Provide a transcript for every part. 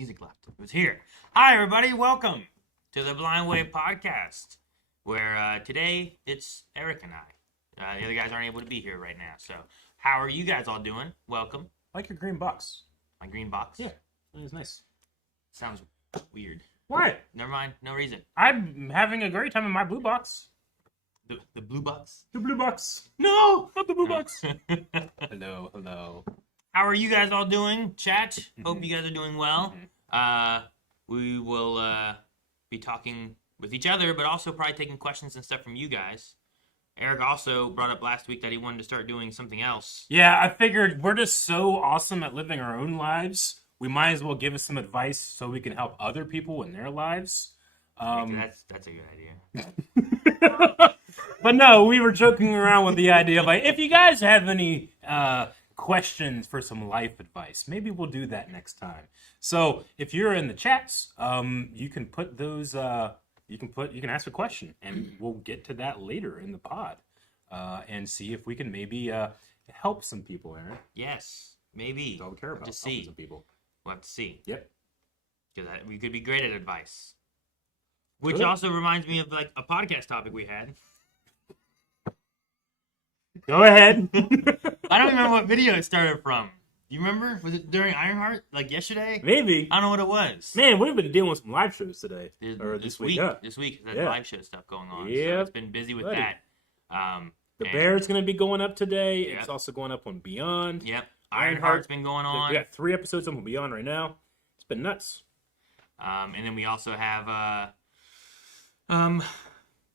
music left. It was here. Hi, everybody. Welcome to the Blind Way Podcast, where today it's Eric and I. The other guys aren't able to be here right now. So, how are you guys all doing? Welcome. I like your green box. My green box? Yeah, it was nice. Sounds weird. Why? Never mind. No reason. I'm having a great time in my blue box. The blue box? The blue box. No! Not the blue box. Hello. How are you guys all doing? Chat. Hope you guys are doing well. We will be talking with each other, but also probably taking questions and stuff from you guys. Eric also brought up last week that he wanted to start doing something else. Yeah, I figured we're just so awesome at living our own lives. We might as well give us some advice so we can help other people in their lives. That's a good idea. But no, we were joking around with the idea of like, if you guys have any questions for some life advice, maybe we'll do that next time. So if you're in the chats, you can put those. You can ask a question, and we'll get to that later in the pod, and see if we can maybe help some people, Aaron. Yes, maybe. That's all we care about. To see. Some people. We'll have to see. Yep. Because we could be great at advice. Which Good. also reminds me of like a podcast topic we had. Go ahead. I don't remember what video it started from. You remember? Was it during Ironheart? Like yesterday? Maybe. I don't know what it was. Man, we've been dealing with some live shows today. This week. Yeah. This week. There's Yeah. live show stuff going on. Yeah. So it's been busy with Buddy. that. The Bear's going to be going up today. Yep. It's also going up on Beyond. Yep. Ironheart's been going on. We got 3 episodes up on Beyond right now. It's been nuts. And then we also have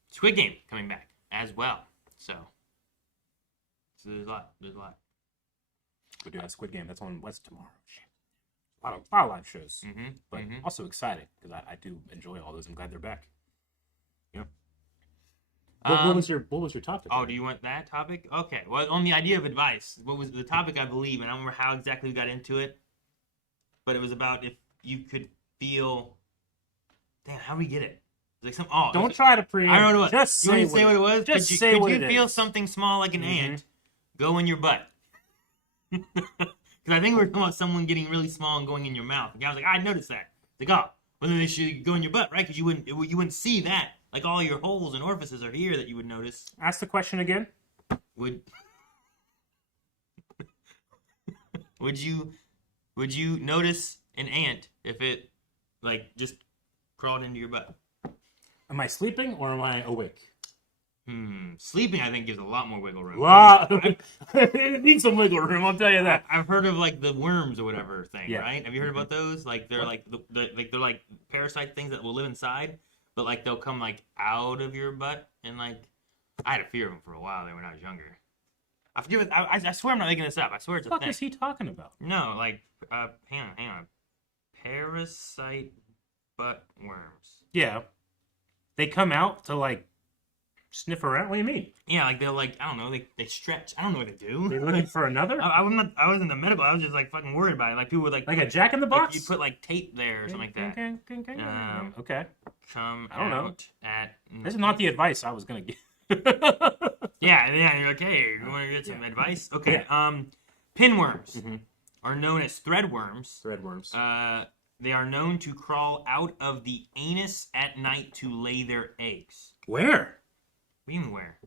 Squid Game coming back as well. So there's a lot. We're doing a Squid Game. That's on what's tomorrow. A lot of live shows. But also excited because I do enjoy all those. I'm glad they're back. Yeah. What was your topic? Oh, do you want that topic? Okay. Well, on the idea of advice, what was the topic, I believe, and I don't remember how exactly we got into it, but it was about if you could feel. Damn, how do we get it? Like some. Oh, don't try to preempt. I don't know what. Just you want say to say what it was? Just could say you, what could it you feel is. something small like an ant go in your butt? Because I think we were talking about someone getting really small and going in your mouth. The guy was like, I noticed that. It's like, oh, well then they should go in your butt, right? Because you wouldn't see that. Like all your holes and orifices are here that you would notice. Ask the question again. Would you notice an ant if it like just crawled into your butt? Am I sleeping or am I awake? Sleeping, I think, gives a lot more wiggle room. Wow. It needs some wiggle room, I'll tell you that. I've heard of like the worms or whatever thing, Yeah. right? Have you heard about those? Like they're like they're like parasite things that will live inside, but like they'll come like out of your butt and like I had a fear of them for a while there when I was younger. I forget. I swear I'm not making this up. I swear it's a What the thing. fuck is he talking about? No, like hang on. Parasite butt worms. Yeah. They come out to like sniff around? What do you mean? Yeah, like they'll like I don't know. They stretch. I don't know what they do. They're looking for another? I wasn't the medical. I was just like fucking worried about it. Like people would like Like a Jack in the like, Box? you put like tape there or something like that. Okay. Come I don't know. out at. This is not the advice I was going to give. Yeah. You're like, hey, you want to get some advice? Okay. Pinworms are known as threadworms. Threadworms. They are known to crawl out of the anus at night to lay their eggs. Where? What do you mean where?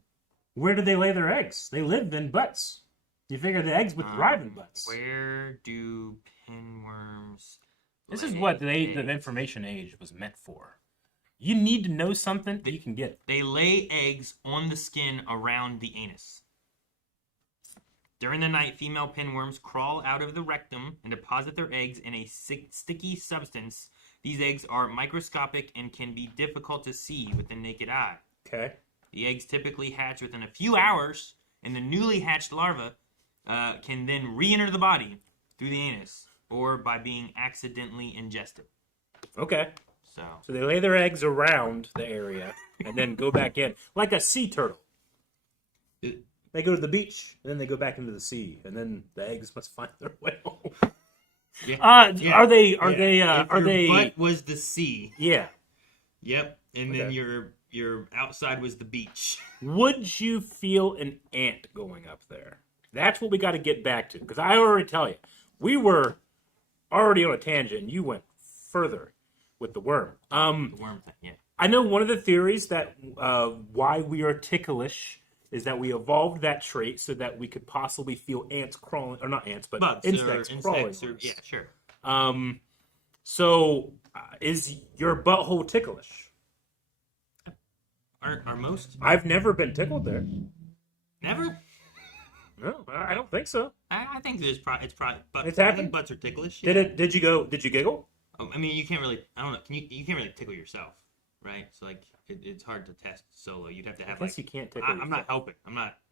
Where do they lay their eggs? They live in butts. You figure the eggs would thrive in butts. Where do pinworms This is lay what the eggs? information age was meant for. You need to know something, you can get it. They lay eggs on the skin around the anus. During the night, female pinworms crawl out of the rectum and deposit their eggs in a sticky substance. These eggs are microscopic and can be difficult to see with the naked eye. Okay. The eggs typically hatch within a few hours, and the newly hatched larva can then re-enter the body through the anus or by being accidentally ingested. Okay. So they lay their eggs around the area and then go back in. Like a sea turtle. They go to the beach, and then they go back into the sea, and then the eggs must find their way home. Are they? Butt was the sea. Yeah. Yep. And then your outside was the beach. Would you feel an ant going up there? That's what we got to get back to. Because I already tell you, we were already on a tangent, and you went further with the worm. The worm thing, yeah. I know one of the theories that why we are ticklish is that we evolved that trait so that we could possibly feel ants crawling, or not ants, but Bugs insects crawling. yeah, sure. So is your butthole ticklish? Are most? I've never been tickled there. Never? No, I don't think so. I think it's probably. It's I happened? think butts are ticklish. Yeah. Did you giggle? I mean, you can't really. I don't know. You can't really tickle yourself, right? So like, it's hard to test solo. You'd have to have I guess you can't tickle I'm not yourself. helping.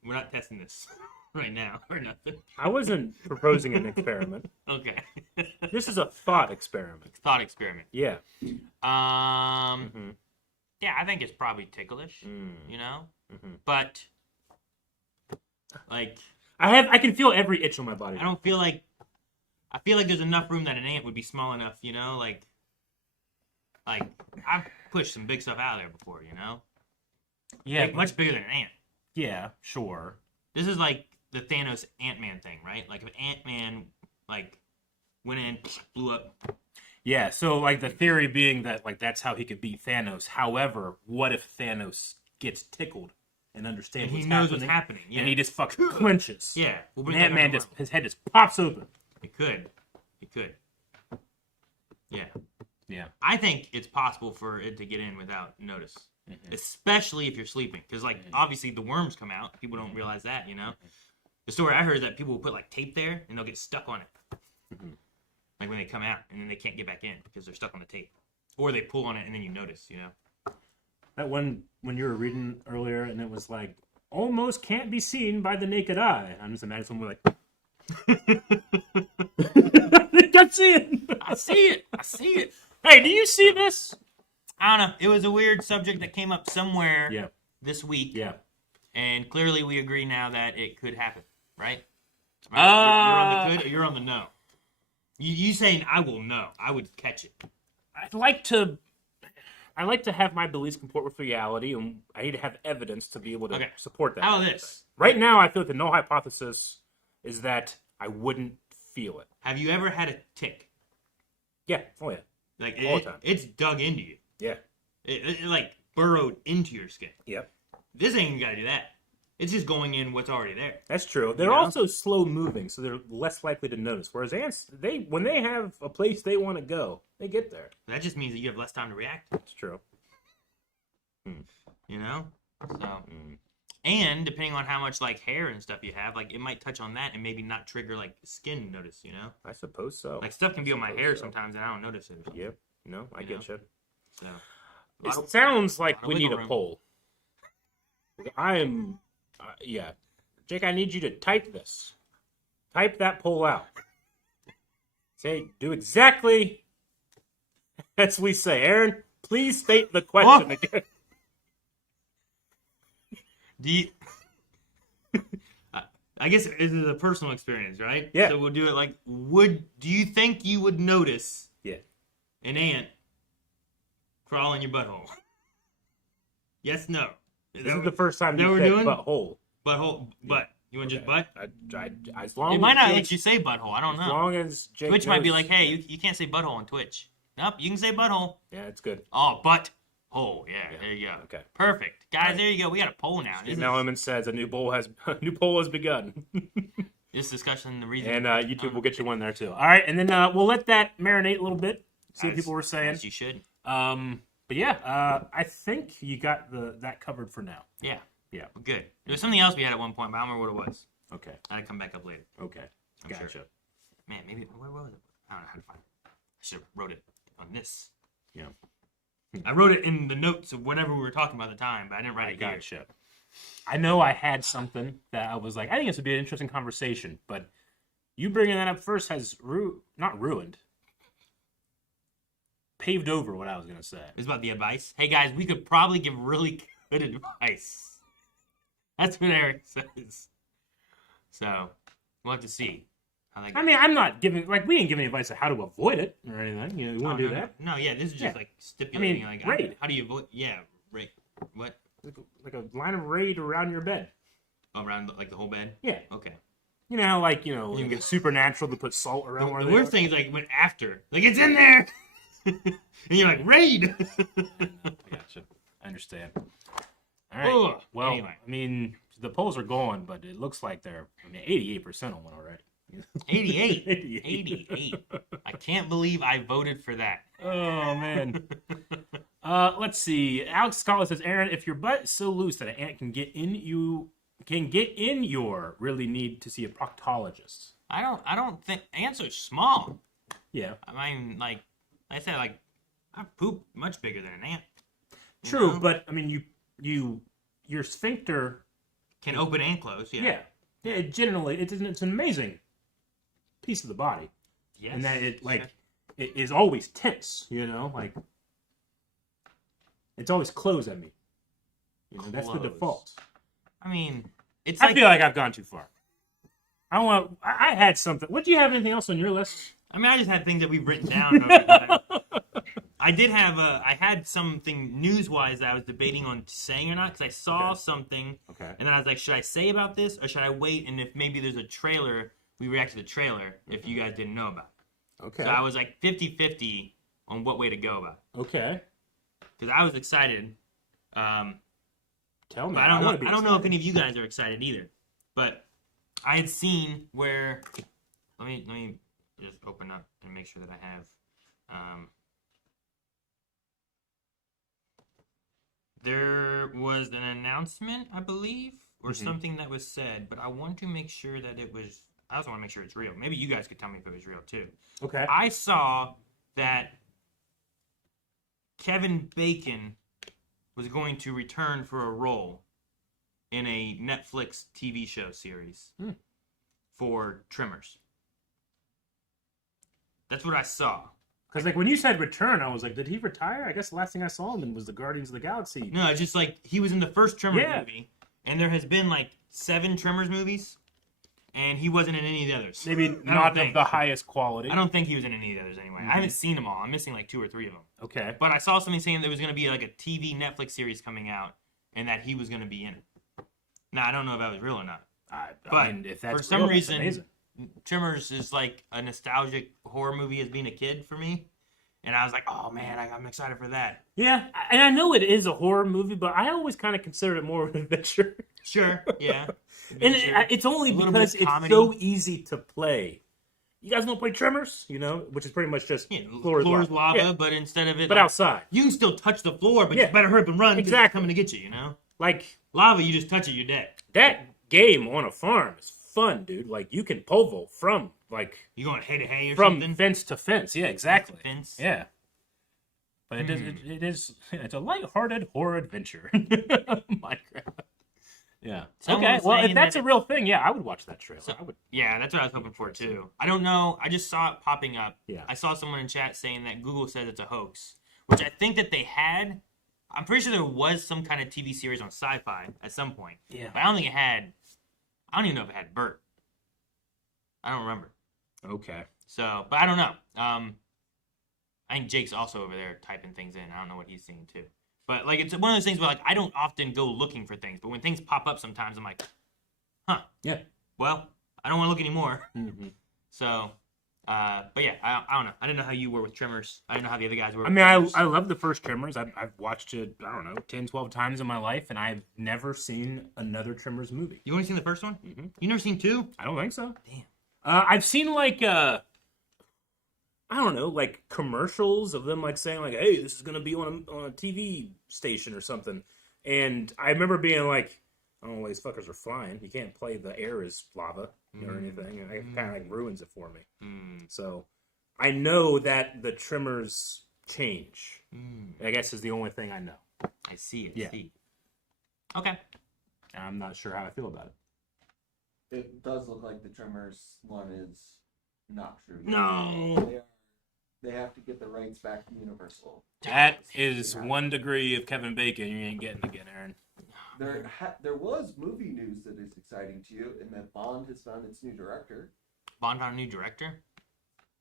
We're not testing this right now or nothing. I wasn't proposing an experiment. Okay. This is a thought experiment. Thought experiment. Yeah. Yeah, I think it's probably ticklish. You know, but like. I can feel every itch on my body. I feel like there's enough room that an ant would be small enough, you know, like I've pushed some big stuff out of there before, you know. Yeah, like, much bigger than an ant. Yeah, sure. This is like the Thanos Ant-Man thing, right? Like if Ant-Man like went in, blew up. Yeah, so like the theory being that like that's how he could beat Thanos. However, what if Thanos gets tickled and understands and he knows what's happening, yeah. and he just fucking clenches? Yeah, and Ant-Man his head just pops open. It could. Yeah. Yeah. I think it's possible for it to get in without notice, especially if you're sleeping, because like obviously the worms come out. People don't realize that, you know. The story I heard is that people will put like tape there and they'll get stuck on it, like when they come out, and then they can't get back in because they're stuck on the tape, or they pull on it and then you notice, you know. That one when you were reading earlier and it was like almost can't be seen by the naked eye. I'm just imagining someone like. I see it. I see it. Hey, do you see this? I don't know. It was a weird subject that came up somewhere this week. Yeah. And clearly we agree now that it could happen, right? You're on the good or you're on the no? You saying I will know. I would catch it. I like to have my beliefs comport with reality, and I need to have evidence to be able to support that. How about this? Right now, I feel like the null hypothesis is that I wouldn't feel it. Have you ever had a tick? Yeah. Oh, yeah. Like, all the time. It's dug into you. Yeah. It like burrowed into your skin. Yep. This ain't even got to do that. It's just going in what's already there. That's true. They're also slow moving, so they're less likely to notice. Whereas ants, when they have a place they want to go, they get there. That just means that you have less time to react. That's true. You know? So, and depending on how much like hair and stuff you have, like it might touch on that and maybe not trigger like skin notice, you know? I suppose so. Like stuff can be on my hair sometimes and I don't notice it. Yep. No, I get you. So, it sounds like we need a poll. I am, yeah. Jake, I need you to type this. Type that poll out. Say, do exactly as we say. Aaron, please state the question again. Do you... I guess this is a personal experience, right? Yeah. So we'll do it like, do you think you would notice an ant crawl in your butthole? Yes, no. This is the first time you said butthole. Butthole, butt. You want just butt? As long it might not let you say butthole. I don't know. As long as Jake Twitch might be like, hey, you can't say butthole on Twitch. Nope, you can say butthole. Yeah, it's good. Oh, butt hole. Yeah, there you go. Okay. Perfect. Guys, there you go. We got a poll now. Now Eamon says a new poll has begun. This discussion, the reason. And YouTube will get you one there too. All right, and then we'll let that marinate a little bit. See what people were saying. As you should. But yeah, I think you got that covered for now. Yeah. Yeah. Good. There was something else we had at one point, but I don't remember what it was. Okay. I gotta come back up later. Okay. Gotcha. Sure. Man, maybe where was it? I don't know how to find it. I should have wrote it on this. Yeah. I wrote it in the notes of whatever we were talking about at the time, but I didn't write it here. Gotcha. I know I had something that I was like, I think this would be an interesting conversation, but you bringing that up first has not ruined, paved over what I was going to say. It's about the advice. Hey, guys, we could probably give really good advice. That's what Eric says. So, we'll have to see. I mean, I'm not giving, like, we didn't give any advice on how to avoid it or anything. You want to do that? No, yeah, this is just, like, stipulating. I mean, like, raid. How do you avoid, raid. What? Like a line of raid around your bed. Around, like, the whole bed? Yeah. Okay. You know how, like, you get Supernatural to put salt around where the worst thing is, like, when after. Like, it's in there! and you're like, raid! I gotcha. I understand. All right. Ugh. Well, Anyway. I mean, the polls are going, but it looks like they're 88% on one already. 88. 88. 88. I can't believe I voted for that. Oh man. Let's see. Alex Scott says, Aaron, if your butt is so loose that an ant can get in your really need to see a proctologist. I don't think ants are small. Yeah. I mean, like I said, like I poop much bigger than an ant. True, know? but I mean your sphincter Can open and close, yeah. Yeah, generally it's an amazing piece of the body. Yes. And that it like Sure. it is always tense, like it's always closed at me. That's the Close. default. I mean, it's I like feel like I've gone too far. I had something. What do you have anything else on your list? I mean, I just had things that we've written down. Over time. I did have I had something news-wise that I was debating on saying or not because I saw something, Okay. and then I was like, should I say about this or should I wait? And if maybe there's a trailer, we react to the trailer if you guys didn't know about it. Okay. So I was like 50-50 on what way to go about it Okay. because I was excited. Tell me. But I don't know if any. any of you guys are excited either. But I had seen where let me just open up and make sure that I have there was an announcement, I believe, or something that was said, but I want to make sure that it was I also want to make sure it's real. Maybe you guys could tell me if it was real too. Okay. I saw that Kevin Bacon was going to return for a role in a Netflix TV show series for Tremors. That's what I saw. Because like when you said return, I was like, did he retire? I guess the last thing I saw him in was the Guardians of the Galaxy. No, it's just like he was in the first Tremors Yeah. movie, and there has been like 7 Tremors movies, and he wasn't in any of the others. Maybe don't not of think. the highest quality. I don't think he was in any of the others anyway. I haven't seen them all. I'm missing like 2 or 3 of them. Okay. But I saw something saying there was going to be like a TV Netflix series coming out, and that he was going to be in it. Now I don't know if that was real or not. But I mean, if that's for some real, that's reason, amazing. Tremors is like a nostalgic horror movie as being a kid for me, and I was like, oh man, I'm excited for that. Yeah, and I know it is a horror movie, but I always kind of consider it more of an adventure. Sure, yeah. And Adventure. it's only A little because bit of it's comedy. so easy to play. You guys want to play Tremors? Which is pretty much just Yeah, floor's lava, Yeah, but instead of it, but like, outside. you can still touch the floor, but Yeah. you better hurry up and run because it's Exactly. coming to get you. You know, Like lava, you just touch it, you're dead. that game on a farm is fun, dude. Like you can pole vault from You going hay to hay or from something? fence to fence. Yeah, exactly. Fence. Yeah. But it's a lighthearted horror adventure. Minecraft. Yeah. Someone okay. was Well, if saying that's that a real thing, yeah, I would watch that trailer. I would. Yeah, that's what I was hoping for too. I don't know. I just saw it popping up. Yeah. I saw someone in chat saying that Google says it's a hoax, which I think that they had. I'm pretty sure there was some kind of TV series on Sci-Fi at some point. Yeah. But I don't think it had. I don't even know if it had Bert. I don't remember. Okay. So, but I don't know. I think Jake's also over there typing things in. I don't know what he's seeing too. But like, it's one of those things where like I don't often go looking for things, but when things pop up, sometimes I'm like, huh. Yeah. Well, I don't want to look anymore. Mm-hmm. So, but yeah, I don't know. I didn't know how you were with Tremors. I didn't know how the other guys were. I with mean, Tremors. I love the first Tremors. I've watched it, I don't know, 10, 12 times in my life, and I've never seen another Tremors movie. You only seen the first one? Mm-hmm. You never seen 2? I don't think so. Damn. I've seen like I don't know, like commercials of them like saying like, "Hey, this is gonna be on a TV station or something," and I remember being like, "Oh, these fuckers are flying. You can't play the air is lava or anything," and it kind of like ruins it for me. So I know that the Tremors change. I guess is the only thing I know. I see it. Yeah. See. Okay. And I'm not sure how I feel about it. It does look like the Tremors one is not true. No. They have to get the rights back from Universal. That is 1 degree of Kevin Bacon you ain't getting again, Aaron. There was movie news that is exciting to you, in that Bond has found its new director. Bond found a new director.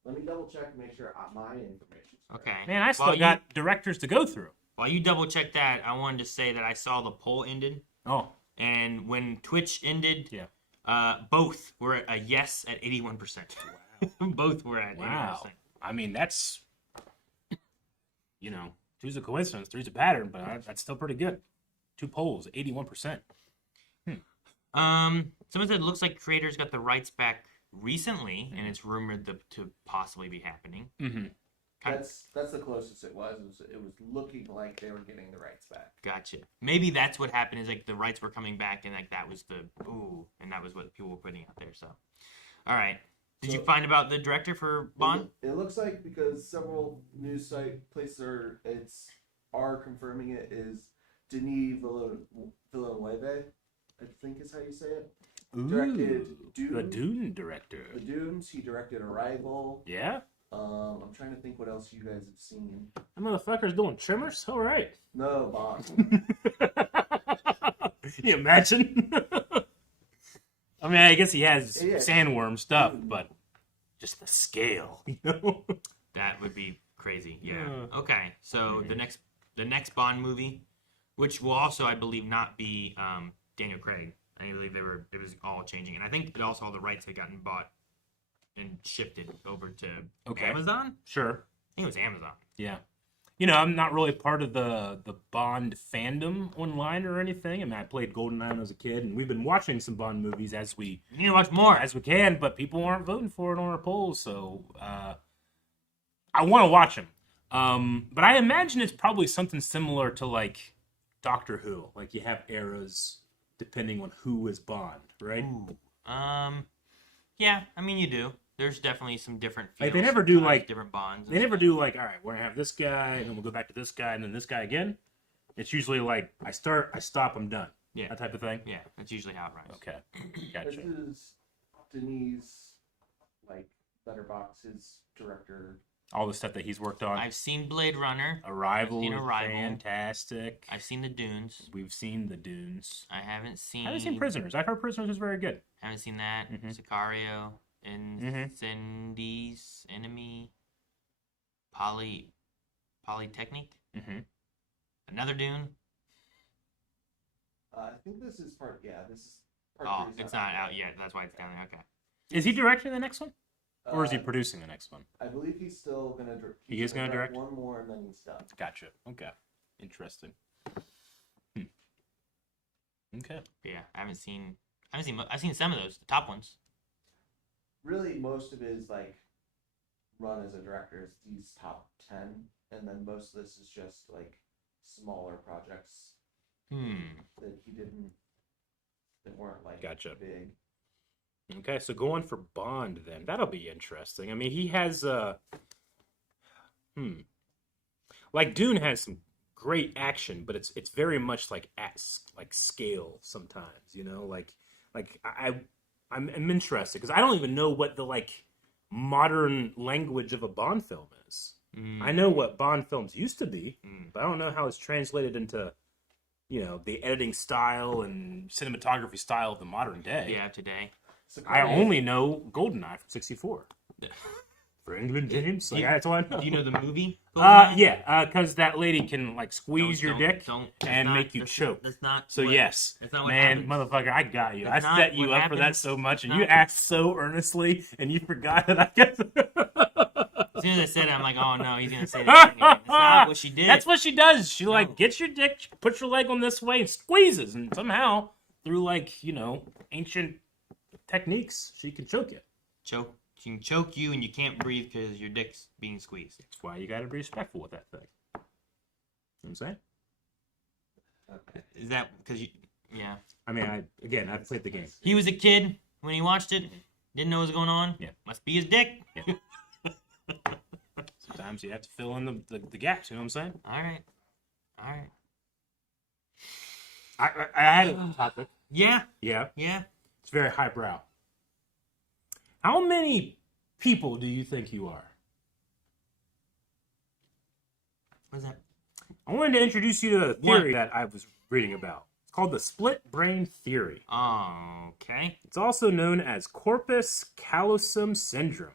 Let me double check and make sure my information. Okay. Man, I still While got directors to go through. While you double check that, I wanted to say that I saw the poll ended, Oh, and when Twitch ended, yeah. Both were a yes at 81%. Both were at Wow. 81%. I mean, that's two's a coincidence, three's a pattern, but that's still pretty good. 2 polls, 81%. Someone said it looks like creators got the rights back recently, and it's rumored to possibly be happening. Mm-hmm. That's the closest it was. It was looking like they were getting the rights back. Gotcha. Maybe that's what happened. Is like the rights were coming back, and like that was and that was what people were putting out there. So, all right. Did you find about the director for Bond? It looks like, because several news places are confirming it, is Denis Villeneuve, I think is how you say it. Directed Dune. The Dune director. The Dunes. He directed Arrival. Yeah? I'm trying to think what else you guys have seen. That motherfucker's doing Tremors? All right. No, Bond. Can you imagine? I mean, I guess he has sandworm stuff, but just the scale, That would be crazy. Yeah. Okay. So the next Bond movie, which will also, I believe, not be Daniel Craig. I believe it was all changing, and I think it also all the rights had gotten bought and shifted over to Amazon. Sure. I think it was Amazon. Yeah. I'm not really part of the Bond fandom online or anything. I mean, I played GoldenEye when I was a kid, and we've been watching some Bond movies as we need to watch more as we can, but people aren't voting for it on our polls, so I want to watch them. But I imagine it's probably something similar to like Doctor Who. Like you have eras depending on who is Bond, right? Ooh. Yeah, I mean you do. There's definitely some different feels. Like they never do like different Bonds. They never do like, all right, we're gonna have this guy, and then we'll go back to this guy, and then this guy again. It's usually like I start, I stop, I'm done. Yeah, that type of thing. Yeah, that's usually how it runs. Okay, gotcha. This is Denis, like Letterboxd's director. All the stuff that he's worked on. I've seen Blade Runner. Arrival, fantastic. I've seen the Dunes. We've seen the Dunes. I haven't seen Prisoners. I've heard Prisoners is very good. Haven't seen that. Sicario. Incendies, Enemy, Polytechnic, another Dune. I think this is part. Yeah, this is part. Oh, it's not out yet. That's why it's down there. Okay. Is he directing the next one, or is he producing the next one? I believe he's still gonna. He is gonna direct one more, and then he's done. Gotcha. Okay. Interesting. Okay. Yeah, I've seen some of those, the top ones. Really, most of his like run as a director is these top 10, and then most of this is just like smaller projects that he didn't, that weren't like big. Okay, so going for Bond then, that'll be interesting. I mean, he has like Dune has some great action, but it's very much like at like scale sometimes, I'm interested because I don't even know what the like modern language of a Bond film is. I know what Bond films used to be, but I don't know how it's translated into, the editing style and cinematography style of the modern day. Yeah, today. I only know GoldenEye from '64. For England, James. That's all I know. Do you know the movie? Yeah, because that lady can like squeeze your dick and make you choke. That's not. So yes, that's not what man, happens. Motherfucker, I got you. That's I set you up for that so much, and you asked so earnestly, and you forgot that I guess. As soon as I said it, I'm like, oh no, he's gonna say that anyway. That's not what she did. That's what she does. She like gets your dick, puts your leg on this way, and squeezes, and somehow through like ancient techniques, she can choke you. She can choke you and you can't breathe because your dick's being squeezed. That's why you gotta be respectful with that thing. You know what I'm saying? Okay. Is that because you... Yeah. I mean, I played the game. He was a kid when he watched it. Didn't know what was going on. Yeah. Must be his dick. Yeah. Sometimes you have to fill in the gaps, you know what I'm saying? All right. I had a topic. Yeah. Yeah. Yeah. It's very highbrow. How many people do you think you are? What's that? I wanted to introduce you to a theory that I was reading about. It's called the split brain theory. Okay. It's also known as corpus callosum syndrome.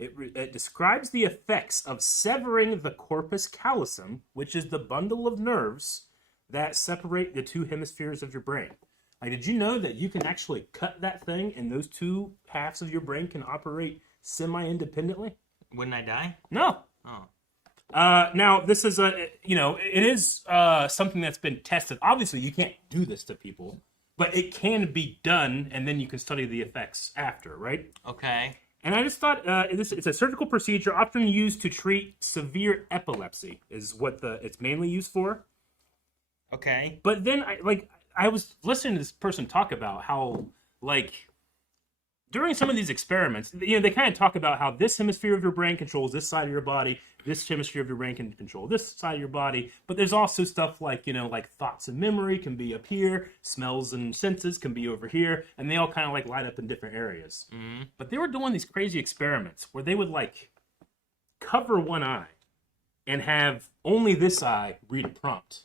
It describes the effects of severing the corpus callosum, which is the bundle of nerves that separate the two hemispheres of your brain. Like, did you know that you can actually cut that thing and those two halves of your brain can operate semi-independently? Wouldn't I die? No. Oh. Now, this is it is something that's been tested. Obviously, you can't do this to people, but it can be done, and then you can study the effects after, right? Okay. And I just thought it's a surgical procedure often used to treat severe epilepsy, is what it's mainly used for. Okay. But then, I was listening to this person talk about how, during some of these experiments, they kind of talk about how this hemisphere of your brain controls this side of your body, this hemisphere of your brain can control this side of your body, but there's also stuff like thoughts and memory can be up here, smells and senses can be over here, and they all kind of light up in different areas. Mm-hmm. But they were doing these crazy experiments where they would cover one eye and have only this eye read a prompt.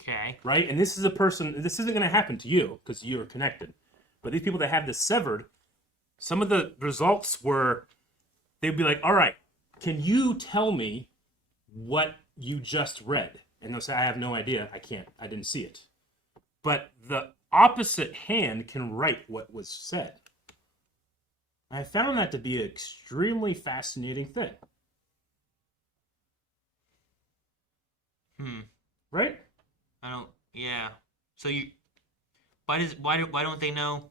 Okay. Right? And this isn't going to happen to you because you're connected. But these people that have this severed, some of the results were, they'd be like, all right, can you tell me what you just read? And they'll say, I have no idea. I can't. I didn't see it. But the opposite hand can write what was said. I found that to be an extremely fascinating thing. Right? Yeah. So why don't they know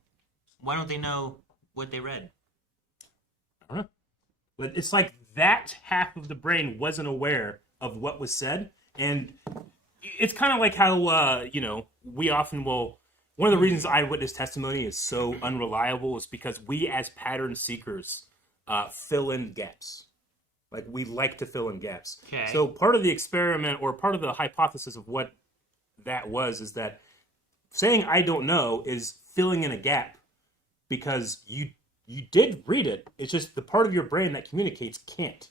what they read? I don't know. But it's like that half of the brain wasn't aware of what was said. And it's kind of like how, we often will... One of the reasons eyewitness testimony is so unreliable is because we as pattern seekers fill in gaps. We like to fill in gaps. Okay. So part of the experiment or part of the hypothesis of what that was is that saying I don't know is filling in a gap because you did read it. It's just the part of your brain that communicates can't.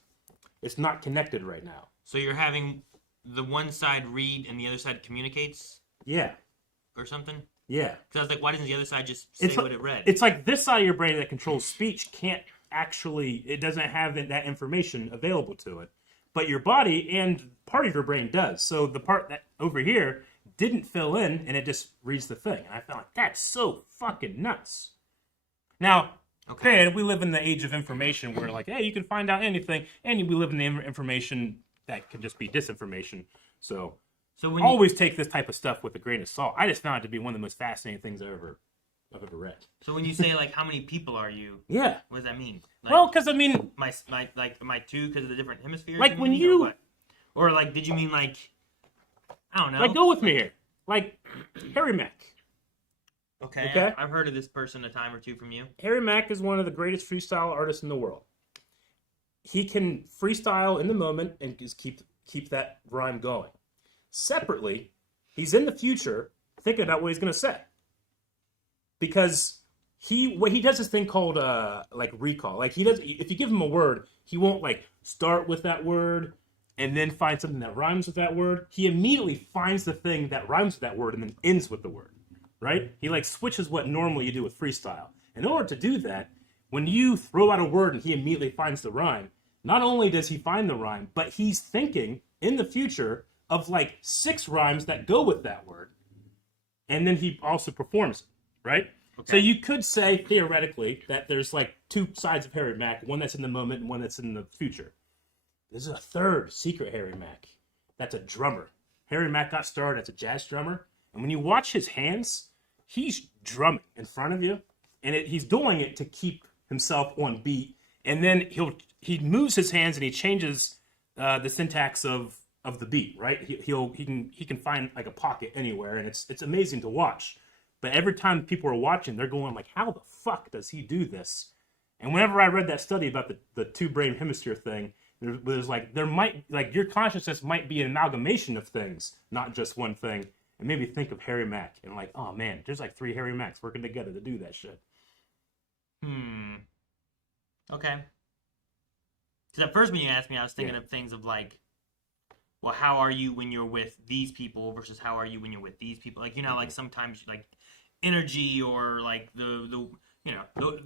It's not connected right now. So you're having the one side read and the other side communicates? Yeah. Or something? Yeah. Because I was like, why doesn't the other side just say what it read? It's like this side of your brain that controls speech can't actually, it doesn't have that information available to it. But your body and part of your brain does. So the part that over here didn't fill in and it just reads the thing. And I felt like that's so fucking nuts. Now, okay, we live in the age of information where hey, you can find out anything, and we live in the information that can just be disinformation. So when always take this type of stuff with a grain of salt. I just found it to be one of the most fascinating things I've ever read. So when you say how many people are you? Yeah. What does that mean? Well, because I mean, am I two because of the different hemispheres? When you, or did you mean I don't know? Go with me here. Harry Mack. Okay. I've heard of this person a time or two from you. Harry Mack is one of the greatest freestyle artists in the world. He can freestyle in the moment and just keep that rhyme going. Separately, he's in the future thinking about what he's going to say. Because he does this thing called recall. If you give him a word, he won't start with that word and then find something that rhymes with that word. He immediately finds the thing that rhymes with that word and then ends with the word. Right? He switches what normally you do with freestyle. In order to do that, when you throw out a word and he immediately finds the rhyme, not only does he find the rhyme, but he's thinking in the future of 6 rhymes that go with that word. And then he also performs it, right? Okay. So you could say, theoretically, that there's 2 sides of Harry Mack, one that's in the moment and one that's in the future. There's a third secret Harry Mack. That's a drummer. Harry Mack got started as a jazz drummer. And when you watch his hands, he's drumming in front of you. And he's doing it to keep himself on beat. And then he moves his hands and he changes the syntax of the beat, right? He can find a pocket anywhere, and it's amazing to watch. But every time people are watching, they're going how the fuck does he do this? And whenever I read that study about the 2 brain hemisphere thing, there's there might your consciousness might be an amalgamation of things, not just one thing. And maybe think of Harry Mack and oh man, there's 3 Harry Macks working together to do that shit. Okay. Because at first when you asked me, I was thinking of things of well, how are you when you're with these people versus how are you when you're with these people? Sometimes energy or the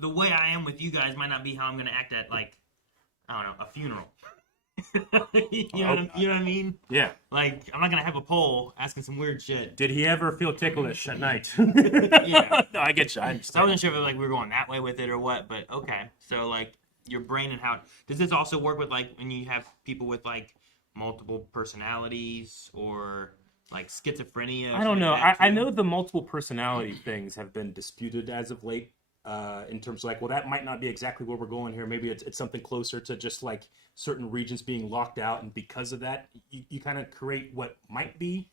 way I am with you guys might not be how I'm going to act at I don't know, a funeral. you know what I mean? Yeah. I'm not gonna have a poll asking some weird shit. Did he ever feel ticklish at night? Yeah. No, I get you. I understand. I wasn't sure if we were going that way with it or what, but okay. So your brain and how does this also work with when you have people with multiple personalities or like schizophrenia? Or I don't something know. like that, I too? know the multiple personality things have been disputed as of late. In terms of like, well, that might not be exactly where we're going here. Maybe it's something closer to just like certain regions being locked out, and because of that, you kind of create what might be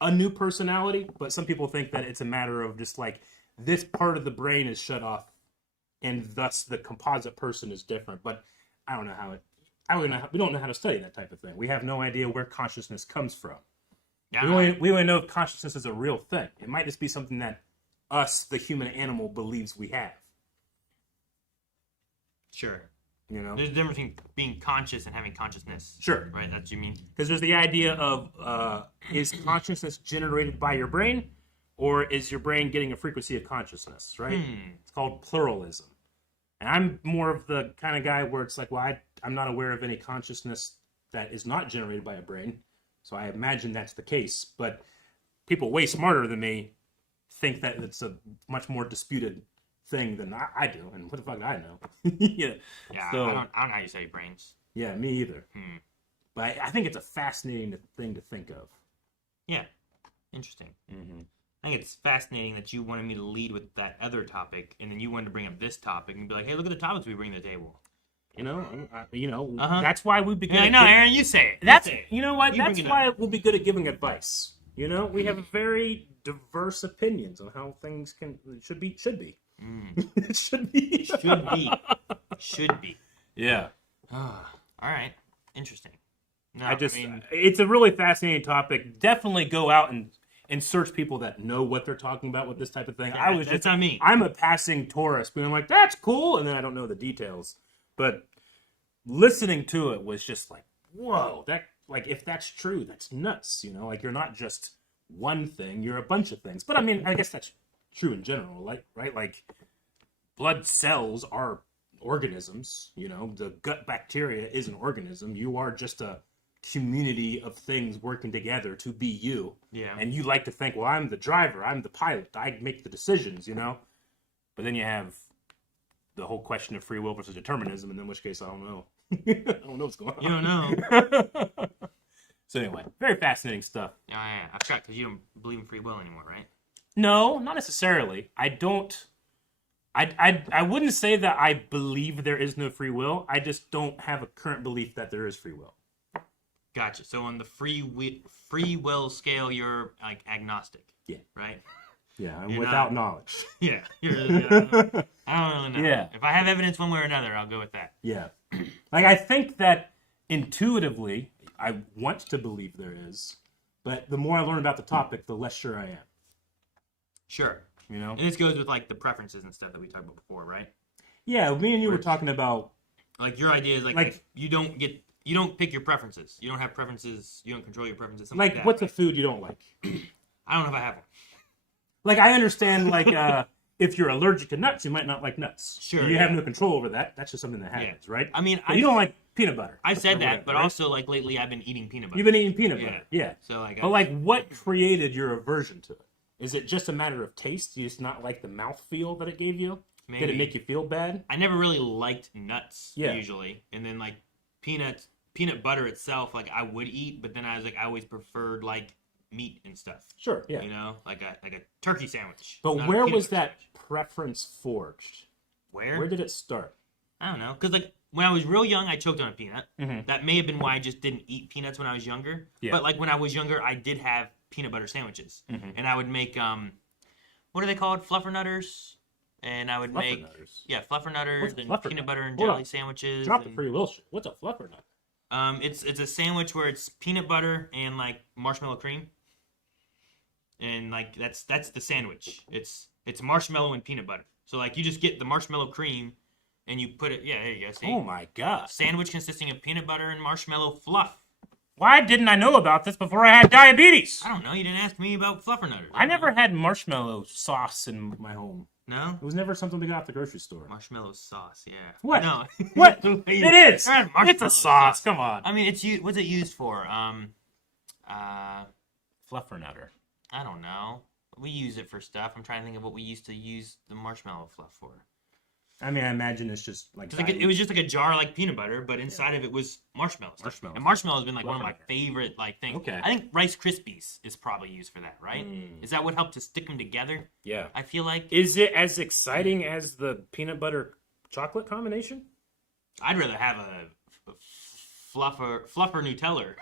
a new personality. But some people think that it's a matter of just like this part of the brain is shut off, and thus the composite person is different. But I don't know how it. We don't know how to study that type of thing. We have no idea where consciousness comes from. Yeah, We only know if consciousness is a real thing. It might just be something that us, the human animal, believes we have. sure. You know? There's a difference between being conscious and having consciousness. Sure. Right, that's what you mean? Because there's the idea of is consciousness generated by your brain, or is your brain getting a frequency of consciousness, right? It's called pluralism. And I'm more of the kind of guy where it's like, well, I'm not aware of any consciousness that is not generated by a brain. So I imagine that's the case. But people way smarter than me think that it's a much more disputed thing than I do. And what the fuck do I know? Yeah. Yeah, So, I don't know how you study brains. yeah, me either. But I think it's a fascinating thing to think of. Yeah, interesting. Mm-hmm. I think it's fascinating that you wanted me to lead with that other topic, and then you wanted to bring up this topic and be like, "Hey, look at the topics we bring to the table." That's why we'd be good. Yeah, no, Aaron, you say it. That's you say it. you know what. You That's bring it why up. we'll be good at giving advice. You know, we have very diverse opinions on how things should be. It should be. Should be. Yeah. All right, interesting. No, It's a really fascinating topic. Definitely go out and search people that know what they're talking about with this type of thing. Yeah, that's not me. I'm a passing tourist, but I'm like, that's cool, and then I don't know the details. But listening to it was just like, whoa, if that's true, that's nuts. You know, like you're not just one thing, you're a bunch of things. But I mean, I guess that's true in general, right? Like blood cells are organisms. You know, the gut bacteria is an organism. You are just a community of things working together to be you. Yeah. And you like to think, well, I'm the driver, I'm the pilot, I make the decisions, you know? But then you have the whole question of free will versus determinism, and in which case, I don't know. I don't know what's going on. You don't know. So anyway, very fascinating stuff. Yeah. I forgot because you don't believe in free will anymore, right? No, not necessarily. I don't. I wouldn't say that I believe there is no free will. I just don't have a current belief that there is free will. Gotcha. So on the free will scale, you're like agnostic. Yeah. Right. Yeah, I'm You're without not- knowledge. Yeah. I don't really know. Yeah. If I have evidence one way or another, I'll go with that. Yeah. Like, I think that intuitively, I want to believe there is, but the more I learn about the topic, the less sure I am. Sure. You know? And this goes with like the preferences and stuff that we talked about before, right? Yeah, me and you were talking about... Like your idea is like Like- you don't pick your preferences. You don't have preferences. You don't control your preferences. Something like Like, that, what's a right? food you don't like? I don't know if I have one. Like, I understand, like, if you're allergic to nuts, you might not like nuts. Sure, You have yeah. no control over that. That's just something that happens, right? I mean, But you don't like peanut butter. I said or that, whatever, but right? also like lately I've been eating peanut butter. You've been eating peanut butter. Yeah. So like, But, like, what created your aversion to it? Is it just a matter of taste? Do you just not like the mouthfeel that it gave you? Did it Maybe. make you feel bad? I never really liked nuts Yeah. usually, and then like peanut butter itself, like I would eat, but then I was like I always preferred like meat and stuff. Sure, yeah. You know, like a turkey sandwich. But not a where peanut was butter that sandwich. preference forged? Where did it start? I don't know, because like when I was real young, I choked on a peanut. Mhm. That may have been why I just didn't eat peanuts when I was younger. Yeah. But like when I was younger, I did have peanut butter sandwiches, Mhm. and I would make what are they called? Fluffernutters. And I would make Fluffernutters? fluffernutters What's a and fluffernutter? peanut butter and Hold jelly on. sandwiches. Drop the and- free will shit. What's a fluffernut? It's a sandwich where it's peanut butter and like marshmallow cream, and like that's the sandwich. It's marshmallow and peanut butter. So like you just get the marshmallow cream, and you put it. Yeah, there you go. See, Oh my god. sandwich consisting of peanut butter and marshmallow fluff. Why didn't I know about this before I had diabetes? I don't know. You didn't ask me about fluffernutters. I never had marshmallow sauce in my home. No. It was never something we got at the grocery store. Marshmallow sauce. Yeah. What? No. What? You- It is. Never had It's marshmallow a sauce. Come on. I mean, what's it used for? Fluffernutter. I don't know. We use it for stuff. I'm trying to think of what we used to use the marshmallow fluff for. I mean, I imagine it's just like, It was just like a jar like peanut butter, but inside of it was marshmallows. Marshmallows. And marshmallows has been like one of my Fluffing it. favorite like things. Okay. I think Rice Krispies is probably used for that, right? Is that what helped to stick them together? Yeah. I feel like Is it as exciting as the peanut butter chocolate combination? I'd rather have a fluffer Nutella.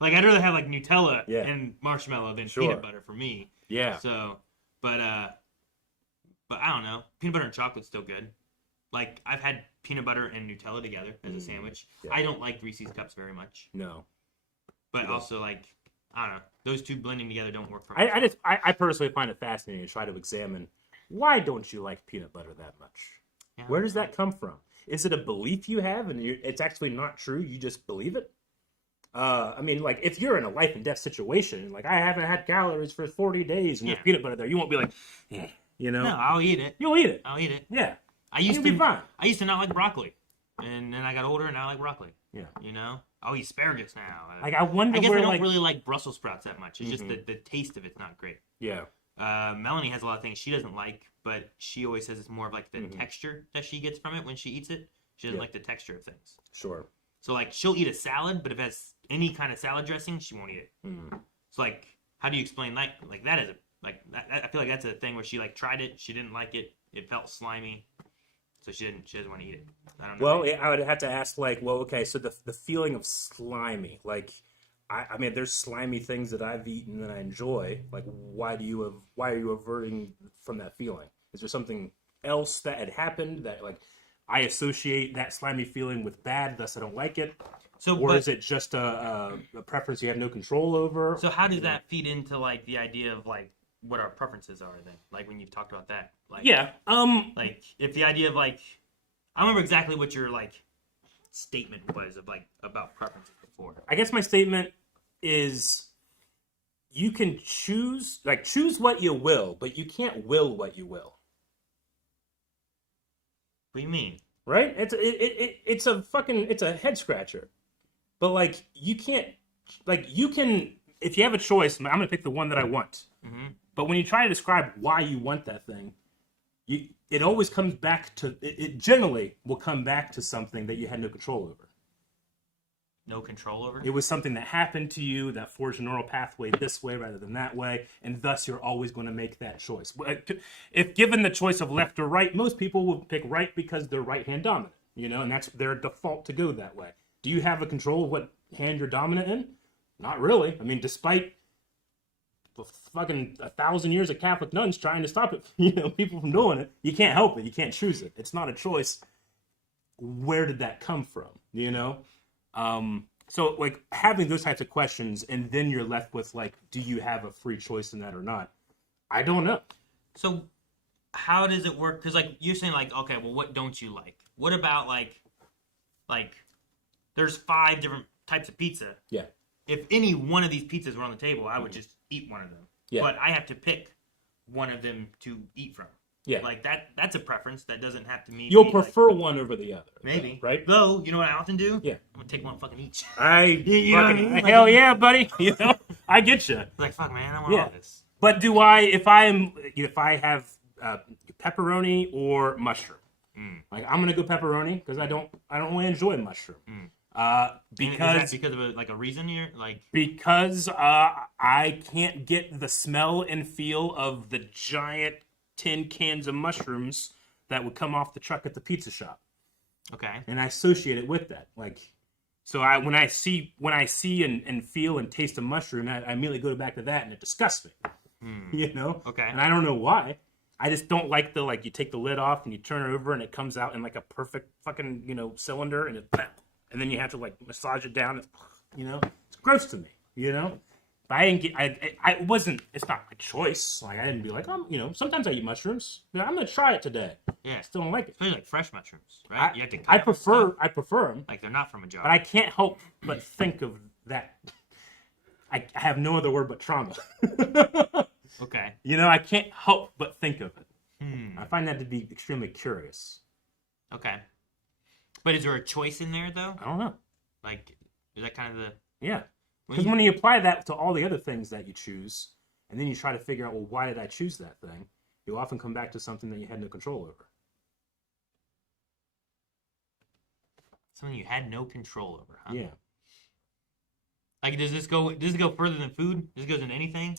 Like I'd rather have like Nutella Yeah. and marshmallow than Sure. peanut butter for me. Yeah. So, but I don't know. Peanut butter and chocolate's still good. Like I've had peanut butter and Nutella together as a sandwich. Yeah. I don't like Reese's cups very much, No. but Yeah. also like I don't know. Those two blending together don't work for me. I personally find it fascinating to try to examine why don't you like peanut butter that much? Yeah. Where does that come from? Is it a belief you have and it's actually not true? You just believe it? I mean, like, if you're in a life and death situation, like, I haven't had calories for 40 days and there's peanut butter there, you won't be like, you know? No, I'll eat it. You'll eat it. I'll eat it. Yeah. I used You'll to be fine. I used to not like broccoli, and then I got older and now I like broccoli. Yeah. You know, I'll eat asparagus now. Like, I wonder I guess where, I don't like... really like Brussels sprouts that much. It's just the taste of it's not great. Yeah. Melanie has a lot of things she doesn't like, but she always says it's more of like the texture that she gets from it when she eats it. She doesn't like the texture of things. Sure. So like she'll eat a salad, but if it has any kind of salad dressing, she won't eat it. It's like, how do you explain that? Like that is I feel like that's a thing where she like tried it, she didn't like it, it felt slimy, so she doesn't want to eat it. I don't know. Well, I would have to ask, like, well, okay, so the feeling of slimy, like, I mean, there's slimy things that I've eaten that I enjoy. Like, why are you averting from that feeling? Is there something else that had happened that, like, I associate that slimy feeling with bad, thus I don't like it? Or is it just a preference you have no control over? So how does that feed into like the idea of like what our preferences are then? Like when you've talked about that, like like if the idea of like, I remember exactly what your like statement was of like about preferences before. I guess my statement is you can choose what you will, but you can't will what you will. What do you mean? Right? It's a head scratcher. But like you can't, like you can, if you have a choice, I'm gonna pick the one that I want. But when you try to describe why you want that thing, it always comes back to it generally will come back to something that you had no control over. No control over? It was something that happened to you that forged a neural pathway this way rather than that way, and thus you're always going to make that choice. If given the choice of left or right, most people would pick right because they're right-hand dominant, you know, and that's their default to go that way. Do you have a control of what hand you're dominant in? Not really. I mean, despite fucking 1,000 years of Catholic nuns trying to stop it, you know, people from doing it, you can't help it. You can't choose it. It's not a choice. Where did that come from? You know? So like having those types of questions, and then you're left with like, do you have a free choice in that or not? I don't know. So how does it work? Because like you're saying like, okay, well, what don't you like? What about like there's 5 different types of pizza. Yeah. If any one of these pizzas were on the table, I would just eat one of them. Yeah. But I have to pick one of them to eat from. Yeah. Like that's a preference that doesn't have to mean You'll prefer one over the other. Maybe. Right? Though, you know what I often do? Yeah. I'm gonna take one fucking each. You know what I mean? Like, hell yeah, buddy. You know, I get you. Like fuck, man, I want all this. But do I? If I have pepperoni or mushroom, like I'm gonna go pepperoni because I don't really enjoy mushroom. Because of a reason you're like because I can't get the smell and feel of the giant tin cans of mushrooms that would come off the truck at the pizza shop. Okay. And I associate it with that. Like, so when I see and feel and taste a mushroom, I immediately go back to that, and it disgusts me. You know? Okay. And I don't know why. I just don't like you take the lid off and you turn it over and it comes out in like a perfect fucking, you know, cylinder, and and then you have to like massage it down. You know, it's gross to me. You know. But I didn't get. It's not my choice. Like I didn't be like, you know. Sometimes I eat mushrooms. But I'm gonna try it today. Yeah. I still don't like it. Especially like fresh mushrooms, right? You have to cut I them prefer them. like they're not from a jar. But I can't help but think of that. I have no other word but trauma. Okay. You know, I can't help but think of it. I find that to be extremely curious. Okay. But is there a choice in there though? I don't know. Like, is that kind of the Yeah. Because when you apply that to all the other things that you choose, and then you try to figure out, well, why did I choose that thing? You'll often come back to something that you had no control over. Something you had no control over, huh? Yeah. Like, does this go further than food? Does it goes into anything?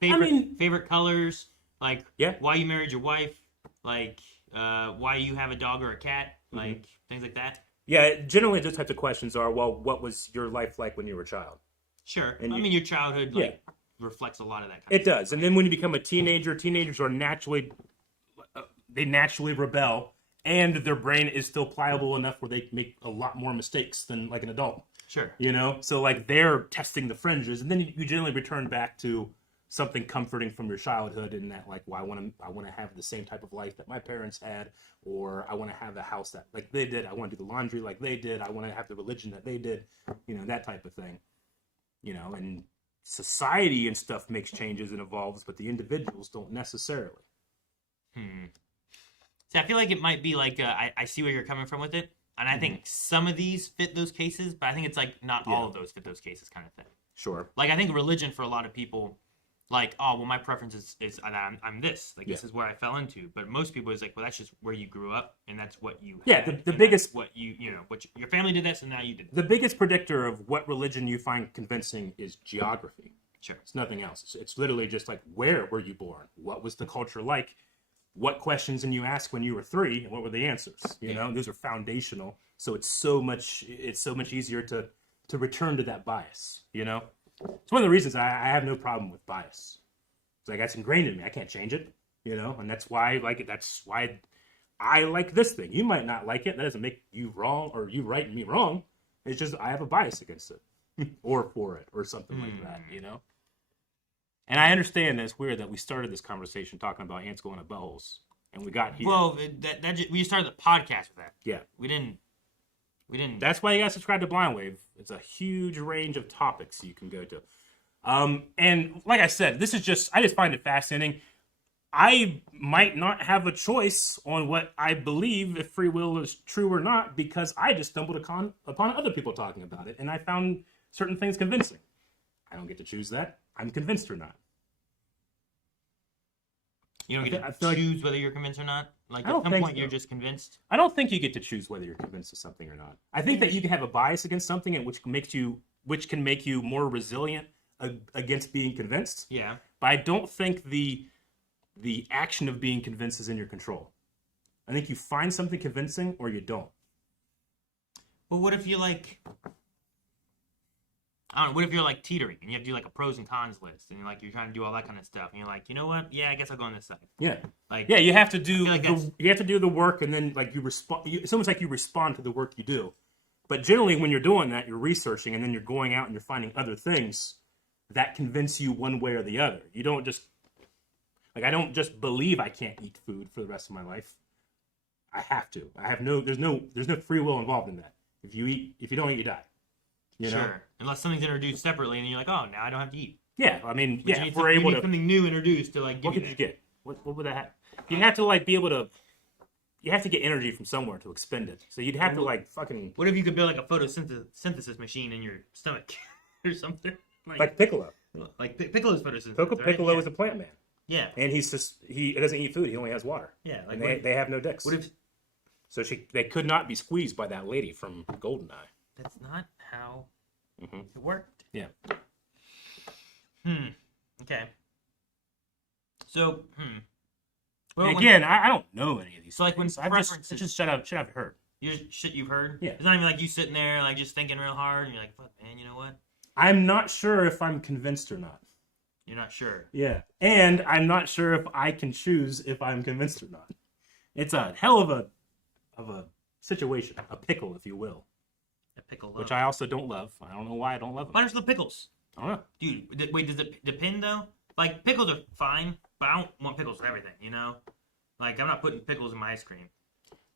Favorite colors, like why you married your wife, like why you have a dog or a cat, like things like that. Yeah, generally those types of questions are, well, what was your life like when you were a child? Sure. And your childhood reflects a lot of that kind it of stuff. Does. And then when you become a teenager, teenagers are naturally rebel, and their brain is still pliable enough where they make a lot more mistakes than like an adult. Sure. You know? So like they're testing the fringes, and then you generally return back to something comforting from your childhood, in that, like, well, I want to have the same type of life that my parents had, or I want to have the house that like they did. I want to do the laundry like they did. I want to have the religion that they did. You know, that type of thing. You know, and society and stuff makes changes and evolves, but the individuals don't necessarily. See, I feel like it might be like I see where you're coming from with it, and I think some of these fit those cases, but I think it's like not all of those fit those cases, kind of thing. Sure. Like I think religion for a lot of people. Like, oh, well, my preference is I'm this. Like, this is where I fell into. But most people is like, well, that's just where you grew up, and that's what you had. Yeah, the biggest... what your family did this, and now you did this. The biggest predictor of what religion you find convincing is geography. Sure. It's nothing else. It's literally just like, where were you born? What was the culture like? What questions did you ask when you were 3, and what were the answers? You know, those are foundational. So it's so much easier to return to that bias, you know? It's one of the reasons I have no problem with bias. It's like, that's ingrained in me. I can't change it, you know? And that's why I like it. That's why I like this thing. You might not like it. That doesn't make you wrong or you right and me wrong. It's just I have a bias against it or for it or something like that, you know? And I understand that it's weird that we started this conversation talking about ants going up buttholes, and we got here. Well, we started the podcast with that. Yeah. We didn't. That's why you gotta subscribe to Blind Wave. It's a huge range of topics you can go to. And like I said, I just find it fascinating. I might not have a choice on what I believe, if free will is true or not, because I just stumbled upon other people talking about it, and I found certain things convincing. I don't get to choose that. I'm convinced or not. You don't get to choose whether you're convinced or not? Like, at some point, you're just convinced? I don't think you get to choose whether you're convinced of something or not. I think that you can have a bias against something, and which can make you more resilient against being convinced. Yeah. But I don't think the action of being convinced is in your control. I think you find something convincing or you don't. Well, what if you like... I don't know, what if you're like teetering and you have to do like a pros and cons list and you're trying to do all that kind of stuff and you're like, you know what? Yeah, I guess I'll go on this side. Yeah. Like, yeah, you have to do the work, and then like you respond. It's almost like you respond to the work you do. But generally, when you're doing that, you're researching, and then you're going out and you're finding other things that convince you one way or the other. You don't just I don't just believe I can't eat food for the rest of my life. I have to. There's no free will involved in that. If you don't eat, you die. You know? Sure. Unless something's introduced separately, and you're like, oh, now I don't have to eat. Yeah, I mean, But if we're able to something new introduced to like. What could you get? What would that have? You have to like be able to. You have to get energy from somewhere to expend it. So you'd have to like fucking. What if you could build like a photosynthesis machine in your stomach or something? Like Piccolo. Like Piccolo's photosynthesis. Piccolo right? is a plant man. Yeah. And he doesn't eat food. He only has water. Yeah. Like they have no dicks. What if? So they could not be squeezed by that lady from Goldeneye. That's not how it worked. Yeah. Okay. So, Well, again, I don't know any of these. So, like, when it's just shit I've heard. Shit you've heard. Yeah. It's not even like you sitting there like just thinking real hard and you're like, fuck, man, you know what? I'm not sure if I'm convinced or not. You're not sure. Yeah, and I'm not sure if I can choose if I'm convinced or not. It's a hell of a situation, a pickle, if you will. A pickle, which I also don't love. I don't know why I don't love them. Why don't you love pickles? I don't know. Dude, wait, does it depend though? Like pickles are fine, but I don't want pickles with everything. You know, like I'm not putting pickles in my ice cream.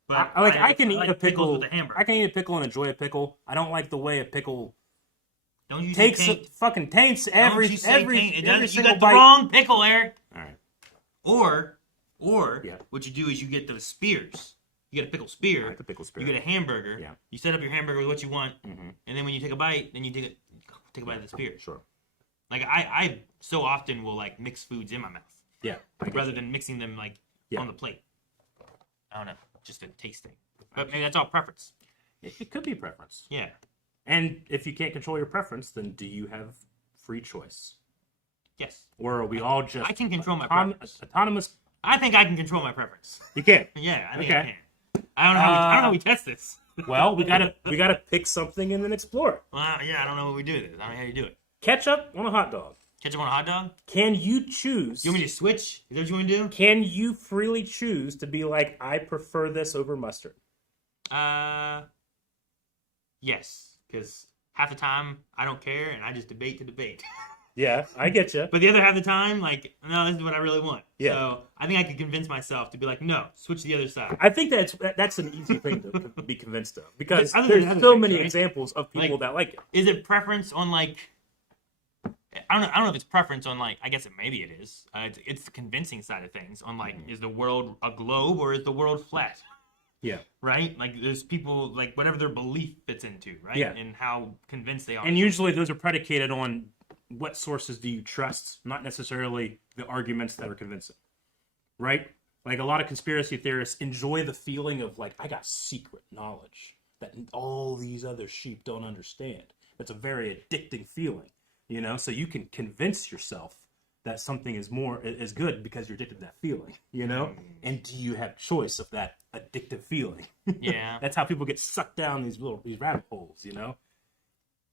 But I can eat a pickle with a hamburger. I can eat a pickle and enjoy a pickle. I don't like the way a pickle fucking taints every you single got bite. the wrong pickle, Eric. All right. Or what you do is you get those spears. You get a pickle spear. I like the pickle spear. You get a hamburger. Yeah. You set up your hamburger with what you want, and then when you take a bite, then you take a bite of the spear. Sure. Like I so often will like mix foods in my mouth. Yeah. Rather than mixing them like on the plate. I don't know, just a taste thing. But maybe that's all preference. It could be preference. Yeah. And if you can't control your preference, then do you have free choice? Yes. Or are we all just I can control my preference. autonomous? I think I can control my preference. You can. Yeah, I think Okay. I can. I don't know. I don't know how we test this. Well, we gotta pick something and then explore it. Well, yeah, I don't know what we do with this. I don't know how you do it. Ketchup on a hot dog. Ketchup on a hot dog? Can you choose? You want me to switch? Is that what you want to do? Can you freely choose to be like, I prefer this over mustard? Yes, because half the time I don't care and I just debate to debate. Yeah, I get you. But the other half of the time, like, no, this is what I really want. Yeah. So I think I could convince myself to be like, no, switch to the other side. I think that's an easy thing to be convinced of because Other than there's other so things, many right? examples of people Like- that like it. Is it preference on like? I don't know if it's preference on like. I guess maybe it is. It's the convincing side of things. On like, is the world a globe or is the world flat? Yeah. Right. Like, there's people like whatever their belief fits into, right? Yeah. And how convinced they are. And usually those are predicated on what sources do you trust, not necessarily the arguments that are convincing. Right? Like a lot of conspiracy theorists enjoy the feeling of like, I got secret knowledge that all these other sheep don't understand. That's a very addicting feeling, you know? So you can convince yourself that something is good because you're addicted to that feeling, you know? And do you have choice of that addictive feeling? Yeah. That's how people get sucked down these rabbit holes, you know?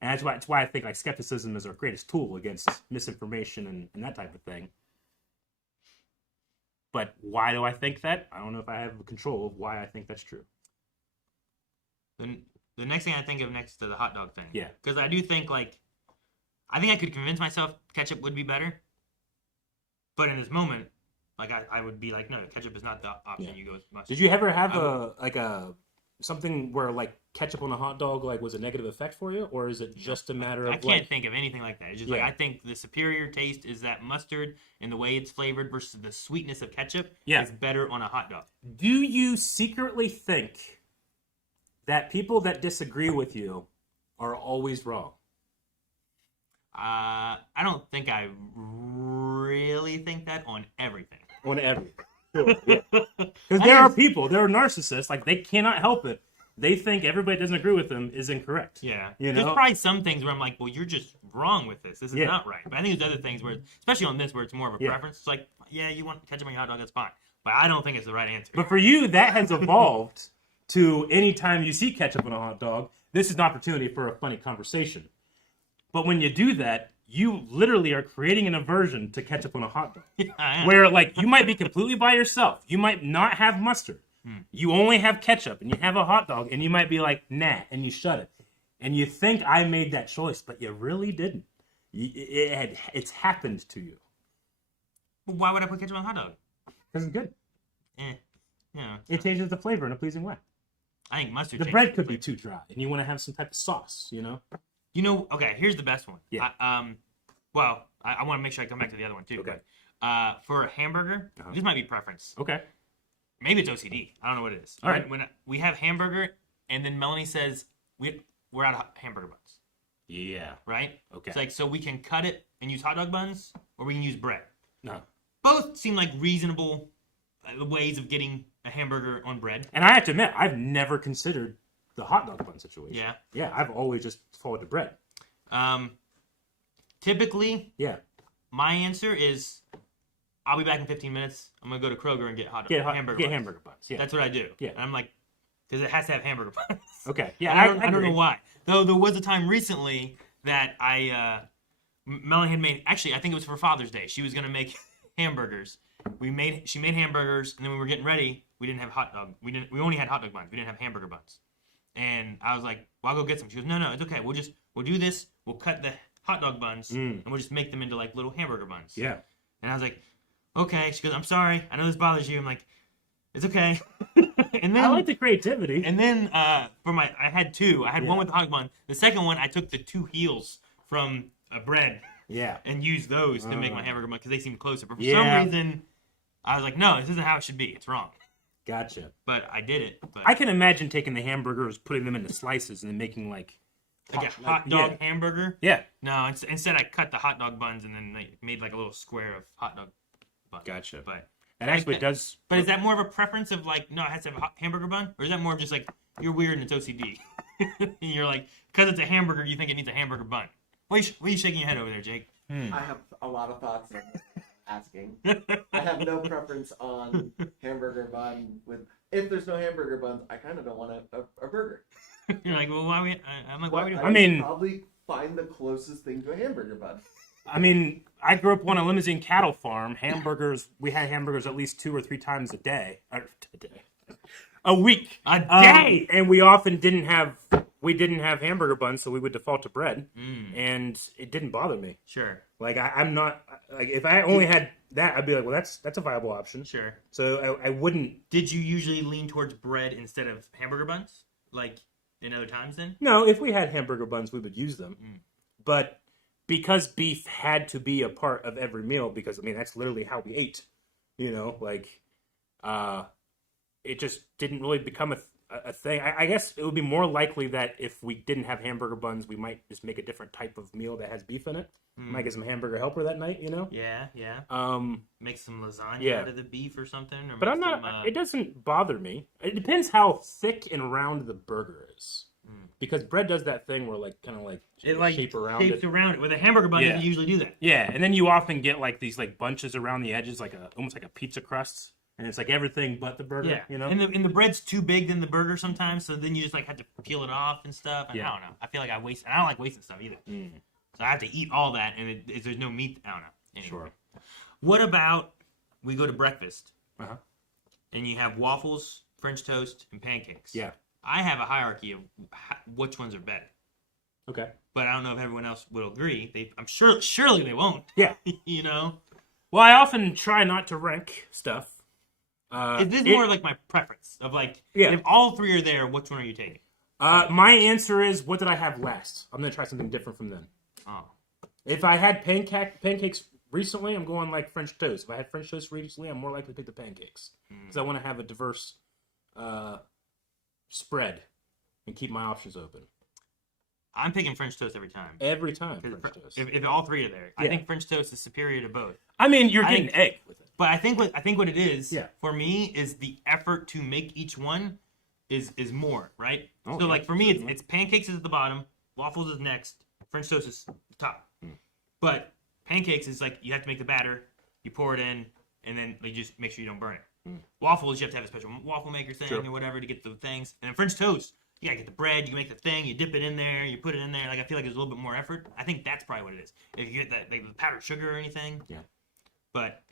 And that's why I think like skepticism is our greatest tool against misinformation and that type of thing. But why do I think that? I don't know if I have control of why I think that's true. The next thing I think of next to the hot dog thing. Yeah. Because I do think like, I think I could convince myself ketchup would be better. But in this moment, like I would be like, no, ketchup is not the option. Yeah. You go with mustard. Did you ever have something where like ketchup on a hot dog like was a negative effect for you, or is it just a matter of I can't like think of anything like that. It's just Yeah. like I think the superior taste is that mustard and the way it's flavored versus the sweetness of ketchup Yeah. is better on a hot dog. do you secretly think that people that disagree with you are always wrong? I don't think I really think that on everything. On everything. Sure, yeah. Because there are people, there are narcissists, like they cannot help it. They think everybody that doesn't agree with them is incorrect. Yeah. You There's know? probably some things where I'm like, well, you're just wrong with this. This is Yeah. not right. But I think there's other things where, especially on this, where it's more of a Yeah. preference. It's like, yeah, you want ketchup on your hot dog, that's fine. But I don't think it's the right answer. But for you, that has evolved to anytime you see ketchup on a hot dog, this is an opportunity for a funny conversation. But when you do that, you literally are creating an aversion to ketchup on a hot dog. Yeah, I am. Where, like, you might be completely by yourself. You might not have mustard. You only have ketchup, and you have a hot dog, and you might be like, nah, and you shut it. And you think I made that choice, but you really didn't. It's happened to you. But why would I put ketchup on a hot dog? Because it's good. Yeah. It changes the flavor in a pleasing way. I think mustard The changes bread could the be too dry, and you want to have some type of sauce, you know? You know, okay, here's the best one. Yeah. I want to make sure I come back to the other one, too. Okay. But, for a hamburger, this might be preference. Okay. Maybe it's OCD. I don't know what it is. All right. When we have hamburger, and then Melanie says, we're out of hamburger buns, Yeah. right? Okay. It's like, so we can cut it and use hot dog buns, or we can use bread. No. Both seem like reasonable ways of getting a hamburger on bread. And I have to admit, I've never considered the hot dog bun situation. Yeah. Yeah, I've always just followed the bread. Typically, Yeah. my answer is, I'll be back in 15 minutes. I'm gonna go to Kroger and get hamburger buns. hamburger buns. Yeah. That's what I do. Yeah. And I'm like, because it has to have hamburger buns. Okay. Yeah, I don't agree. know why. Though there was a time recently that Melanie had made. Actually, I think it was for Father's Day. She was gonna make hamburgers. She made hamburgers, and then we were getting ready. We didn't have hot dog. We only had hot dog buns. We didn't have hamburger buns. And I was like, well, I'll go get some. She goes, no, it's okay. We'll do this. We'll cut the hot dog buns, and we'll just make them into like little hamburger buns. Yeah. And I was like, okay. She goes, I'm sorry. I know this bothers you. I'm like, it's okay. And then I like the creativity. and then I had two. I had one with the hot dog bun. The second one, I took the two heels from a bread Yeah. and used those to make my hamburger bun because they seemed closer. But for Yeah. some reason, I was like, no, this isn't how it should be. It's wrong. Gotcha. But I did it. But I can imagine taking the hamburgers, putting them into slices, and then making like a hot dog yeah. hamburger. Yeah. No, instead I cut the hot dog buns and then made like a little square of hot dog bun. Gotcha. But That actually does. But is that more of a preference of like, no, it has to have a hamburger bun? Or is that more of just like, you're weird and it's OCD? You're like, because it's a hamburger, you think it needs a hamburger bun. What are you shaking your head over there, Jake? I have a lot of thoughts on asking. I have no preference on hamburger bun. If there's no hamburger buns, I kind of don't want a burger. You're like, well, why we? I'm like, why we? I I mean- would probably find the closest thing to a hamburger bun. I mean, I grew up on a limousine cattle farm. Hamburgers, we had hamburgers at least 2 or 3 times a week. A day! And we often didn't have hamburger buns, so we would default to bread, and it didn't bother me. Sure, Like I'm not like if I only had that, I'd be like, well, that's a viable option. sure. So I wouldn't. Did you usually lean towards bread instead of hamburger buns, like in other times? Then No, if we had hamburger buns, we would use them, but because beef had to be a part of every meal, because I mean that's literally how we ate. You know, like it just didn't really become a thing. I guess it would be more likely that if we didn't have hamburger buns, we might just make a different type of meal that has beef in it. Might get some hamburger helper that night, you know? yeah. Make some lasagna Yeah. out of the beef or something. Or But make I'm not. some, It doesn't bother me. It depends how thick and round the burger is, because bread does that thing where it shape around shapes it. around it. With a hamburger bun, Yeah. doesn't usually do that. Yeah, and then you often get like these like bunches around the edges, like almost like a pizza crust, and it's like everything but the burger. Yeah, You know. and the bread's too big than the burger sometimes, so then you just like have to peel it off and stuff. And Yeah. I don't know. I feel like I waste. And I don't like wasting stuff either. So I have to eat all that, and there's no meat. I don't know. Anyway. Sure. What about we go to breakfast, Uh-huh. and you have waffles, French toast, and pancakes? Yeah. I have a hierarchy of which ones are better, Okay. but I don't know if everyone else will agree. I'm sure, surely they won't. Yeah. You know, Well, I often try not to rank stuff. this is more like my preference of like, Yeah. if all three are there, which one are you taking? My answer is, what did I have last? I'm gonna try something different from then. Oh, If I had pancakes recently, I'm going like French toast. If I had French toast recently, I'm more likely to pick the pancakes because I want to have a diverse spread and keep my options open I'm picking French toast every time. every time. 'Cause French toast. If all three are there, I Yeah. think French toast is superior to both. I mean, you're I getting think- egg with it. But I think what it is Yeah. for me is the effort to make each one is more, right? Oh, so yeah, like for me, certainly. it's pancakes is at the bottom, waffles is next, French toast is the top. But pancakes is like you have to make the batter, you pour it in, and then you just make sure you don't burn it. Waffles, you have to have a special waffle maker thing Sure. or whatever to get the things. And then French toast, you gotta get the bread, you make the thing, you dip it in there, you put it in there. Like I feel like there's a little bit more effort. I think that's probably what it is. If you get that like the powdered sugar or anything. Yeah. But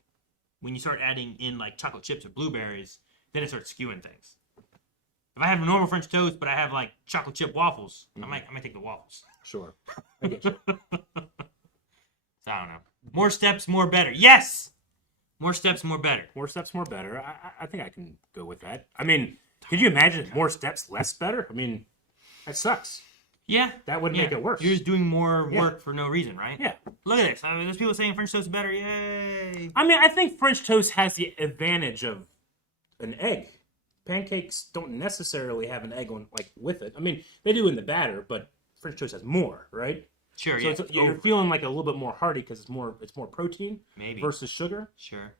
when you start adding in like chocolate chips or blueberries, then it starts skewing things. If I have a normal French toast, but I have like chocolate chip waffles, I might take the waffles. Sure. I get you. So I don't know. More steps, more better. Yes. More steps, more better. More steps, more better. I think I can go with that. I mean, could you imagine more steps, less better? I mean, that sucks. Yeah. That would make it worse. You're just doing more Yeah. work for no reason, right? Yeah. Look at this. I mean, there's people saying French toast is better. Yay. I mean, I think French toast has the advantage of an egg. Pancakes don't necessarily have an egg on like with it. I mean, they do in the batter, but French toast has more, right? Sure. So Yeah. you're feeling like a little bit more hearty because it's more protein Maybe. versus sugar. Sure.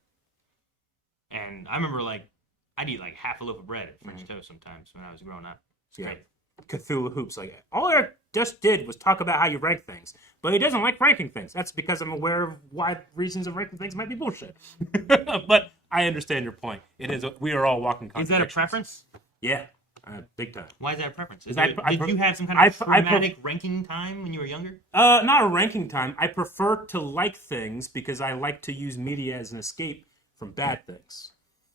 And I remember like I'd eat like half a loaf of bread at French toast sometimes when I was growing up. It's Yeah. great. Cthulhu Hoops, like all Eric just did was talk about how you rank things, but he doesn't like ranking things. That's because I'm aware of why reasons of ranking things might be bullshit. But I understand your point. It is. We are all walking. Is that a contradictions. preference? Yeah, big time. Why is that a preference? Is I- I Did pre- you have some kind I of pre- I pre- traumatic ranking time when you were younger? Not a ranking time. I prefer to like things because I like to use media as an escape from bad things.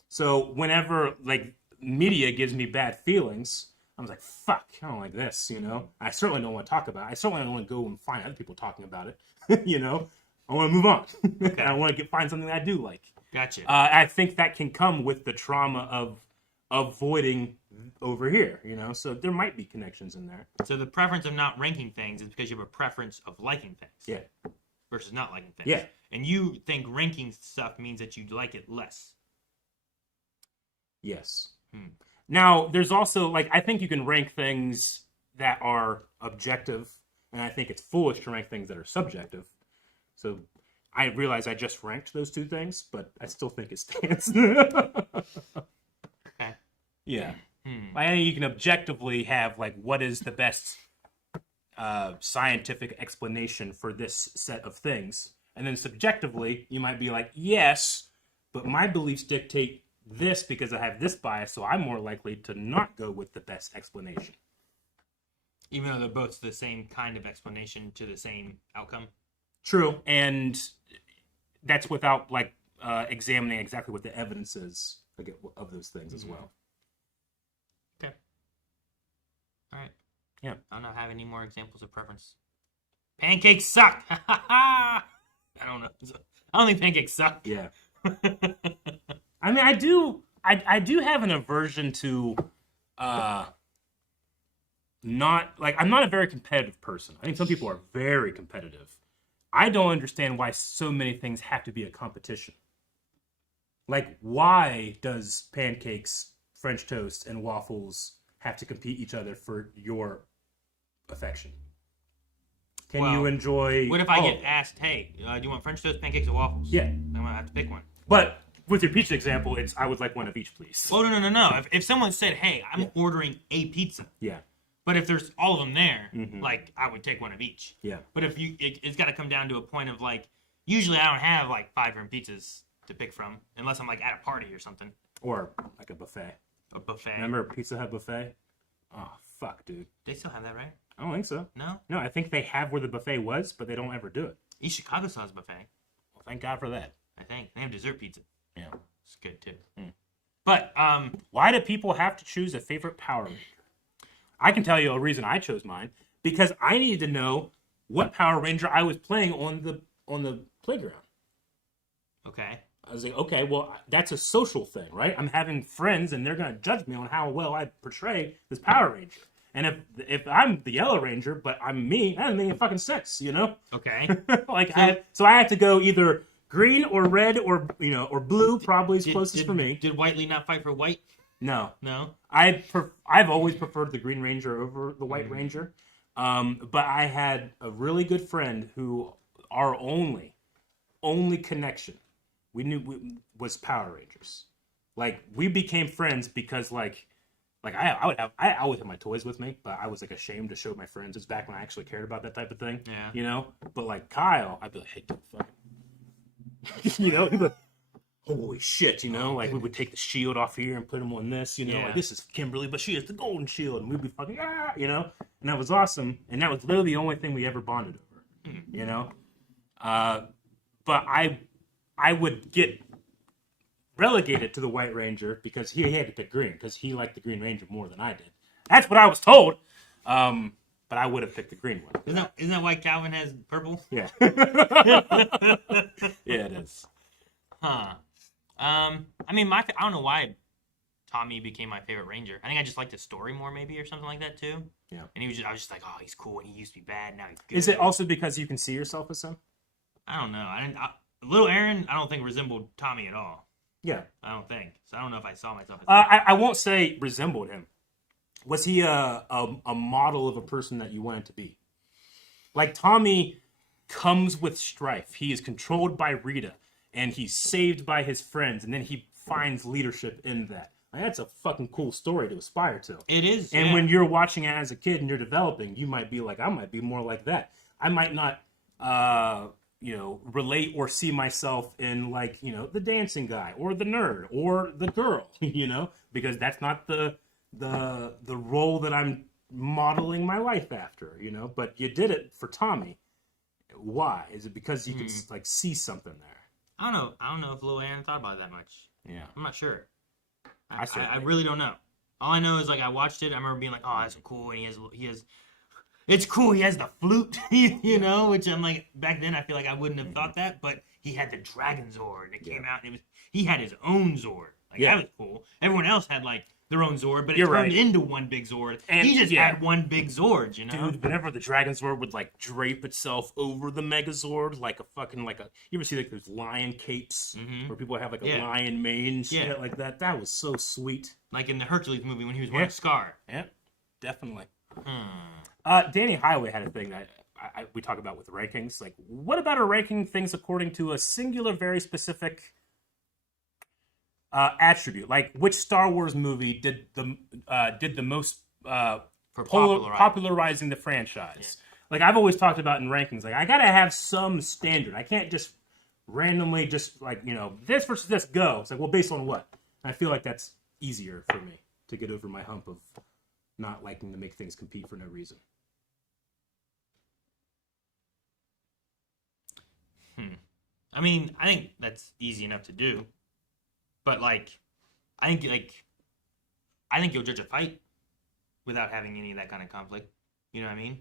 So whenever like media gives me bad feelings, I'm like, fuck, I don't like this, you know? I certainly don't want to talk about it. I certainly don't want to go and find other people talking about it, you know? I want to move on. I want to find something that I do like. Gotcha. I think that can come with the trauma of avoiding over here, you know? So there might be connections in there. So the preference of not ranking things is because you have a preference of liking things. Yeah. Versus not liking things. Yeah. And you think ranking stuff means that you like it less. Yes. Now, there's also, like, I think you can rank things that are objective, and I think it's foolish to rank things that are subjective. So I realize I just ranked those two things, but I still think it stands. Okay. Yeah. Like, I know you can objectively have like what is the best scientific explanation for this set of things, and then subjectively you might be like, yes, but my beliefs dictate this because I have this bias, so I'm more likely to not go with the best explanation. Even though they're both the same kind of explanation to the same outcome. True, and that's without like examining exactly what the evidence is of those things as well. Okay. All right. Yeah. I don't have any more examples of preference. Pancakes suck. I don't know. I don't think pancakes suck. Yeah. I mean, I do have an aversion to not like I'm not a very competitive person. I think some people are very competitive. I don't understand why so many things have to be a competition. Like, why does pancakes, French toast, and waffles have to compete each other for your affection? Can you enjoy... What if I get asked, hey, do you want French toast, pancakes, or waffles? Yeah. I'm going to have to pick one. But with your pizza example, it's I would like one of each, please. Oh, no. If someone said, hey, I'm ordering a pizza. Yeah. But if there's all of them there, like, I would take one of each. Yeah. But if it's got to come down to a point of, like, usually I don't have, like, 5 different pizzas to pick from, unless I'm, like, at a party or something. Or, like, a buffet. A buffet. Remember Pizza Hut buffet? Oh, fuck, dude. They still have that, right? I don't think so. No? No, I think they have where the buffet was, but they don't ever do it. East Chicago still has a buffet. Well, thank God for that. I think. They have dessert pizza. Yeah. It's good, too. But, why do people have to choose a favorite Power Ranger? I can tell you a reason I chose mine. Because I needed to know what Power Ranger I was playing on the playground. okay. I was like, okay, well, that's a social thing, right? I'm having friends, and they're going to judge me on how well I portray this Power Ranger. And if I'm the Yellow Ranger, but I'm me, that doesn't make any fucking sense, you know? Okay. So I had to go either green or red or blue, probably is closest for me. Did Whiteley not fight for white? No. No? I've always preferred the Green Ranger over the White Ranger. But I had a really good friend who our only connection we knew was Power Rangers. Like, we became friends because like I always had my toys with me, but I was like ashamed to show my friends. It's back when I actually cared about that type of thing. Yeah. You know? But like Kyle, I'd be like, hey, dude, fucking you know, he'd be like, holy shit, you know, like we would take the shield off here and put him on this, you know, like this is Kimberly, but she has the golden shield, and we'd be fucking you know, and that was awesome, and that was literally the only thing we ever bonded over, you know, but I would get relegated to the White Ranger because he had to pick green because he liked the Green Ranger more than I did. That's what I was told, but I would have picked the green one. Isn't that why Calvin has purple? Yeah. Yeah, it is. Huh. I mean, I don't know why Tommy became my favorite Ranger. I think I just liked the story more, maybe, or something like that too. Yeah. And I was just like, oh, he's cool, and he used to be bad, now he's good. Is it also because you can see yourself as him? I don't know. Little Aaron, I don't think resembled Tommy at all. Yeah. I don't think. So I don't know if I saw myself as I won't say resembled him. Was he a model of a person that you wanted to be? Like, Tommy comes with strife. He is controlled by Rita, and he's saved by his friends, and then he finds leadership in that. Like, that's a fucking cool story to aspire to. It is. And when you're watching it as a kid and you're developing, you might be like, I might be more like that. I might not, relate or see myself in, like, the dancing guy or the nerd or the girl, because that's not the role that I'm modeling my life after, But you did it for Tommy. Why? Is it because you could like see something there? I don't know if Lil Aaron thought about it that much. Yeah, I'm not sure. I really don't know. All I know is, like, I watched it. I remember being like, "Oh, that's cool," and he has. It's cool. He has the flute, which I'm like, back then I feel like I wouldn't have thought that, but he had the Dragon Zord, and it came out, and he had his own Zord. Like, that was cool. Everyone else had, like, their own Zord, but it turned into one big Zord. And he just had one big Zord, Dude, whenever the Dragon Zord would, like, drape itself over the Megazord, like a fucking, you ever see, like, those lion capes where people have, like, a lion mane and shit like that? That was so sweet. Like in the Hercules movie when he was wearing Scar. Yeah, definitely. Danny Highway had a thing that we talk about with rankings. Like, what about ranking things according to a singular, very specific attribute. Like, which Star Wars movie did the most For popularizing the franchise? Like, I've always talked about in rankings, like, I gotta have some standard. I can't just randomly just, like, you know, this versus this, go. It's like, well, based on what? And I feel like that's easier for me to get over my hump of not liking to make things compete for no reason. I mean, I think that's easy enough to do. But, like, I think you'll judge a fight without having any of that kind of conflict. You know what I mean?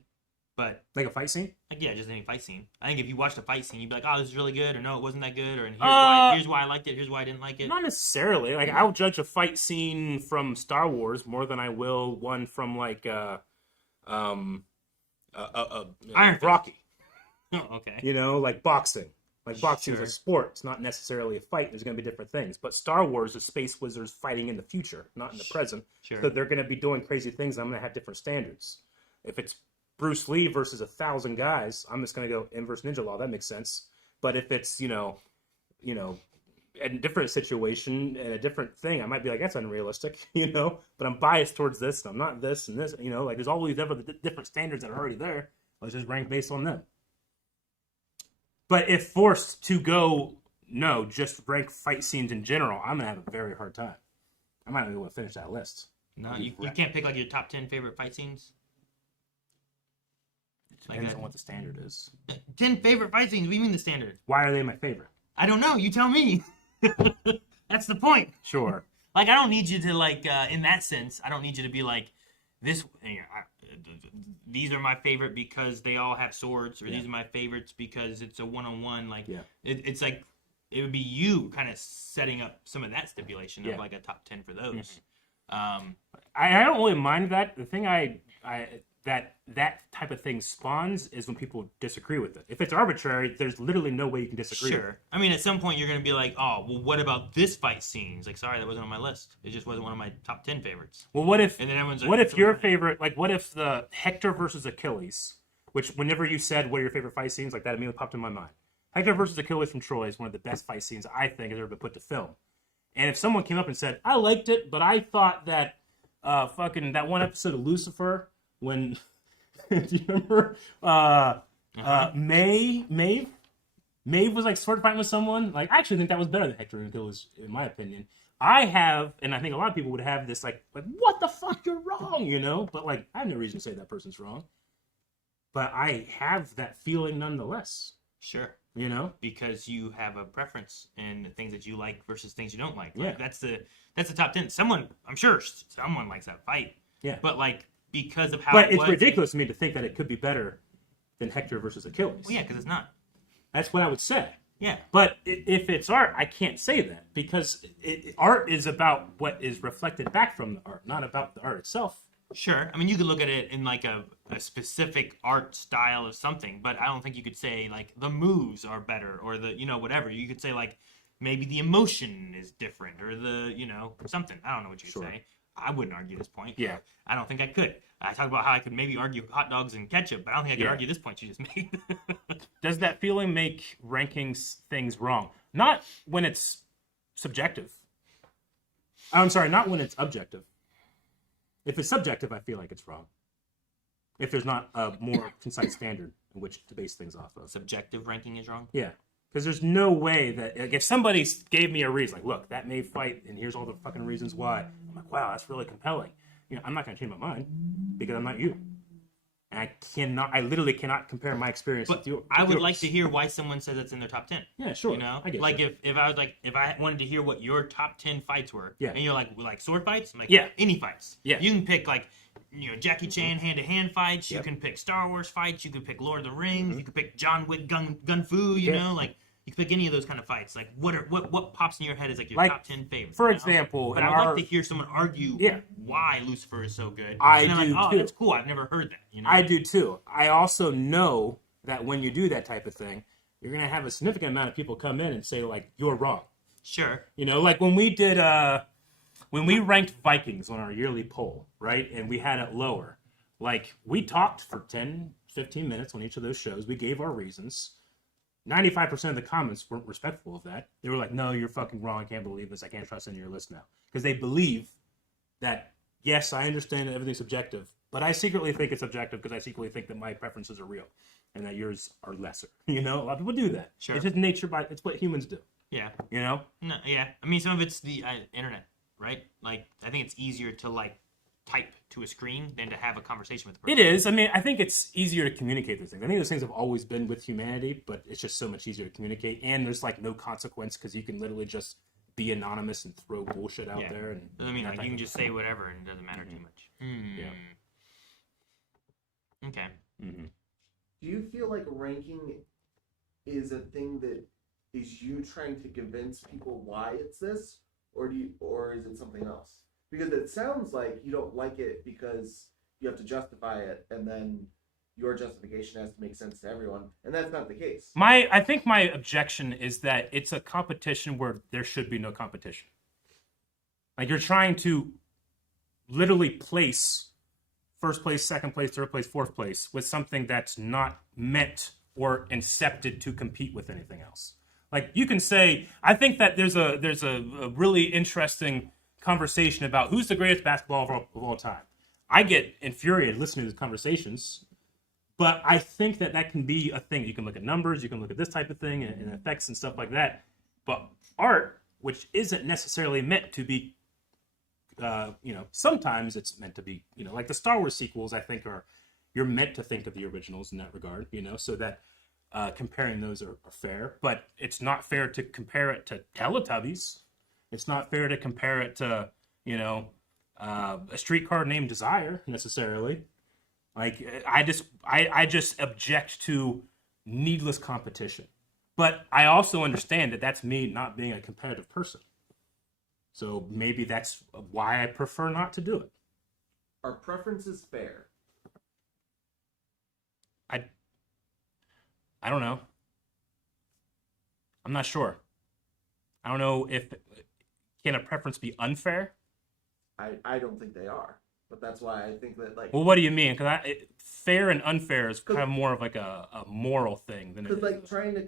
But Like a fight scene? like, yeah, just any fight scene. I think if you watched a fight scene, you'd be like, "Oh, this is really good," or "No, it wasn't that good," or "And here's why I liked it. Here's why I didn't like it." Not necessarily. Like, I'll judge a fight scene from Star Wars more than I will one from, like, Iron Fist. Rocky. Oh, okay. You know, like boxing. Like, boxing Sure. is a sport. It's not necessarily a fight. There's going to be different things. But Star Wars is space wizards fighting in the future, not in the present. Sure. So they're going to be doing crazy things. I'm going to have different standards. If it's Bruce Lee versus 1,000 guys, I'm just going to go inverse ninja law. That makes sense. But if it's, you know, a different situation and a different thing, I might be like, that's unrealistic, you know? But I'm biased towards this, and I'm not this and this. You know, like, there's all these different standards that are already there. Let's just rank based on them. But if forced to go, no, just rank fight scenes in general, I'm going to have a very hard time. I might not be able to finish that list. No, you can't pick like your top 10 favorite fight scenes. It depends on what the standard is. 10 favorite fight scenes. What do you mean the standard? Why are they my favorite? I don't know. You tell me. That's the point. Sure. Like, I don't need you to, like, in that sense, I don't need you to be like, this. These are my favorite because they all have swords, or these are my favorites because it's a one-on-one. Like, it's like, it would be you kind of setting up some of that stipulation of like a top 10 for those. I don't really mind that. The thing that type of thing spawns is when people disagree with it. If it's arbitrary, there's literally no way you can disagree. Sure. I mean, at some point you're going to be like, oh, well, what about this fight scene? It's like, sorry, that wasn't on my list. It just wasn't one of my top 10 favorites. Well, what if? And then everyone's like, what if your favorite? Like, what if the Hector versus Achilles? Which, whenever you said what are your favorite fight scenes, like that immediately popped in my mind. Hector versus Achilles from Troy is one of the best fight scenes I think has ever been put to film. And if someone came up and said, I liked it, but I thought that fucking that one episode of Lucifer when do you remember Maeve was like sword fighting with someone? Like, I actually think that was better than Hector and Achilles, in my opinion. I have, and I think a lot of people would have this like what the fuck, you're wrong, you know? But like, I have no reason to say that person's wrong. But I have that feeling nonetheless. Sure. You know? Because you have a preference in the things that you like versus things you don't like. Yeah. Like, that's the top 10. I'm sure someone likes that fight. Yeah. But like, because of how But it's ridiculous to me to think that it could be better than Hector versus Achilles. Well, yeah, because it's not. That's what I would say. Yeah. But if it's art, I can't say that because art is about what is reflected back from the art, not about the art itself. Sure. I mean, you could look at it in like a specific art style or something, but I don't think you could say like the moves are better or the, you know, whatever. You could say like maybe the emotion is different or the, you know, something. I don't know what you could say. I wouldn't argue this point. Yeah. I don't think I could. I talked about how I could maybe argue hot dogs and ketchup, but I don't think I could argue this point you just made. Does that feeling make rankings things wrong? Not when it's subjective. I'm sorry, not when it's objective. If it's subjective, I feel like it's wrong. If there's not a more concise standard in which to base things off of. Subjective ranking is wrong? Yeah. Because there's no way that, like, if somebody gave me a reason, like, look, that may fight, and here's all the fucking reasons why. I'm like, wow, that's really compelling. You know, I'm not going to change my mind because I'm not you. And I literally cannot compare my experience with yours. I would like to hear why someone says it's in their top 10. Yeah, sure. You know? I get like, you. if I was like, if I wanted to hear what your top 10 fights were, yeah. and you're like sword fights? I'm like, yeah. Any fights. Yeah. You can pick, like, you know, Jackie Chan hand-to-hand fights. You can pick Star Wars fights. You can pick Lord of the Rings. You can pick John Wick gun fu, you know? Like, you can pick any of those kind of fights. Like, what pops in your head is like your top 10 favorites. For example, but I'd like to hear someone argue why Lucifer is so good. I do like, oh, too. That's cool. I've never heard that. You know? I do too. I also know that when you do that type of thing, you're gonna have a significant amount of people come in and say like you're wrong. Sure. You know, like when we did when we ranked Vikings on our yearly poll, right? And we had it lower. Like, we talked for 10, 15 minutes on each of those shows. We gave our reasons. 95% of the comments weren't respectful of that. They were like, no, you're fucking wrong. I can't believe this. I can't trust any of your list now. Because they believe that, yes, I understand that everything's subjective, but I secretly think it's objective because I secretly think that my preferences are real and that yours are lesser. You know, a lot of people do that. Sure. It's just nature, it's what humans do. Yeah. You know? No, yeah. I mean, some of it's the internet, right? Like, I think it's easier to, like, type to a screen than to have a conversation with the person. It is. I mean, I think it's easier to communicate those things. I think those things have always been with humanity, but it's just so much easier to communicate. And there's, like, no consequence because you can literally just be anonymous and throw bullshit out there. And I mean, like, you can just say whatever and it doesn't matter too much. Yeah. Okay. Mm-hmm. Do you feel like ranking is a thing that is you trying to convince people why it's this, or is it something else? Because it sounds like you don't like it because you have to justify it, and then your justification has to make sense to everyone, and that's not the case. I think my objection is that it's a competition where there should be no competition. Like, you're trying to literally place first place, second place, third place, fourth place with something that's not meant or incepted to compete with anything else. Like, you can say, I think that there's a really interesting conversation about who's the greatest basketball of all time. I get infuriated listening to these conversations, but I think that can be a thing. You can look at numbers, you can look at this type of thing and effects and stuff like that. But art, which isn't necessarily meant to be, sometimes it's meant to be, like the Star Wars sequels, I think you're meant to think of the originals in that regard, so that comparing those are fair. But it's not fair to compare it to Teletubbies. It's not fair to compare it to, A Streetcar Named Desire necessarily. Like, I just object to needless competition. But I also understand that that's me not being a competitive person. So maybe that's why I prefer not to do it. Are preferences fair? I don't know. I'm not sure. I don't know if can a preference be unfair? I don't think they are, but that's why I think that, like. Well, what do you mean? Because fair and unfair is kind of more of like a moral thing than it is. Because, like, trying to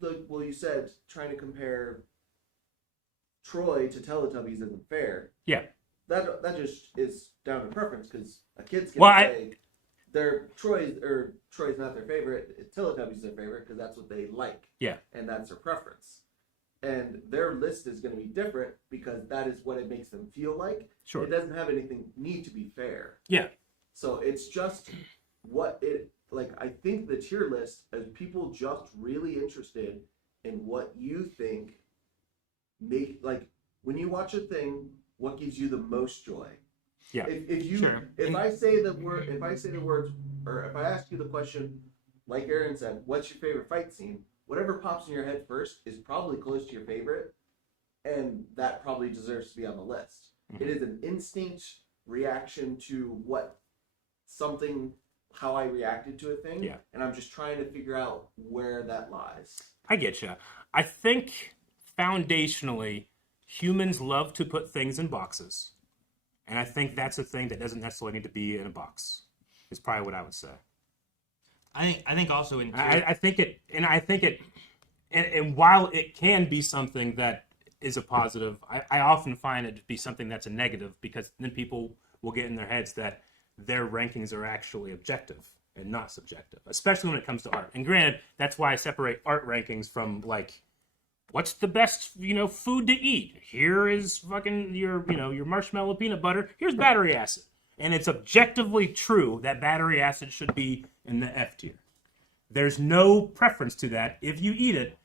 you said trying to compare Troy to Teletubbies isn't fair. Yeah. That just is down to preference, because a kid's gonna say Troy's not their favorite, Teletubbies is their favorite because that's what they like. Yeah. And that's their preference. And their list is going to be different because that is what it makes them feel like. Sure. It doesn't have anything need to be fair. Yeah. So it's just what it, like, I think the tier list is people just really interested in what you think like, when you watch a thing, what gives you the most joy? Yeah. If I say the words, or if I ask you the question, like Aaron said, what's your favorite fight scene? Whatever pops in your head first is probably close to your favorite, and that probably deserves to be on the list. Mm-hmm. It is an instinct reaction to how I reacted to a thing, and I'm just trying to figure out where that lies. I get you. I think foundationally, humans love to put things in boxes, and I think that's a thing that doesn't necessarily need to be in a box. Is probably what I would say. I think also and while it can be something that is a positive, I often find it to be something that's a negative, because then people will get in their heads that their rankings are actually objective and not subjective, especially when it comes to art. And granted, that's why I separate art rankings from, like, what's the best, food to eat? Here is fucking your marshmallow peanut butter. Here's battery acid. And it's objectively true that battery acid should be in the F tier. There's no preference to that. If you eat it,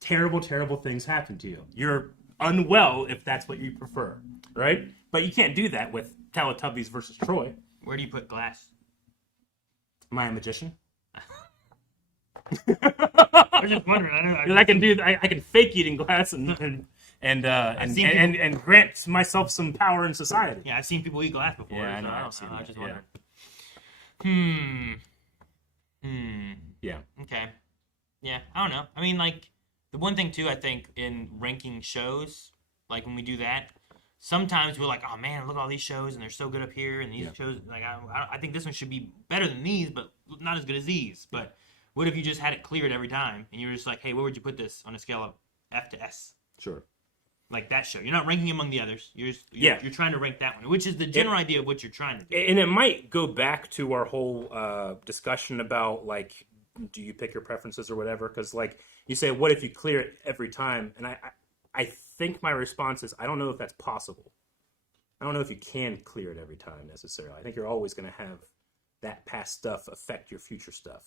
terrible, terrible things happen to you. You're unwell if that's what you prefer, right? But you can't do that with Teletubbies versus Troy. Where do you put glass? Am I a magician? I was just wondering. I can fake eating glass and grant myself some power in society. Yeah, I've seen people eat glass before. Yeah, I know. I was just wondering. Yeah. Okay. Yeah, I don't know. I mean, like, the one thing too, I think, in ranking shows, like when we do that, sometimes we're like, oh man, look at all these shows and they're so good up here, and these shows, like, I think this one should be better than these, but not as good as these. But What if you just had it cleared every time, and you were just like, hey, where would you put this on a scale of F to S? Sure. Like that show. You're not ranking among the others. You're trying to rank that one, which is the general idea of what you're trying to do. And it might go back to our whole discussion about, like, do you pick your preferences or whatever? Because, like, you say, what if you clear it every time? And I think my response is, I don't know if that's possible. I don't know if you can clear it every time necessarily. I think you're always going to have that past stuff affect your future stuff.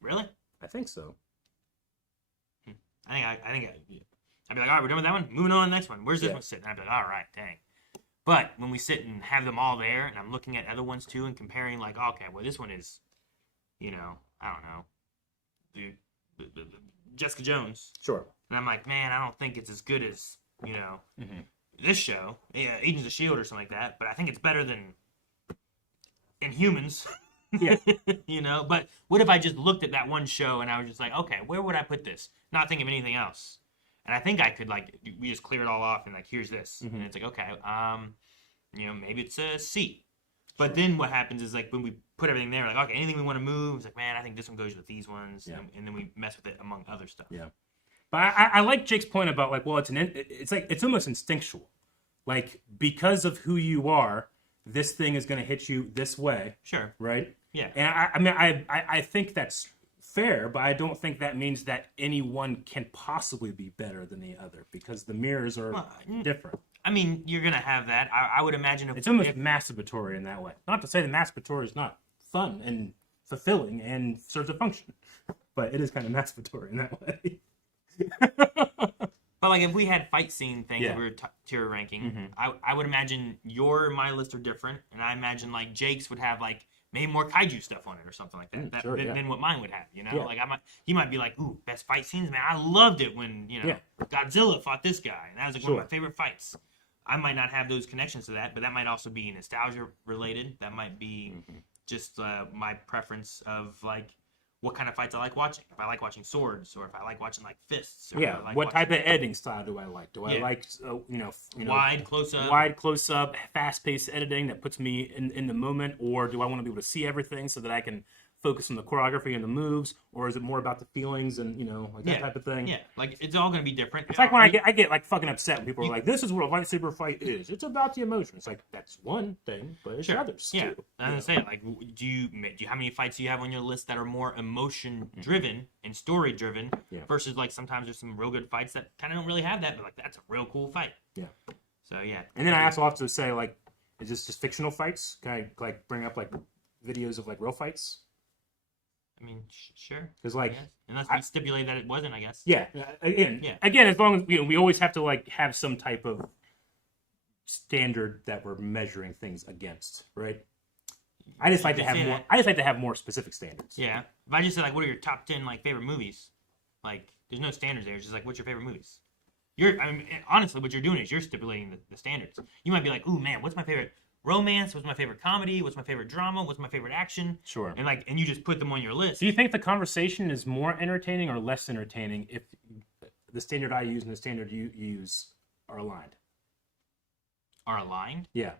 Really? I think so. I'd be like, all right, we're done with that one. Moving on to the next one. Where's this one sitting? I'd be like, all right, dang. But when we sit and have them all there, and I'm looking at other ones too, and comparing, like, okay, well, this one is, I don't know, the Jessica Jones. Sure. And I'm like, man, I don't think it's as good as, this show, Agents of S.H.I.E.L.D. or something like that. But I think it's better than Inhumans. Yeah. But what if I just looked at that one show and I was just like, okay, where would I put this? Not thinking of anything else. And I think I could, like, we just clear it all off and, like, here's this. Mm-hmm. And it's like, okay, maybe it's a C. But then what happens is, like, when we put everything there, like, okay, anything we want to move, it's like, man, I think this one goes with these ones. Yeah. And then we mess with it among other stuff. Yeah. But I like Jake's point about, like, well, it's almost instinctual. Like, because of who you are, this thing is going to hit you this way. Sure. Right? Yeah. And I think that's fair, but I don't think that means that any one can possibly be better than the other, because the mirrors are different. I mean, you're going to have that. I would imagine it's almost masturbatory in that way. Not to say that masturbatory is not fun and fulfilling and serves a function, but it is kind of masturbatory in that way. But, like, if we had fight scene things that we were tier ranking, I would imagine my list are different, and I imagine, like, Jake's would have, like, maybe more kaiju stuff on it or something like that, than what mine would have, Yeah. Like, he might be like, ooh, best fight scenes, man. I loved it when, Godzilla fought this guy, and that was, like, one of my favorite fights. I might not have those connections to that, but that might also be nostalgia related. That might be just my preference of, like, what kind of fights I like watching. If I like watching swords, or if I like watching, like, fists. Or What type of editing style do I like? Do I like, wide, close-up? Wide, close-up, fast-paced editing that puts me in the moment? Or do I want to be able to see everything so that I can focus on the choreography and the moves? Or is it more about the feelings and, like that type of thing? Yeah, like, it's all going to be different. It's like when I get like, fucking upset when people are like, this is what a lightsaber fight is. It's about the emotion. It's like, that's one thing, but it's others, too. I was saying, like, how many fights do you have on your list that are more emotion-driven and story-driven versus, like, sometimes there's some real good fights that kind of don't really have that, but, like, that's a real cool fight. Yeah. So, yeah. And then I also have to say, like, is this just fictional fights? Can I, like, bring up, like, videos of, like, real fights? I mean, sure. Because, like, unless we stipulate that it wasn't, I guess. Yeah. Again, as long as we always have to, like, have some type of standard that we're measuring things against, right? I just like to have more. I just like to have more specific standards. Yeah. If I just say, like, what are your top 10, like, favorite movies? Like, there's no standards there. It's just like, what's your favorite movies? Honestly, what you're doing is you're stipulating the standards. You might be like, ooh, man, what's my favorite romance? What's my favorite comedy? What's my favorite drama? What's my favorite action? Sure. And you just put them on your list. Do you think the conversation is more entertaining or less entertaining if the standard I use and the standard you use are aligned? Are aligned? Yeah.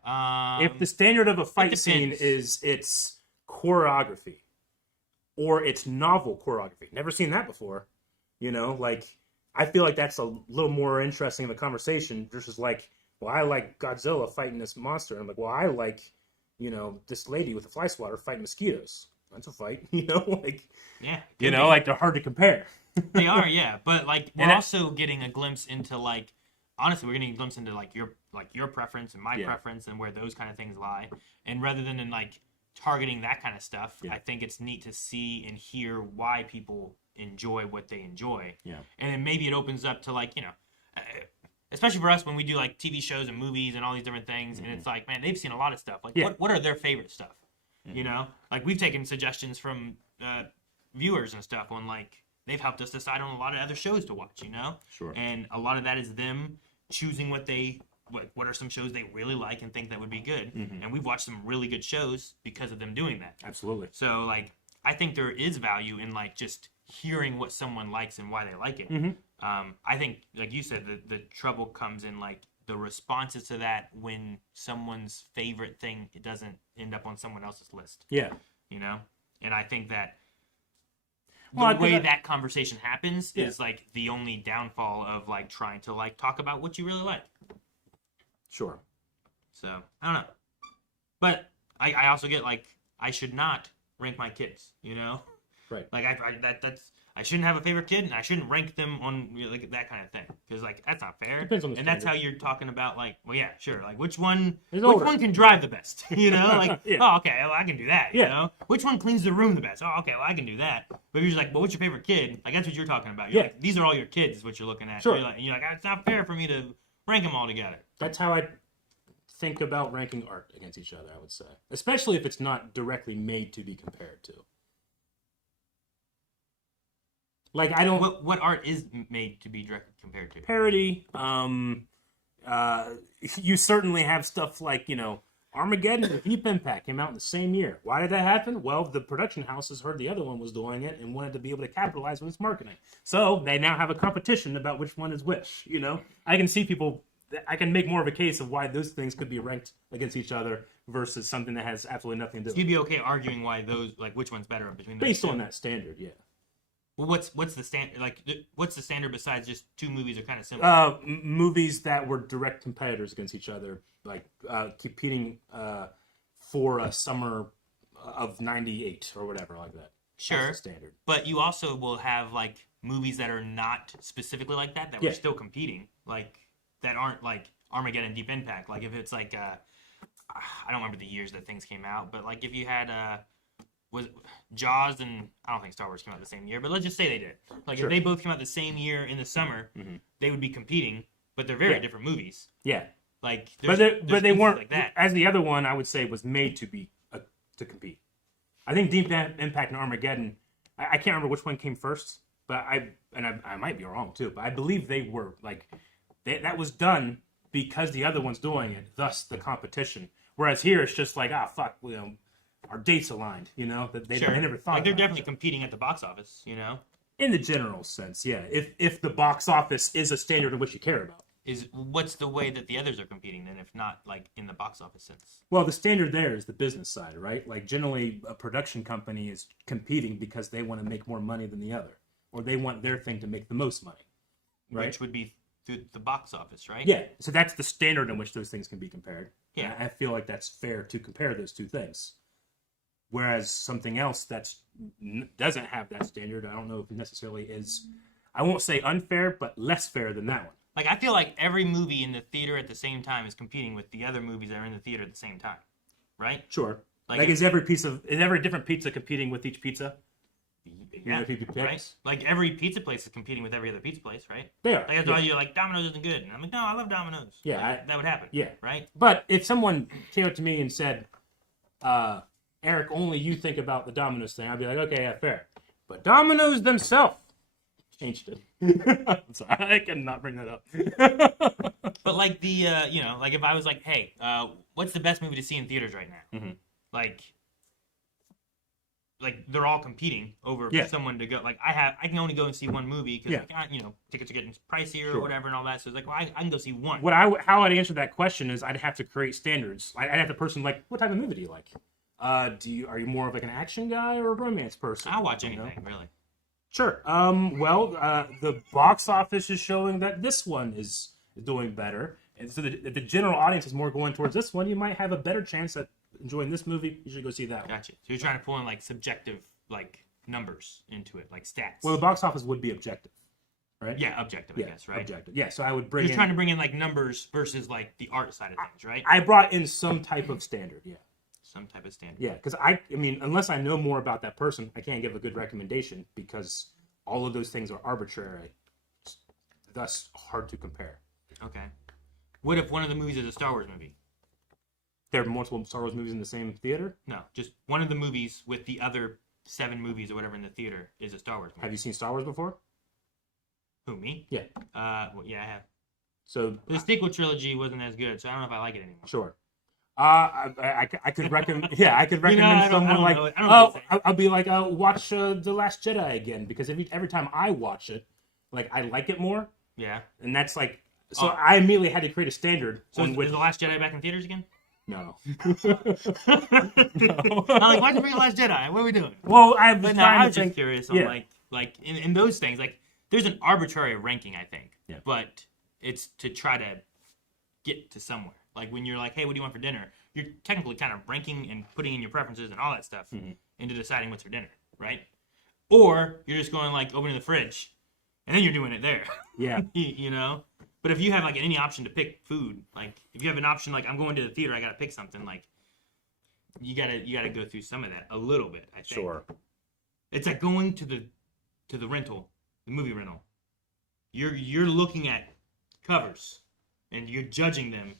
If the standard of a fight scene is its choreography or its novel choreography, never seen that before, like, I feel like that's a little more interesting of a conversation versus, like, well, I like Godzilla fighting this monster. And I'm like, well, I like, this lady with a fly swatter fighting mosquitoes. That's a fight, like, yeah, like, they're hard to compare. They are, yeah. But, like, we're also getting a glimpse into, like, honestly, we're getting a glimpse into, like, your preference and my preference and where those kind of things lie. And rather than, like, targeting that kind of stuff, I think it's neat to see and hear why people enjoy what they enjoy. Yeah. And then maybe it opens up to, like, especially for us when we do, like, TV shows and movies and all these different things, and it's like, man, they've seen a lot of stuff. Like, what are their favorite stuff? Like, we've taken suggestions from viewers and stuff on, like, they've helped us decide on a lot of other shows to watch, Sure. And a lot of that is them choosing what are some shows they really like and think that would be good. And we've watched some really good shows because of them doing that. Absolutely. So, like, I think there is value in, like, just hearing what someone likes and why they like it. I think, like you said, the trouble comes in, like, the responses to that when someone's favorite thing, it doesn't end up on someone else's list. Yeah. And I think that the way that conversation happens Yeah. is like the only downfall of like trying to like talk about what you really like. Sure. So I don't know, but I also get like I should not rank my kids, you know? Right. Like I shouldn't have a favorite kid, and I shouldn't rank them on like that kind of thing, because like that's not fair. Depends on the and that's standard. how you're talking about like, well, yeah, sure, like which one older. can drive the best, you know? Like, Yeah. oh, okay, well, I can do that, you Yeah. know? Which one cleans the room the best? Oh, okay, well, I can do that. But if you're just like, well, what's your favorite kid? Like that's what you're talking about. You're Yeah. like, these are all your kids, is what you're looking at. Sure. You're like, it's not fair for me to rank them all together. That's how I think about ranking art against each other, I would say. Especially if it's not directly made to be compared to. Like, I don't... What art is made to be directly compared to? Parody. You certainly have stuff like, Armageddon and Deep Impact came out in the same year. Why did that happen? Well, the production houses heard the other one was doing it and wanted to be able to capitalize on its marketing. So they now have a competition about which one is which, I can see people... I can make more of a case of why those things could be ranked against each other versus something that has absolutely nothing to do So you'd be okay arguing why those, like, which one's better between those based two? on that standard, yeah. Well, what's the standard? Like, what's the standard besides just two movies are kind of similar? Movies that were direct competitors against each other, like competing for a summer of '98 or whatever, like that. Sure, that's the standard. But you also will have like movies that are not specifically like that were still competing, like that aren't like Armageddon, Deep Impact. Like if it's like I don't remember the years that things came out, but like if you had was Jaws and I don't think Star Wars came out the same year, but let's just say they did. Like Sure. if they both came out the same year in the summer, they would be competing, but they're very different movies. Yeah, Like, but they instances weren't like that. as the other one. I would say was made to be to compete. I think Deep Impact and Armageddon. I can't remember which one came first, but I might be wrong too. But I believe they were like that was done because the other one's doing it. Thus the competition. Whereas here it's just like fuck, our dates aligned. That they never thought. Like they're about definitely it. competing at the box office. In the general sense, yeah. If the box office is a standard in which you care about. What's the way that the others are competing then, if not like in the box office sense? Well, the standard there is the business side, right? Like generally a production company is competing because they want to make more money than the other, or they want their thing to make the most money, right? Which would be through the box office, right? Yeah. So that's the standard in which those things can be compared. Yeah. And I feel like that's fair to compare those two things. Whereas something else that doesn't have that standard, I don't know if it necessarily is, I won't say unfair, but less fair than that one. Like I feel like every movie in the theater at the same time is competing with the other movies that are in the theater at the same time, right? Sure. Like is every different pizza competing with each pizza? Yeah, if you pick right. picks? Like every pizza place is competing with every other pizza place, right? They are. Like that's why you're like Domino's isn't good, and I'm like, no, I love Domino's. Yeah, Like, that would happen. Yeah. right. But if someone came up to me and said, Eric, only you think about the Domino's thing, I'd be like, okay, yeah, fair. But Domino's themselves changed it. I'm sorry, I cannot bring that up. But like the like if I was like, hey, what's the best movie to see in theaters right now? Mhm. Like they're all competing over someone to go. Like I can only go and see one movie because tickets are getting pricier or whatever and all that. So it's like, well, I can go see one. How I'd answer that question is I'd have to create standards. I'd have the person like, what type of movie do you like? Are you more of like an action guy or a romance person? I'll watch anything really. Sure. The box office is showing that this one is doing better, and so if the general audience is more going towards this one, you might have a better chance at enjoying this movie. You should go see that one. Gotcha. So you're trying to pull in like subjective like numbers into it, like stats. Well, the box office would be objective, right? Yeah, objective, I guess, right? Objective. Yeah, so I would bring You're trying to bring in like numbers versus like the art side of things, right? I brought in some type of standard, yeah. Some type of standard. Yeah, because I mean, unless I know more about that person, I can't give a good recommendation because all of those things are arbitrary, thus hard to compare. Okay. What if one of the movies is a Star Wars movie? There are multiple Star Wars movies in the same theater? No, just one of the movies with the other 7 movies or whatever in the theater is a Star Wars movie. Have you seen Star Wars before? Who, me? Yeah. Well, yeah, I have. So The sequel trilogy wasn't as good, so I don't know if I like it anymore. sure. I could recommend. Yeah, I could recommend someone like. I'll be like, watch The Last Jedi again because every time I watch it, like I like it more, Yeah. and that's like. So I immediately had to create a standard. So is The Last Jedi back in theaters again? No. I'm like, why'd you bring The Last Jedi? What are we doing? Well, But no, I was just curious on like Like in those things, like there's an arbitrary ranking, I think. Yeah. But it's to try to get to somewhere. Like when you're like, hey, what do you want for dinner? You're technically kind of ranking and putting in your preferences and all that stuff into deciding what's for dinner, right? Or you're just going like opening the fridge, and then you're doing it there. Yeah. You know. But if you have like any option to pick food, like if you have an option like I'm going to the theater, I gotta pick something. Like you gotta go through some of that a little bit. I think. Sure. It's like going to the rental, the movie rental. You're looking at covers, and you're judging them,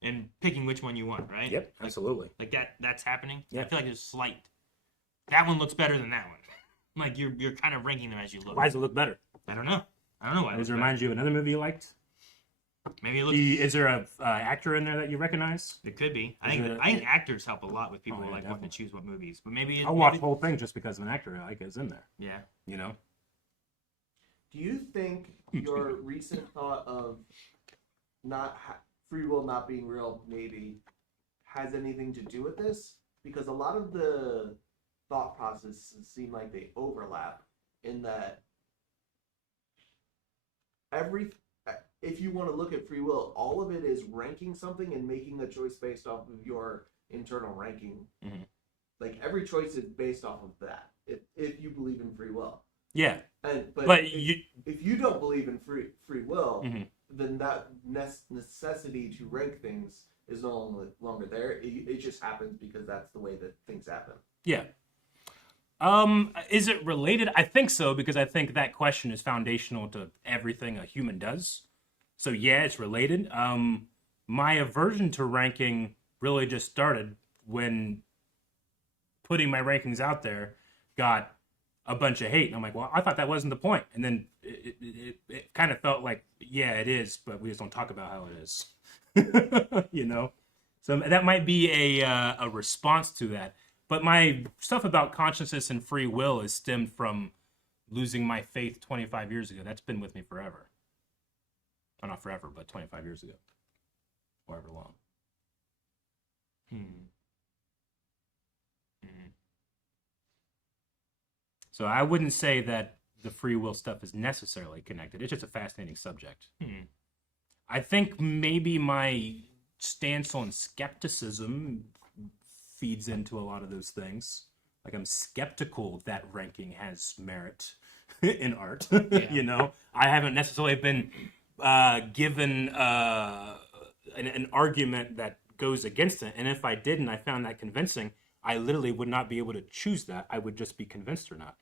and picking which one you want, right? Yep, absolutely. Like that's happening. Yeah. I feel like there's slight. That one looks better than that one. Like you're kind of ranking them as you look. Why does it look better? I don't know why. Does it remind you of another movie you liked? Maybe it looks. Is there a actor in there that you recognize? It could be. I think actors help a lot with people like wanting to choose what movies. But maybe I'll watch the whole thing just because of an actor I like is in there. Yeah. You know. Do you think your recent thought of free will not being real maybe has anything to do with this? Because a lot of the thought processes seem like they overlap in that if you want to look at free will, all of it is ranking something and making a choice based off of your internal ranking. Mm-hmm. Like every choice is based off of that. If you believe in free will. Yeah. But if you don't believe in free will, then that necessity to rank things is no longer there. It just happens because that's the way that things happen. Yeah. Is it related? I think so, because I think that question is foundational to everything a human does. So yeah, it's related. My aversion to ranking really just started when putting my rankings out there got a bunch of hate. And I'm like, well, I thought that wasn't the point. And then it kind of felt like, yeah, it is, but we just don't talk about how it is. You know? So that might be a response to that. But my stuff about consciousness and free will is stemmed from losing my faith 25 years ago. That's been with me forever. Well, not forever, but 25 years ago. However long. So I wouldn't say that the free will stuff is necessarily connected. It's just a fascinating subject. I think maybe my stance on skepticism feeds into a lot of those things. Like I'm skeptical that ranking has merit in art. Yeah. You know, I haven't necessarily been given an argument that goes against it. And if I did and I found that convincing, I literally would not be able to choose that. I would just be convinced or not.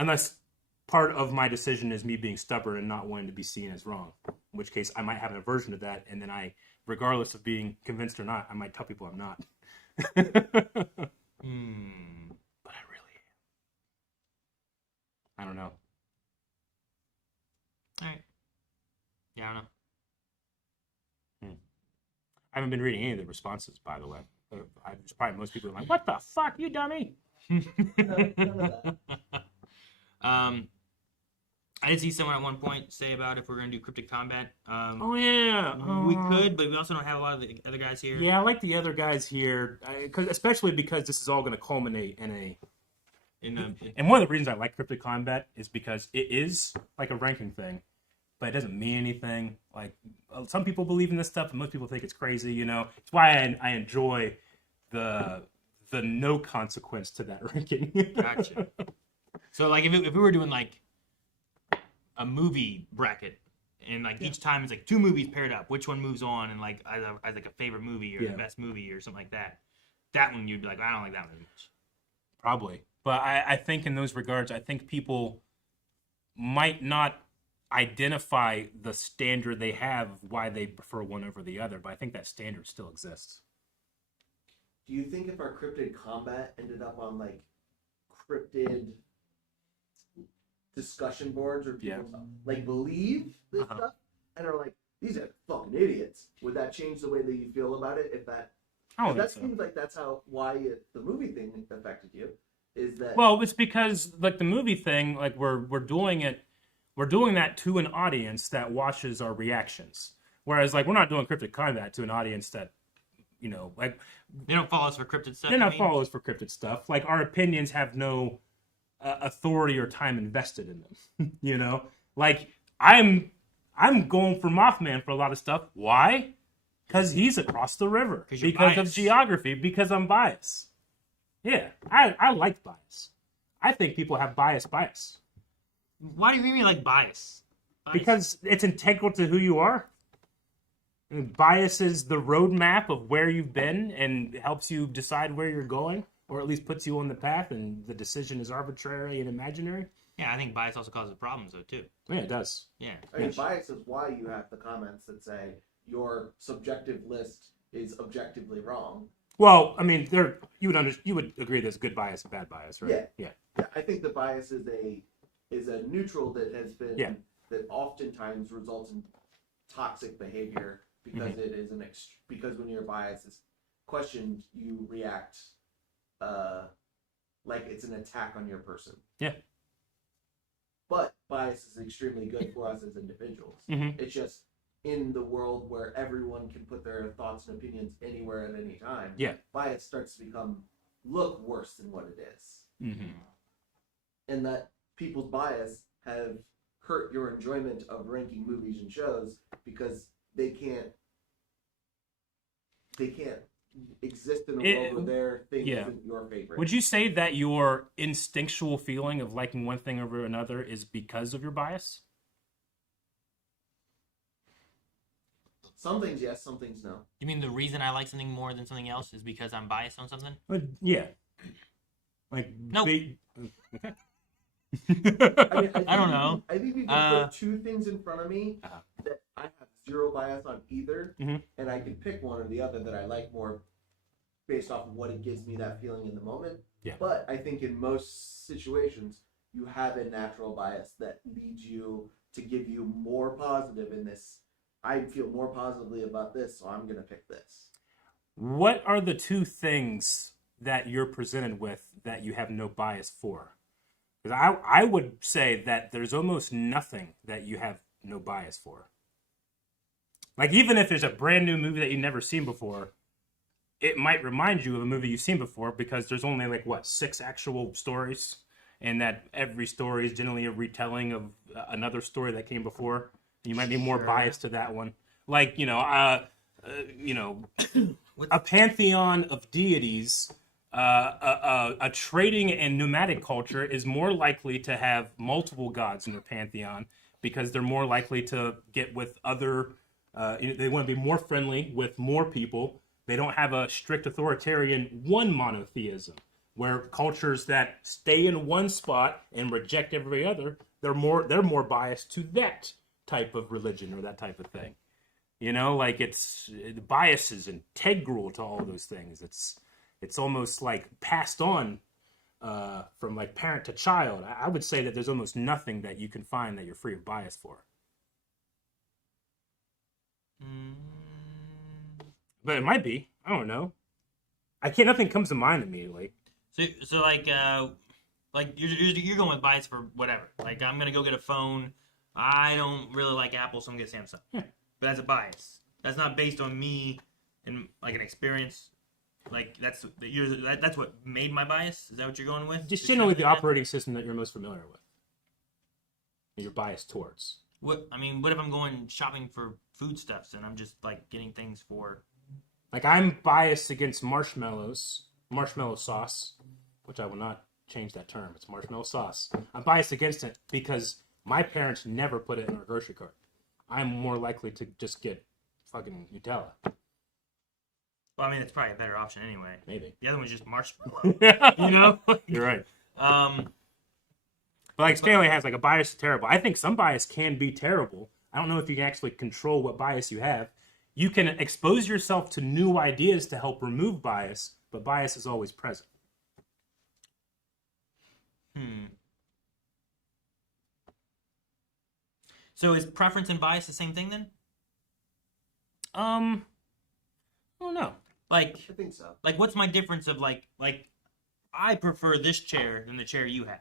Unless part of my decision is me being stubborn and not wanting to be seen as wrong. In which case, I might have an aversion to that, and then regardless of being convinced or not, I might tell people I'm not. But I really am. I don't know. All right. Yeah, I don't know. I haven't been reading any of the responses, by the way. Probably most people are like, "What the fuck, you dummy?" I did see someone at one point say about if we're going to do cryptic combat. Oh, yeah. We could, but we also don't have a lot of the other guys here. Yeah, I like the other guys here, especially because this is all going to culminate in a... And one of the reasons I like cryptic combat is because it is like a ranking thing, but it doesn't mean anything. Like, some people believe in this stuff, and most people think it's crazy, you know? It's why I enjoy the no consequence to that ranking. Gotcha. So, like, if we were doing, like, a movie bracket, and, like, each time it's, like, two movies paired up, which one moves on, and, like, as like, a favorite movie or the best movie or something like that, that one you'd be like, I don't like that one as much. Probably. But I think in those regards, I think people might not identify the standard they have, why they prefer one over the other, but I think that standard still exists. Do you think if our cryptid combat ended up on, like, cryptid discussion boards or people like believe this stuff and are like, these are fucking idiots, would that change the way that you feel about it? If that seems like that's why the movie thing affected you, is that... Well, it's because, like, the movie thing, like, we're doing that to an audience that watches our reactions, whereas, like, we're not doing cryptic combat to an audience that like They don't follow us for cryptid stuff. they're you not mean? followers for cryptid stuff. Like our opinions have no authority or time invested in them. Like I'm going for Mothman for a lot of stuff. Why? Because he's across the river. 'Cause you're Because of biased. geography. Because I'm biased. Yeah, I like bias. I think people have bias. Why do you mean like bias? Because it's integral to who you are. And bias is the roadmap of where you've been and helps you decide where you're going, or at least puts you on the path, and the decision is arbitrary and imaginary. Yeah, I think bias also causes problems though too. Yeah, it does. Yeah. I mean, bias is why you have the comments that say your subjective list is objectively wrong. Well, I mean, you would agree there's good bias and bad bias, right? Yeah. Yeah, I think the bias is a neutral that has been that oftentimes results in toxic behavior because it is because when your bias is questioned, you react like it's an attack on your person. Yeah. But bias is extremely good for us as individuals. Mm-hmm. It's just in the world where everyone can put their thoughts and opinions anywhere at any time. Yeah. Bias starts to look worse than what it is. Mm-hmm. And that people's bias have hurt your enjoyment of ranking movies and shows because they can't exist in a world where their thing isn't your favorite. Would you say that your instinctual feeling of liking one thing over another is because of your bias? Some things yes, some things no. You mean the reason I like something more than something else is because I'm biased on something? Yeah. Like Nope. Okay. I don't know. I think you can put two things in front of me Uh-huh. that I have zero bias on either, Mhm. and I can pick one or the other that I like more based off of what it gives me that feeling in the moment. Yeah. But I think in most situations, you have a natural bias that leads you to give you more positive in this. I feel more positively about this, so I'm going to pick this. What are the two things that you're presented with that you have no bias for? Because I would say that there's almost nothing that you have no bias for. Like, even if there's a brand new movie that you've never seen before, it might remind you of a movie you've seen before because there's only, 6 actual stories, and that every story is generally a retelling of another story that came before. You might be more biased to that one. A pantheon of deities, a trading and nomadic culture is more likely to have multiple gods in their pantheon because they're more likely to get with other. They want to be more friendly with more people. They don't have a strict authoritarian one monotheism where cultures that stay in one spot and reject every other. They're more biased to that type of religion or that type of thing. Bias is integral to all those things. It's almost like passed on from parent to child. I would say that there's almost nothing that you can find that you're free of bias for. But it might be. I don't know. Nothing comes to mind immediately. So you're going with bias for whatever. Like, I'm gonna go get a phone. I don't really like Apple, so I'm gonna get Samsung. Yeah. But that's a bias. That's not based on me and an experience. That's what made my bias. Is that what you're going with? Just generally the operating system that you're most familiar with. That you're biased towards. What if I'm going shopping for foodstuffs and I'm just getting things for? I'm biased against marshmallow sauce, which I will not change that term. It's marshmallow sauce. I'm biased against it because my parents never put it in our grocery cart. I'm more likely to just get fucking Nutella. Well, it's probably a better option anyway. Maybe. The other one's just marshmallow. You're right. But Stanley has a bias to terrible. I think some bias can be terrible. I don't know if you can actually control what bias you have. You can expose yourself to new ideas to help remove bias, but bias is always present. So is preference and bias the same thing then? I don't know. I think so. What's my difference of I prefer this chair than the chair you have?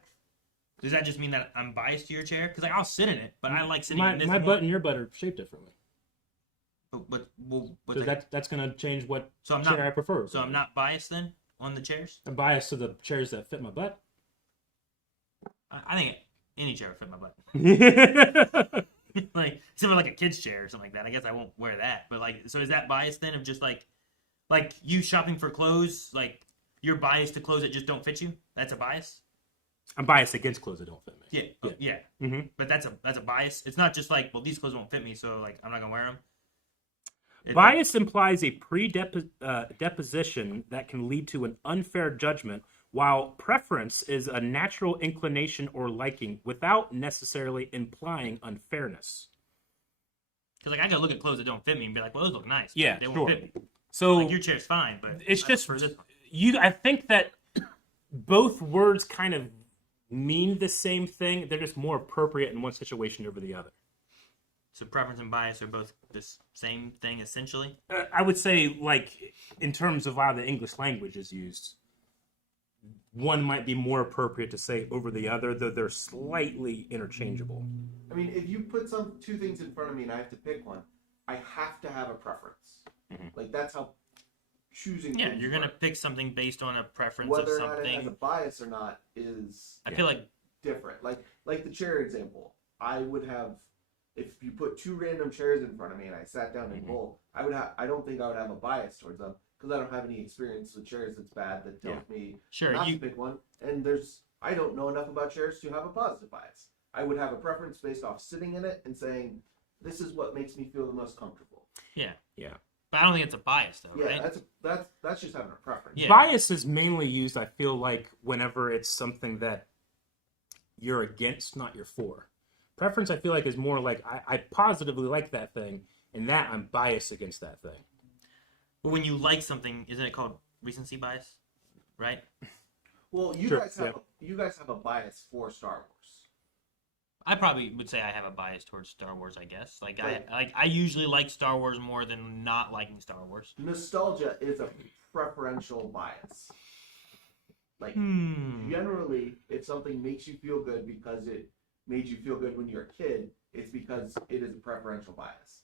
Does that just mean that I'm biased to your chair? Because I'll sit in it, but I like sitting in this. My butt and your butt are shaped differently. But So that's going to change what so I'm chair not I prefer. so I'm not biased then on the chairs. I'm biased to the chairs that fit my butt. I think any chair would fit my butt. Yeah, Like except for like a kid's chair or something like that. I guess I won't wear that. But like, so is that bias then of just like you shopping for clothes? Like you're biased to clothes that just don't fit you. That's a bias. I'm biased against clothes that don't fit me. Yeah. Mm-hmm. But that's a bias. It's not just like, well, these clothes won't fit me, so like I'm not gonna wear them. Bias implies a deposition that can lead to an unfair judgment, while preference is a natural inclination or liking without necessarily implying unfairness. Because like I gotta look at clothes that don't fit me and be like, well, those look nice. Yeah, they sure. won't fit me. So Like, your chair's fine, but it's I just prefer this one. I think that both words kind of mean the same thing. They're just more appropriate in one situation over the other. So preference and bias are both the same thing essentially. I would say, like, in terms of how the English language is used, one might be more appropriate to say over the other, though they're slightly interchangeable. I mean, if you put two things in front of me and I have to pick one, I have to have a preference. Mm-hmm. Like that's how choosing. Yeah, things you're gonna work. pick something based on a preference Whether of or not it has a something. bias or not is I feel like different. Like the chair example, I would have, if you put two random chairs in front of me and I sat down and bowl, I don't think I would have a bias towards them because I don't have any experience with chairs that's bad that tells me sure not you to pick one. And I don't know enough about chairs to have a positive bias. I would have a preference based off sitting in it and saying, this is what makes me feel the most comfortable. yeah. Yeah. But I don't think it's a bias though, Yeah, right? that's just having a preference. Yeah. Bias is mainly used, I feel like, whenever it's something that you're against, not you're for. Preference, I feel like, is more like I positively like that thing, and that I'm biased against that thing. But when you like something, isn't it called recency bias? Right? Well, you Sure, guys have a bias for Star Wars. I probably would say I have a bias towards Star Wars, I guess. Like Right. I usually like Star Wars more than not liking Star Wars. Nostalgia is a preferential bias. Like generally, if something makes you feel good because it made you feel good when you're a kid, it's because it is a preferential bias.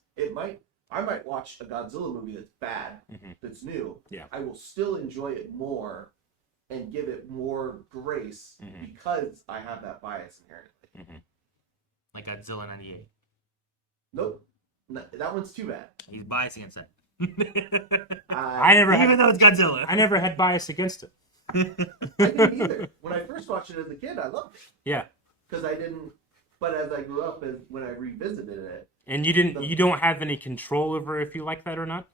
I might watch a Godzilla movie that's bad, that's new. Yeah. I will still enjoy it more and give it more grace because I have that bias inherently. Like Godzilla 98. Nope. No, that one's too bad. He's biased against that. Even though it's Godzilla. I never had bias against it. I didn't either. When I first watched it as a kid, I loved it. Yeah. Because I didn't. But as I grew up, and when I revisited it, And you don't have any control over if you like that or not?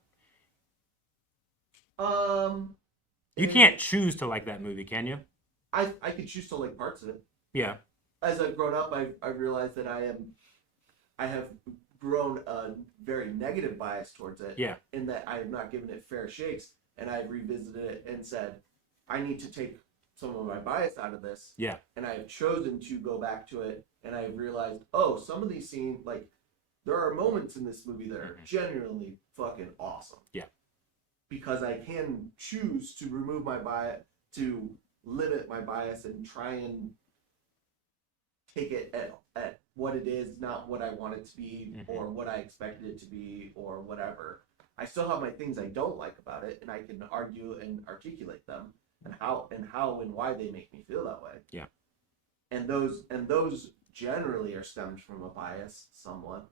You can't choose to like that movie, can you? I could choose to like parts of it. Yeah. As I've grown up, I realized that I have grown a very negative bias towards it. Yeah. In that I have not given it fair shakes, and I've revisited it and said, I need to take some of my bias out of this. Yeah. And I have chosen to go back to it, and I've realized, oh, some of these scenes, like, there are moments in this movie that are genuinely fucking awesome. Yeah. Because I can choose to remove my bias, to limit my bias, and try and take it at what it is, not what I want it to be, or what I expected it to be, or whatever. I still have my things I don't like about it, and I can argue and articulate them, and how and why they make me feel that way. Yeah. And those generally are stemmed from a bias, somewhat.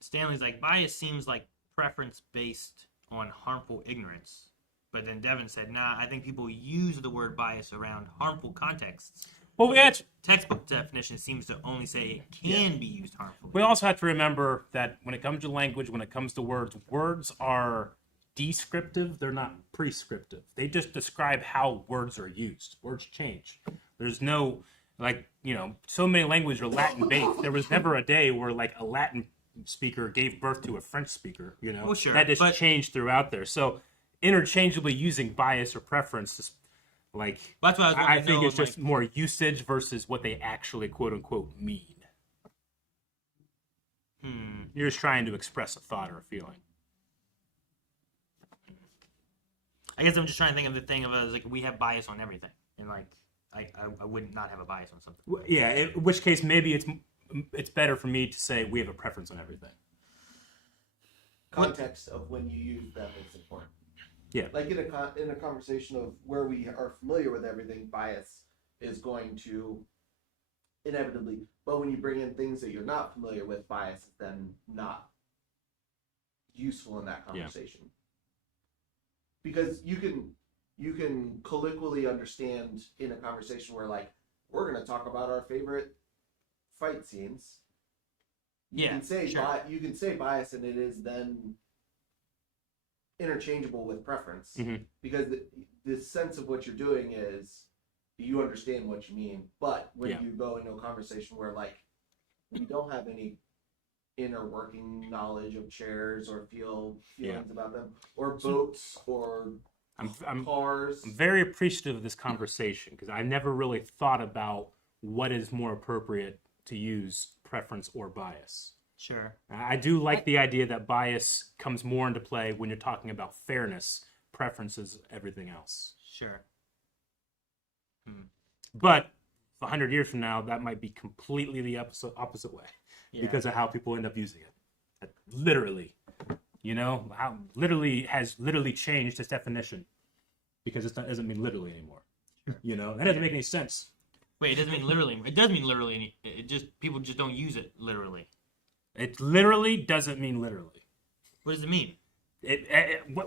Stanley's like, bias seems like preference based on harmful ignorance. But then Devin said, nah, I think people use the word bias around harmful contexts. Well, Textbook definition seems to only say it can be used harmfully. we also have to remember that when it comes to language, when it comes to words are descriptive, they're not prescriptive. They just describe how words are used. Words change. There's no, so many languages are Latin-based. There was never a day where, a Latin speaker gave birth to a French speaker, Well, sure, that just changed throughout there. So, interchangeably using bias or preference, that's what I think it's just more usage versus what they actually, quote-unquote, mean. You're just trying to express a thought or a feeling. I guess I'm just trying to think of the thing of as we have bias on everything, and I would not have a bias on something. Yeah, in which case maybe it's it's better for me to say we have a preference on everything. Context of when you use them is important. Yeah. Like in a conversation of where we are familiar with everything, bias is going to inevitably. But when you bring in things that you're not familiar with, bias is then not useful in that conversation. Because you can colloquially understand in a conversation where like we're going to talk about our favorite fight scenes. You can say you can say bias, and it is then interchangeable with preference, because the sense of what you're doing is you understand what you mean. But when you go into a conversation where like we don't have any inner working knowledge of chairs or feelings about them, or boats or cars. I'm very appreciative of this conversation because I never really thought about what is more appropriate to use, preference or bias. Sure. I do like the idea that bias comes more into play when you're talking about fairness. Preference is everything else. Sure. But 100 years from now, that might be completely the opposite way because of how people end up using it. Literally. You know, how has literally changed its definition because it doesn't mean literally anymore. You know, that doesn't make any sense. Wait, it doesn't mean literally. It does mean literally. It just people just don't use it literally. It literally doesn't mean literally. What does it mean?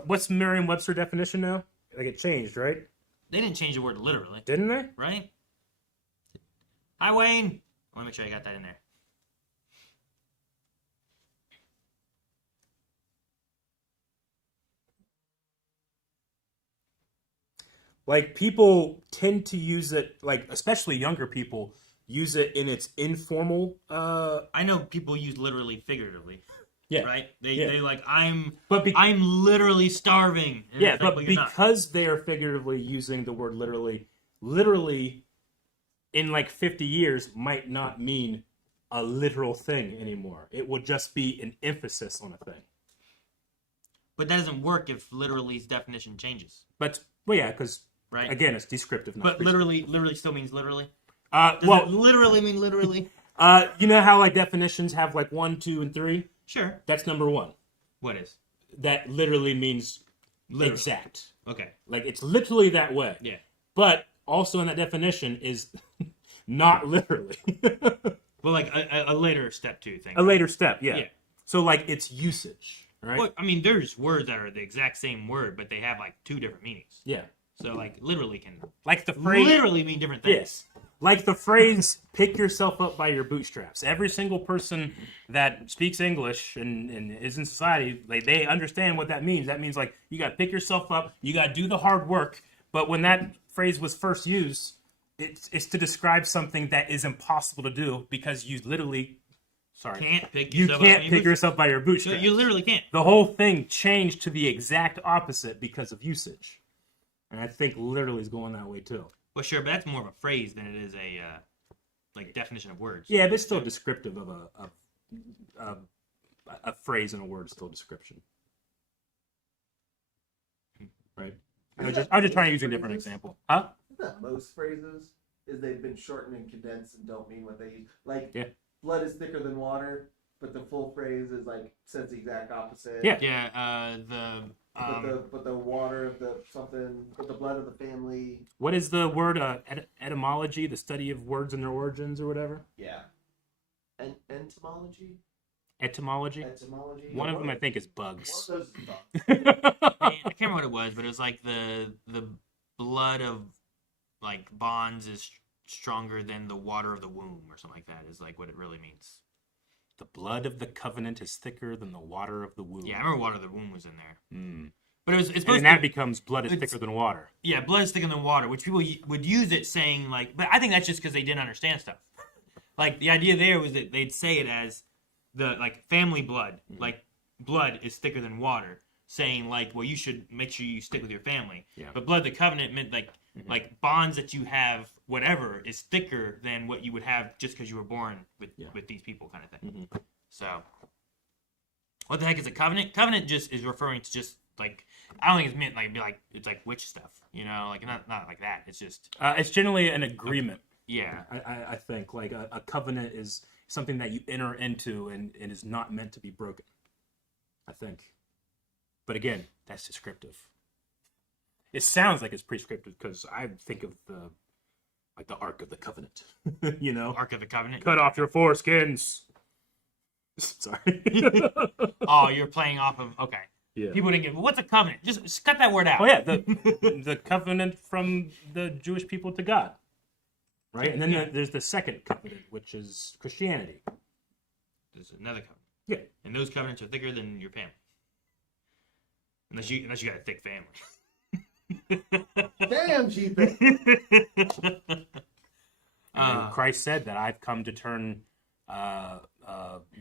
What's Merriam-Webster definition now? Like it changed, right? They didn't change the word literally. Didn't they? Right? Hi, Wayne. I want to make sure I got that in there. Like people tend to use it, like especially younger people use it in its informal. I know people use literally figuratively. Yeah. Right. They like I'm literally starving. And Yeah, it's like, but well, you're because they are figuratively using the word literally, in like 50 years might not mean a literal thing anymore. It will just be an emphasis on a thing. But that doesn't work if literally's definition changes. But well, yeah, because right. Again, it's descriptive. Not but prescriptive. literally still means literally. Does it literally mean literally? You know how like definitions have like 1, 2, and 3? Sure. That's number 1. What is? That literally means literally. Exact. Okay. Like it's literally that way. Yeah. But also in that definition is not literally. Well, like a later step 2 thing. A later step, yeah. Yeah. So like it's usage, right? Well, I mean, there's words that are the exact same word, but they have like 2 different meanings. Yeah. So like literally can like the phrase literally mean different things. Yes. Like the phrase "pick yourself up by your bootstraps." Every single person that speaks English and is in society, like they understand what that means. That means like you got to pick yourself up, you got to do the hard work. But when that phrase was first used, it's to describe something that is impossible to do because you literally can't pick you yourself can't up pick yourself by your bootstraps. You literally can't. The whole thing changed to the exact opposite because of usage. And I think literally is going that way too. Well, sure, but that's more of a phrase than it is a like definition of words. Yeah, but it's still descriptive of a phrase and a word. Still description, right? I'm just trying to use a different example. Huh? Isn't that most phrases is they've been shortened and condensed and don't mean what they use? Like blood is thicker than water, but the full phrase is like says the exact opposite. Yeah. Yeah. But the water of the something, but the blood of the family. What is the word? Etymology, the study of words and their origins, or whatever. Yeah. Entomology. Etymology. Etymology. One of them, I think, is bugs. One of those is bugs. I can't remember what it was, but it was like the blood of like bonds is stronger than the water of the womb, or something like that. Is like what it really means. The blood of the covenant is thicker than the water of the womb. Yeah, I remember water of the womb was in there. Mm. But it's supposed and that becomes blood is thicker than water. Yeah, blood is thicker than water, which people would use it saying like, but I think that's just because they didn't understand stuff. Like the idea there was that they'd say it as the like family blood, like blood is thicker than water, saying like, well, you should make sure you stick with your family. Yeah. But blood of the covenant meant like bonds that you have, whatever, is thicker than what you would have just because you were born with these people, kind of thing. Mm-hmm. So, what the heck is a covenant? Covenant just is referring to just like, I don't think it's meant like be like it's like witch stuff, you know, like not like that. It's just it's generally an agreement. Yeah, I think like a covenant is something that you enter into and is not meant to be broken. I think. But again, that's descriptive. It sounds like it's prescriptive because I think of the Ark of the Covenant. You know? Ark of the Covenant. Cut off your foreskins. Sorry. Oh, you're playing off of okay. Yeah. People didn't get. What's a covenant? Just cut that word out. Oh yeah, the covenant from the Jewish people to God, right? And then there's the second covenant, which is Christianity. There's another covenant. Yeah, and those covenants are thicker than your family, unless you got a thick family. Damn, Jeepy. And Christ said that I've come to turn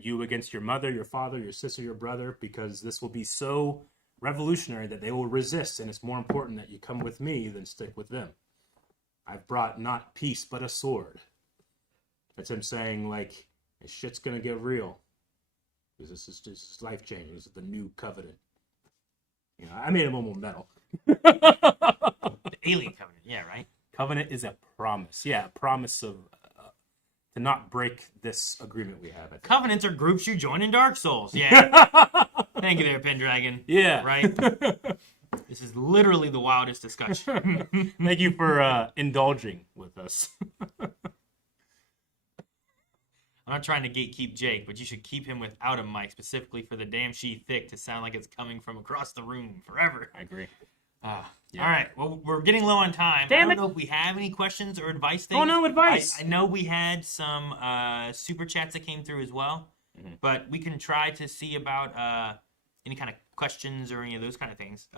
you against your mother, your father, your sister, your brother, because this will be so revolutionary that they will resist, and it's more important that you come with me than stick with them. I've brought not peace, but a sword. That's him saying, like, this shit's gonna get real. This is life-changing. This is the new covenant. You know, I made him almost metal. The alien covenant, yeah, right? Covenant is a promise. Yeah, a promise of to not break this agreement we have. I think. Covenants are groups you join in Dark Souls. Yeah. Thank you there, Pendragon. Yeah. Right? This is literally the wildest discussion. Thank you for indulging with us. I'm not trying to gatekeep Jake, but you should keep him without a mic, specifically for the damn she thick to sound like it's coming from across the room forever. I agree. Yeah. All right. Well, we're getting low on time. Damn I it. don't know if we have any questions or advice things. Oh, no advice. I know we had some super chats that came through as well, but we can try to see about any kind of questions or any of those kind of things.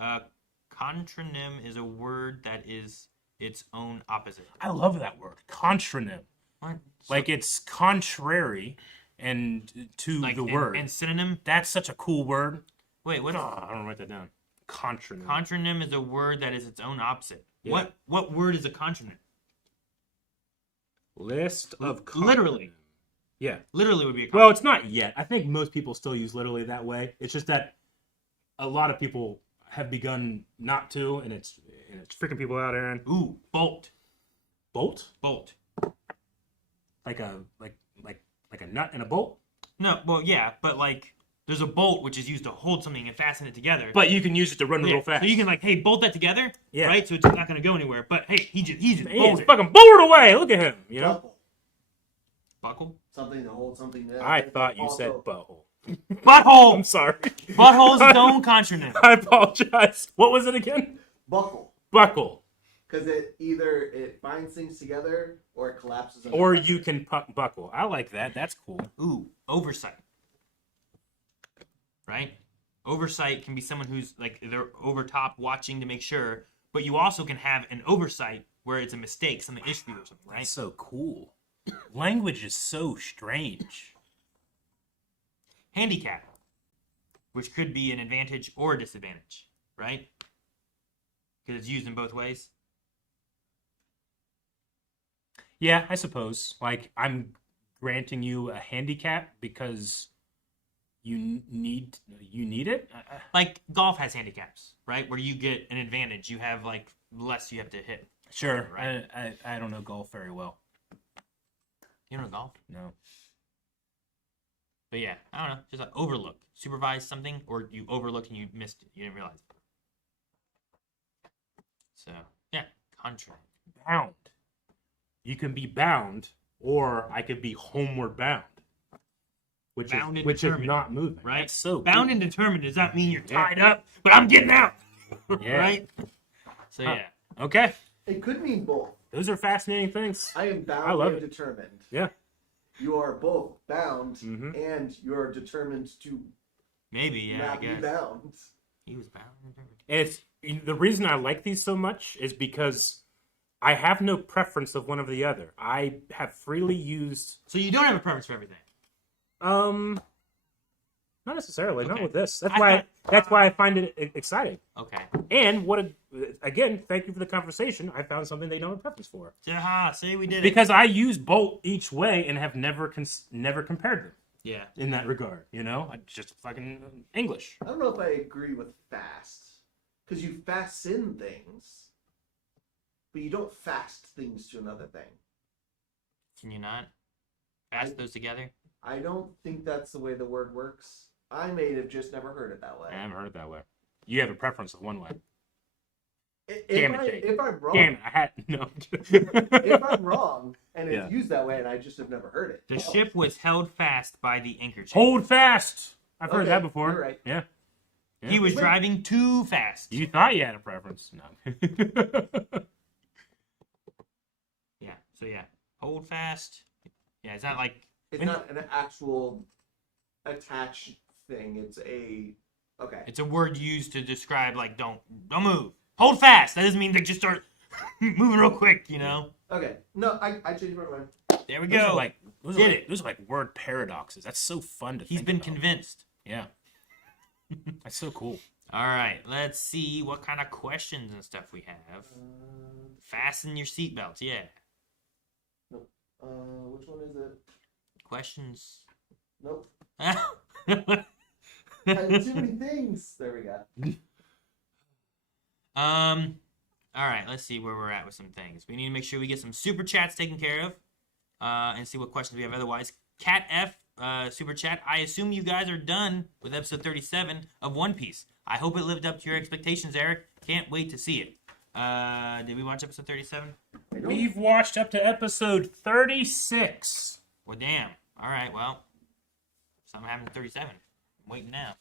Contronym is a word that is its own opposite. I love that word. Contronym. What? Like it's contrary and to Like the word. And synonym? That's such a cool word. Wait, what? Oh, I don't write that down. Contronym. Contronym is a word that is its own opposite. Yeah. What word is a contronym? List of contronym. Literally. Yeah. Literally would be a contronym. Well, it's not yet. I think most people still use literally that way. It's just that a lot of people have begun not to, and it's freaking people out, Aaron. Ooh, bolt. Bolt? Bolt. Like a nut in a bolt? No, well, yeah, but like there's a bolt which is used to hold something and fasten it together. But you can use it to run real fast. So you can like, hey, bolt that together, Yeah. right? So it's not going to go anywhere. But hey, he just He's bolted. fucking bolted away. Look at him. You know. Buckle. Buckle. Something to hold something there. I thought you Also, said butthole. Butthole. I'm sorry. Butthole's its own contronym. I apologize. What was it again? buckle. Buckle. Because it binds things together or it collapses. under Or pressure. you can buckle. I like that. That's cool. Ooh, oversight. Right? Oversight can be someone who's like they're over top watching to make sure, but you also can have an oversight where it's a mistake, something issue or something, right? That's so cool. Language is so strange. Handicap, which could be an advantage or a disadvantage, right? Because it's used in both ways. Yeah, I suppose. Like, I'm granting you a handicap because you need it. Like golf has handicaps, right? Where you get an advantage. You have like less you have to hit. Sure. Right. I don't know golf very well. You don't know golf? No. But yeah, I don't know. Just like overlook. Supervise something, or you overlooked and you missed it. You didn't realize it. So, yeah. Contract. Bound. You can be bound, or I could be homeward bound. Which Bound and is determined, not moving. right? That's so Bound cool. and determined does not mean you're Yeah. tied up, but I'm getting out. Yeah. Right? So, yeah. Okay. It could mean both. Those are fascinating things. I am bound I love and it. determined. Yeah. You are both bound Mhm. and you're determined to Maybe, yeah, I not be guess. bound. He was bound and determined. It's the reason I like these so much is because I have no preference of one or the other. I have freely used So you don't have a preference for everything. not necessarily, not Okay. with this. That's I why thought- that's why I find it exciting. Okay. And again, thank you for the conversation. I found something they don't have a preference for. Aha, see, we did it. Because I use both each way and have never compared them Yeah. in that regard. You know, I just fucking English. I don't know if I agree with fast. Because you fasten things, but you don't fast things to another thing. Can you not fast those together? I don't think that's the way the word works. I may have just never heard it that way. I haven't heard it that way. You have a preference of one way. If I'm wrong, Damn it, I had no. if I'm wrong and it's used that way and I just have never heard it. The ship was held fast by the anchor chain. Hold fast. I've heard Okay, that before. you're right. Yeah. He was driving too fast. You thought you had a preference. No. Yeah. So yeah, hold fast. Yeah, it's not like It's not an actual attached thing. It's a okay. it's a word used to describe like don't move. Hold fast. That doesn't mean they just start moving real quick. You know. Okay. No, I changed my mind. There we Those go. are like those are like word paradoxes. That's so fun to. He's think been about. convinced. Yeah. That's so cool. All right, let's see what kind of questions and stuff we have. Fasten your seatbelts. Yeah. Nope. Which one is it? Questions. Nope. um. I had too many things. There we go. All right, let's see where we're at with some things. We need to make sure we get some super chats taken care of, and see what questions we have. Otherwise, Cat F super chat. I assume you guys are done with episode 37 of One Piece. I hope it lived up to your expectations, Eric. Can't wait to see it. Did we watch episode 37? We've watched up to episode 36. Well, damn. All right, well, something happened in 37. I'm waiting now.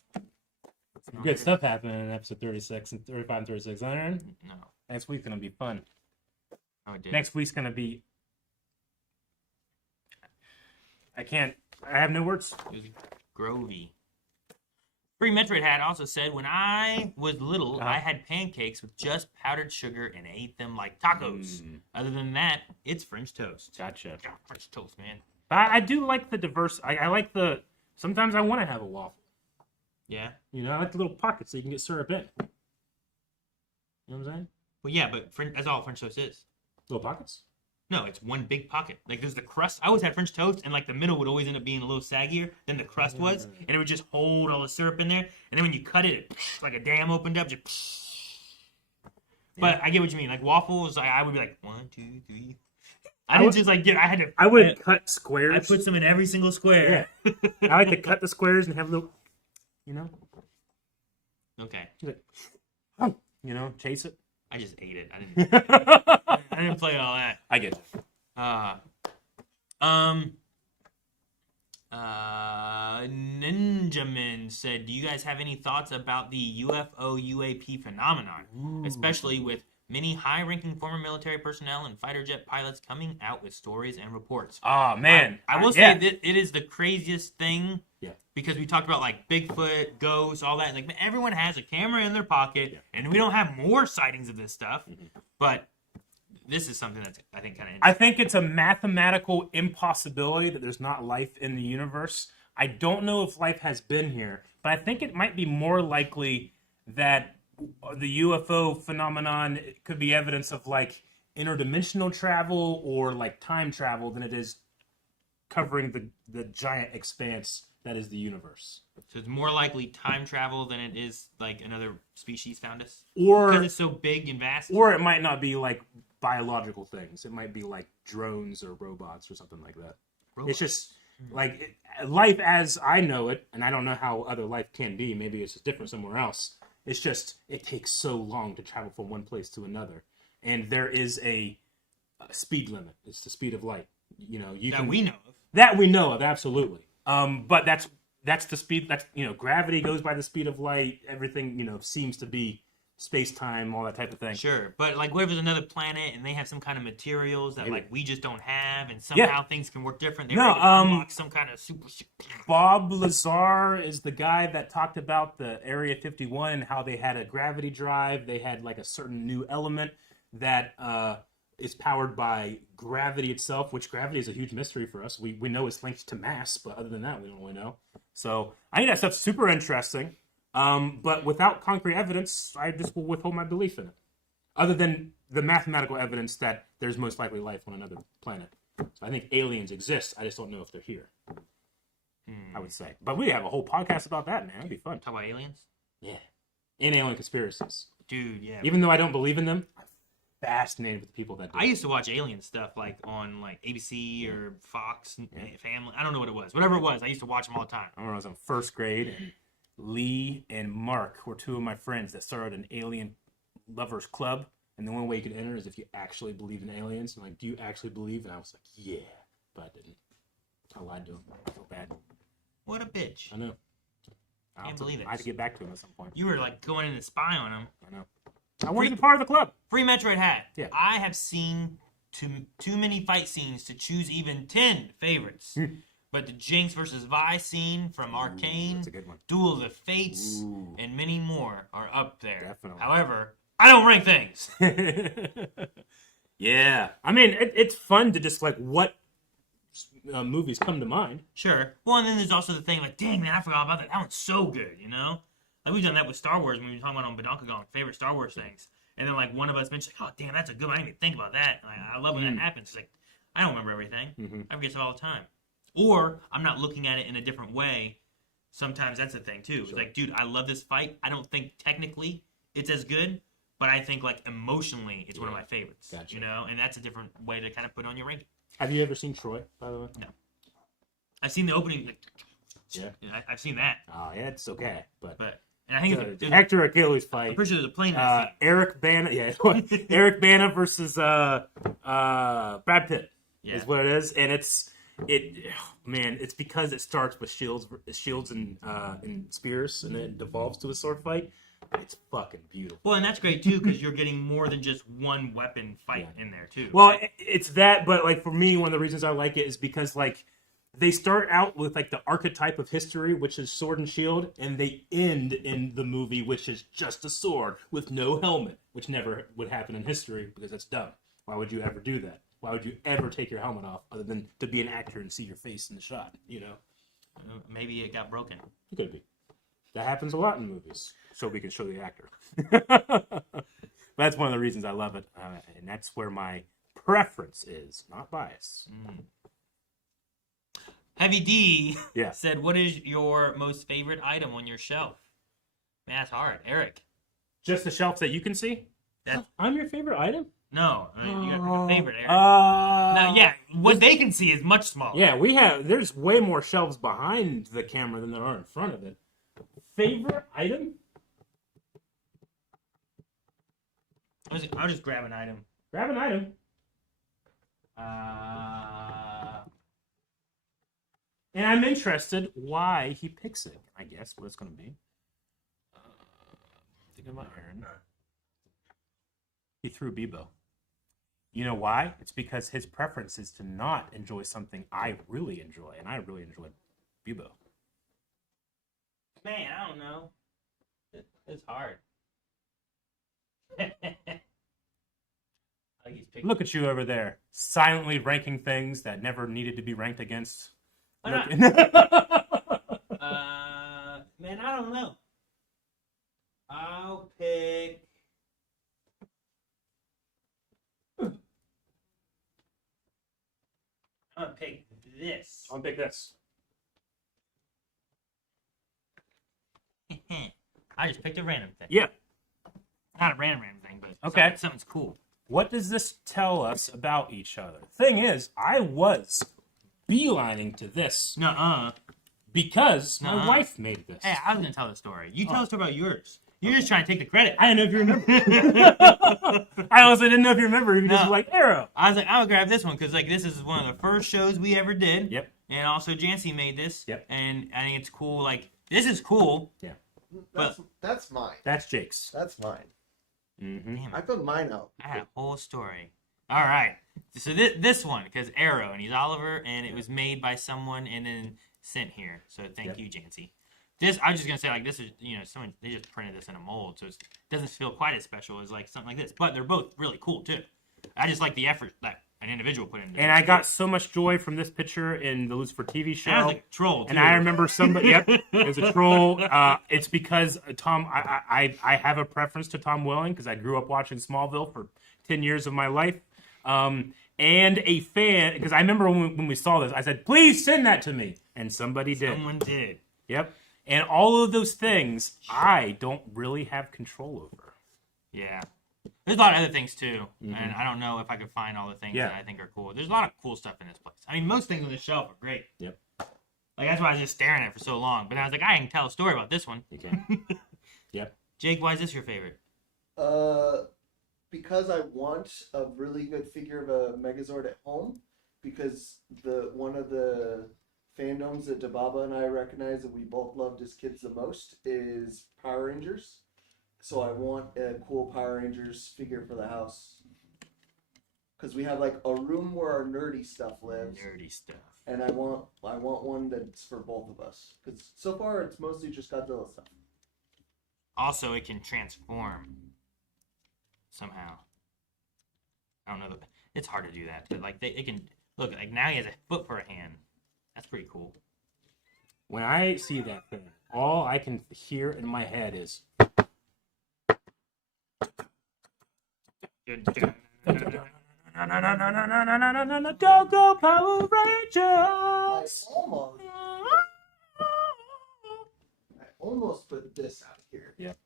Good stuff happened in episode 36 and 35 and 36. Aaron? No. Next week's gonna be fun. Oh, it did. Next week's gonna be. I have no words. It was Grovey. Free Metroid Hat also said, when I was little, I had pancakes with just powdered sugar and ate them like tacos. Other than that, it's French toast. Gotcha. God, French toast, man. I do like the diverse. I like the. Sometimes I want to have a waffle. Yeah? You know, I like the little pockets so you can get syrup in. You know what I'm saying? Well, yeah, but that's all French toast is. Little pockets? No, it's one big pocket. Like, there's the crust. I always had French toast, and, like, the middle would always end up being a little saggier than the crust was, and it would just hold all the syrup in there, and then when you cut it, like a dam opened up, just... But I get what you mean. Like, waffles, I would be like, 1, 2, 3... I would just, like, I would cut squares. I put some in every single square. Yeah. I like to cut the squares and have little, you know? Okay. You know, chase it. I just ate it. I didn't play all that. I get it. Ninjaman said, do you guys have any thoughts about the UFO UAP phenomenon, especially with many high-ranking former military personnel and fighter jet pilots coming out with stories and reports? Oh man, I will say that it is the craziest thing. Yeah. Because we talked about like Bigfoot, ghosts, all that. Like everyone has a camera in their pocket, and we don't have more sightings of this stuff. But this is something that's, I think, kind of interesting. I think it's a mathematical impossibility that there's not life in the universe. I don't know if life has been here, but I think it might be more likely that the UFO phenomenon could be evidence of like interdimensional travel or like time travel than it is covering the giant expanse that is the universe. So it's more likely time travel than it is like another species found us? Or because it's so big and vast? Or it might not be like biological things. It might be like drones or robots or something like that. It's just like life as I know it, and I don't know how other life can be. Maybe it's just different somewhere else. It's just it takes so long to travel from one place to another, and there is a speed limit. It's the speed of light. You know, we know of. That we know of, absolutely. But that's the speed. That's gravity goes by the speed of light. Everything seems to be space time, all that type of thing. Sure, but like, what if there's another planet and they have some kind of materials that like we just don't have, and somehow things can work different? They're able to unlock some kind of super. Bob Lazar is the guy that talked about the Area 51 and how they had a gravity drive. They had like a certain new element that is powered by gravity itself, which gravity is a huge mystery for us. We know it's linked to mass, but other than that, we don't really know. So I think that stuff's super interesting. But without concrete evidence, I just will withhold my belief in it. Other than the mathematical evidence that there's most likely life on another planet. So I think aliens exist. I just don't know if they're here. I would say. But we have a whole podcast about that, man. It'd be fun. Talk about aliens? Yeah. And alien conspiracies. Dude, yeah. Even though I don't believe in them, fascinated with the people that do I it. used to watch alien stuff like on like ABC or Fox Family. I don't know what it was. Whatever it was, I used to watch them all the time. I remember I was in first grade, and Lee and Mark were two of my friends that started an alien lovers club. And the only way you could enter is if you actually believe in aliens. I'm like, do you actually believe? And I was like, yeah, but I didn't. I lied to him. I feel bad. What a bitch. I know. Can't believe it. I had to get back to him at some point. You were like going in to spy on him. I know. I wanted to be part of the club. Free Metroid hat. Yeah. I have seen too many fight scenes to choose even 10 favorites. But the Jinx versus Vi scene from Arcane, That's a good one. Duel of the Fates, and many more are up there. Definitely. However, I don't rank things. Yeah. I mean, it's fun to just like what movies come to mind. Sure. Well, and then there's also the thing like, dang, man, I forgot about that. That one's so good, you know? Like, we've done that with Star Wars when we were talking about on Badonkagong, favorite Star Wars things. And then, like, one of us mentioned, like, oh, damn, that's a good one. I didn't even think about that. Like, I love when that happens. It's like, I don't remember everything. I forget it all the time. Or I'm not looking at it in a different way. Sometimes that's the thing, too. It's like, dude, I love this fight. I don't think technically it's as good, but I think, like, emotionally it's one of my favorites. Gotcha. You know? And that's a different way to kind of put on your ranking. Have you ever seen Troy, by the way? No. I've seen the opening. Like, Yeah. I've seen that. Oh, yeah, it's okay. But And I think the Hector Achilles I'm fight. pretty sure there's a plane in that scene. Eric Bana, Eric Bana versus Brad Pitt is what it is, and it's because it starts with shields and spears, and then it devolves to a sword fight. It's fucking beautiful. Well, and that's great too because you're getting more than just one weapon fight in there too. Well, it's that, but like for me, one of the reasons I like it is because like they start out with like the archetype of history, which is sword and shield, and they end in the movie, which is just a sword with no helmet, which never would happen in history because that's dumb. Why would you ever do that? Why would you ever take your helmet off other than to be an actor and see your face in the shot? You know, Maybe it got broken. it could be. That happens a lot in movies, so we can show the actor. But that's one of the reasons I love it, and that's where my preference is, not bias. Heavy D Yeah. said, "What is your most favorite item on your shelf?" Man, that's hard. Eric, Just the shelves that you can see? I'm your favorite item? no, I mean, you got a favorite, Eric. Uh, Now, yeah, what they can see is much smaller. Yeah, there's way more shelves behind the camera than there are in front of it. Favorite item? I'll just grab an item. Grab an item. And I'm interested why he picks it. I guess what it's going to be. Thinking about Aaron. He threw Bebo. You know why? It's because his preference is to not enjoy something I really enjoy, and I really enjoy Bebo. Man, I don't know. It's hard. Look at you over there, silently ranking things that never needed to be ranked against. Man, I don't know. I'll pick. I'm gonna pick this. I'll pick this. I just picked a random thing. Yeah. Not a random thing, but Okay. something's cool. What does this tell us about each other? Thing is, I was beelining to this Nuh-uh. because my Nuh-uh. wife made this. Hey, I was gonna tell the story. You tell the story about yours. You're just trying to take the credit. I didn't know if you remember. I also didn't know if you remember because No. you're like Arrow. I was like, I'll grab this one because like this is one of the first shows we ever did. Yep. And also Jancy made this. Yep. And I think it's cool. Like this is cool. Yeah. That's mine. That's Jake's. That's mine. Mm-hmm. Damn it. I put mine out. I had a whole story. All right. So this one, because Arrow, and he's Oliver, and it was made by someone and then sent here. So thank you, Jancy. This, I was just going to say, like, this is, someone, they just printed this in a mold, so it doesn't feel quite as special as, like, something like this. But they're both really cool, too. I just like the effort that an individual put into it. And I got so much joy from this picture in the Lucifer TV show. And I was like a troll, too. And I remember somebody, yep, it was a troll. It's because Tom, I have a preference to Tom Welling because I grew up watching Smallville for 10 years of my life. And a fan, because I remember when we saw this, I said, please send that to me. And somebody did. Someone did. Yep. And all of those things, I don't really have control over. Yeah. There's a lot of other things too, Mhm. and I don't know if I could find all the things Yeah. that I think are cool. There's a lot of cool stuff in this place. I mean, most things on the shelf are great. Yep. Like that's why I was just staring at it for so long. But I was like, I can tell a story about this one. Okay. Yep. Jake, why is this your favorite? Because I want a really good figure of a Megazord at home. Because one of the fandoms that Dababa and I recognize that we both loved as kids the most is Power Rangers. So I want a cool Power Rangers figure for the house. Because we have like a room where our nerdy stuff lives. Nerdy stuff. And I want one that's for both of us. Because so far it's mostly just Godzilla stuff. Also, it can transform somehow. I don't know. It's hard to do that. But like it can look like now he has a foot for a hand. That's pretty cool. When I see that thing, all I can hear in my head is. Go go Power Rangers! I almost put this out here. Yep.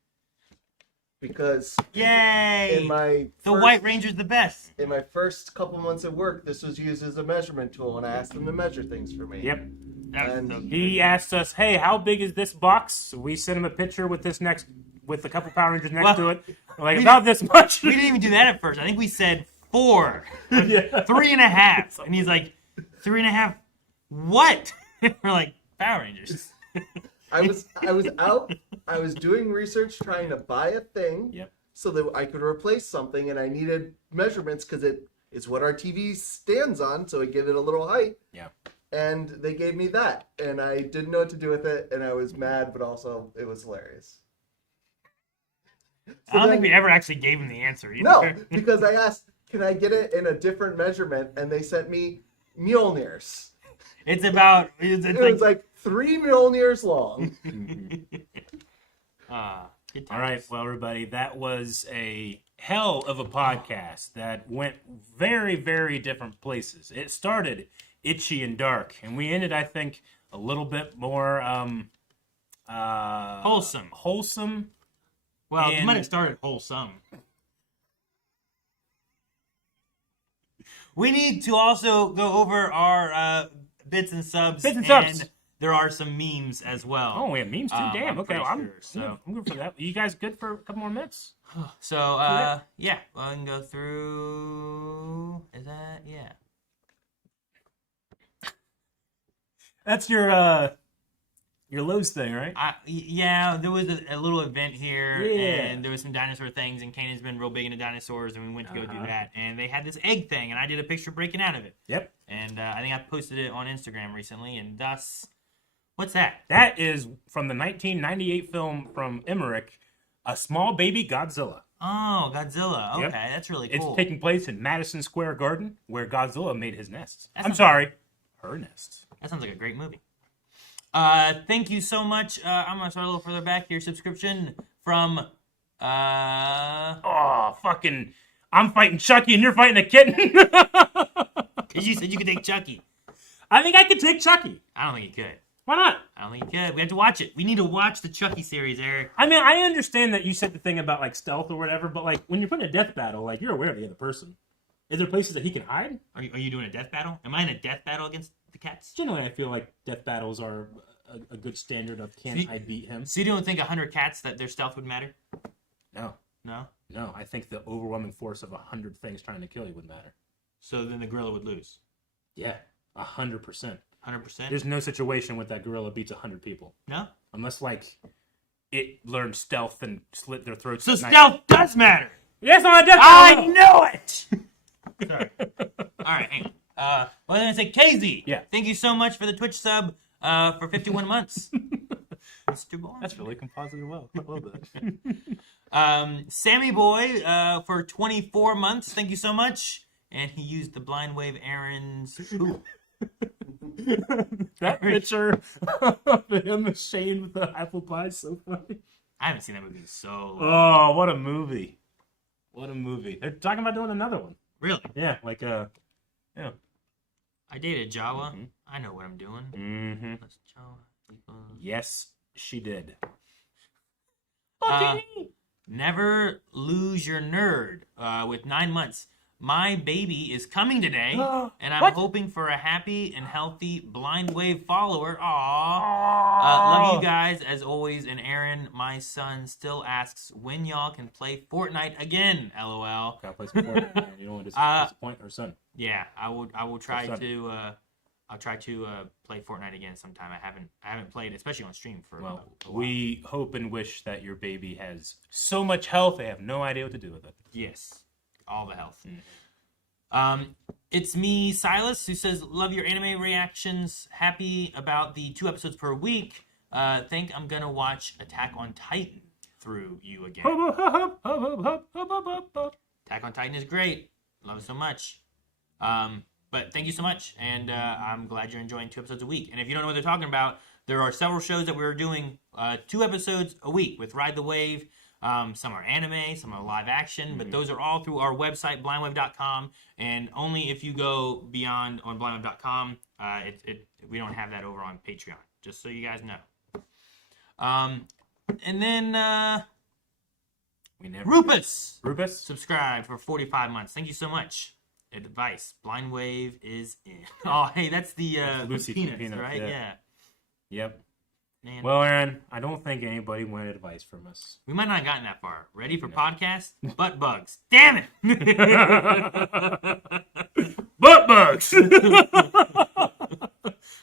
Because Yay! in my The first- White Ranger's the best. In my first couple months of work, this was used as a measurement tool, and I asked them to measure things for me. Yep. That was And so He asked us, "Hey, how big is this box?" So we sent him a picture with a couple Power Rangers next Well, to it. We're like we about this much. We didn't even do that at first. I think we said 4, Yeah. 3.5, and he's like, 3.5. What? We're like Power Rangers. I was out. I was doing research trying to buy a thing, Yep. so that I could replace something, and I needed measurements because it's what our TV stands on, so I give it a little height. Yeah. And they gave me that, and I didn't know what to do with it, and I was mad, but also it was hilarious. I don't think we ever actually gave him the answer either. No, because I asked, can I get it in a different measurement? And they sent me Mjolnirs. It's about. It's It was like 3 Mjolnirs long. Good times. All right, well, everybody, that was a hell of a podcast that went very, very different places. It started itchy and dark, and we ended, I think, a little bit more Wholesome. Wholesome. Well, you and- might have started wholesome. We need to also go over our bits and subs. Bits and subs. There are some memes as well. Oh, we have memes too. Damn. I'm Okay, pretty I'm sure, so. I'm good for that. You guys good for a couple more minutes? So, yeah, well, I can go through. Is that yeah? That's your Lowe's thing, right? Yeah, there was a little event here, Yeah. and there was some dinosaur things, and Kanan's been real big into dinosaurs, and we went to go do Uh-huh. that, and they had this egg thing, and I did a picture breaking out of it, Yep. and I think I posted it on Instagram recently, and thus, what's that? That is from the 1998 film from Emmerich, A Small Baby Godzilla. Oh, Godzilla. Okay, Yep. that's really It's cool. taking place in Madison Square Garden, where Godzilla made his nest. That I'm sounds- sorry, her nest. That sounds like a great movie. Thank you so much. I'm gonna start a little further back here. Subscription from Oh, fucking! I'm fighting Chucky, and you're fighting a kitten. because you said you could take Chucky. I think I could take Chucky. I don't think you could. Why not? I don't think you could. We have to watch it. We need to watch the Chucky series, Eric. I mean, I understand that you said the thing about like stealth or whatever, but like when you're putting a death battle, like you're aware of the other person. Is there places that he can hide? Are you doing a death battle? Am I in a death battle against the cats? Generally, I feel like death battles are a good standard of can See- I beat him? So you don't think 100 cats that their stealth would matter? No, No. no. I think the overwhelming force of 100 things trying to kill you would matter. So then the gorilla would lose. Yeah, 100%. 100%. There's no situation with that gorilla beats 100 people No. unless like it learned stealth and slit their throats. So at night. stealth does matter. Yes, on a death I battle. knew it. Sorry. All right. Hang on. Well, I'm gonna say KZ. Yeah. Thank you so much for the Twitch sub for 51 months. Mr. Bond. That's really composited well. I love that. Sammy Boy for 24 months. Thank you so much. And he used the blind wave Aaron's. Ooh. That picture of him ashamed with the apple pie is so funny. I haven't seen that movie in so long. Oh, what a movie. What a movie. They're talking about doing another one. Really? Yeah, like yeah. I dated Jawa. Mhm. I know what I'm doing. Mm-hmm. Let's Jawa equals- Yes, she did. Uh, Never lose your nerd with 9 months. My baby is coming today, and I'm hoping for a happy and healthy Blind Wave follower. Aww. Love you guys as always. And Aaron, my son, still asks when y'all can play Fortnite again. LOL. Gotta play some Fortnite, man. You don't want to disappoint our son. Yeah, I will try to. I'll try to play Fortnite again sometime. I haven't played, especially on stream for. Well, a while. we hope and wish that your baby has so much health they have no idea what to do with it. Yes, all the health. It's me, Silas, who says, love your anime reactions. Happy about the 2 episodes per week. Think I'm gonna watch Attack on Titan through you again. Attack on Titan is great. Love it so much. But thank you so much, and I'm glad you're enjoying 2 episodes a week. And if you don't know what they're talking about, there are several shows that we're doing 2 episodes a week with Ride the Wave. Some are anime, some are live action, but those are all through our website, blindwave.com, and only if you go beyond on blindwave.com, we don't have that over on Patreon, just so you guys know. And then Rupus subscribed for 45 months. Thank you so much. Advice, Blind Wave is in. Oh, hey, that's the Lucy peanuts, right? Yeah. Yep. Man. Well, Aaron, I don't think anybody wanted advice from us. We might not have gotten that far. Ready for podcast? Butt bugs. Damn it! Butt bugs!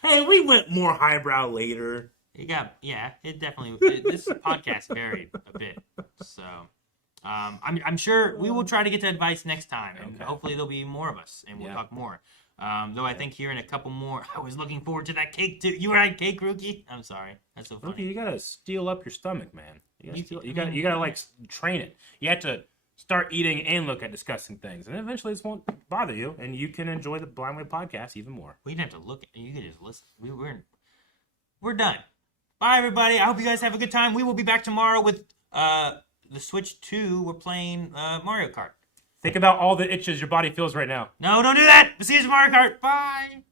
Hey, we went more highbrow later. It definitely. This podcast varied a bit. So, I'm sure we will try to get to advice next time. And hopefully there'll be more of us and we'll talk more. Though I think here in a couple more, I was looking forward to that cake too. You were at cake, Rookie? I'm sorry. That's so funny. Rookie, you gotta steel up your stomach, man. You gotta like train it. You have to start eating and look at disgusting things, and eventually this won't bother you, and you can enjoy the Blind Wave podcast even more. We didn't have to look. You can just listen. We're done. Bye, everybody. I hope you guys have a good time. We will be back tomorrow with the Switch 2. We're playing Mario Kart. Think about all the itches your body feels right now. No, don't do that. See you at Mario Kart. Bye.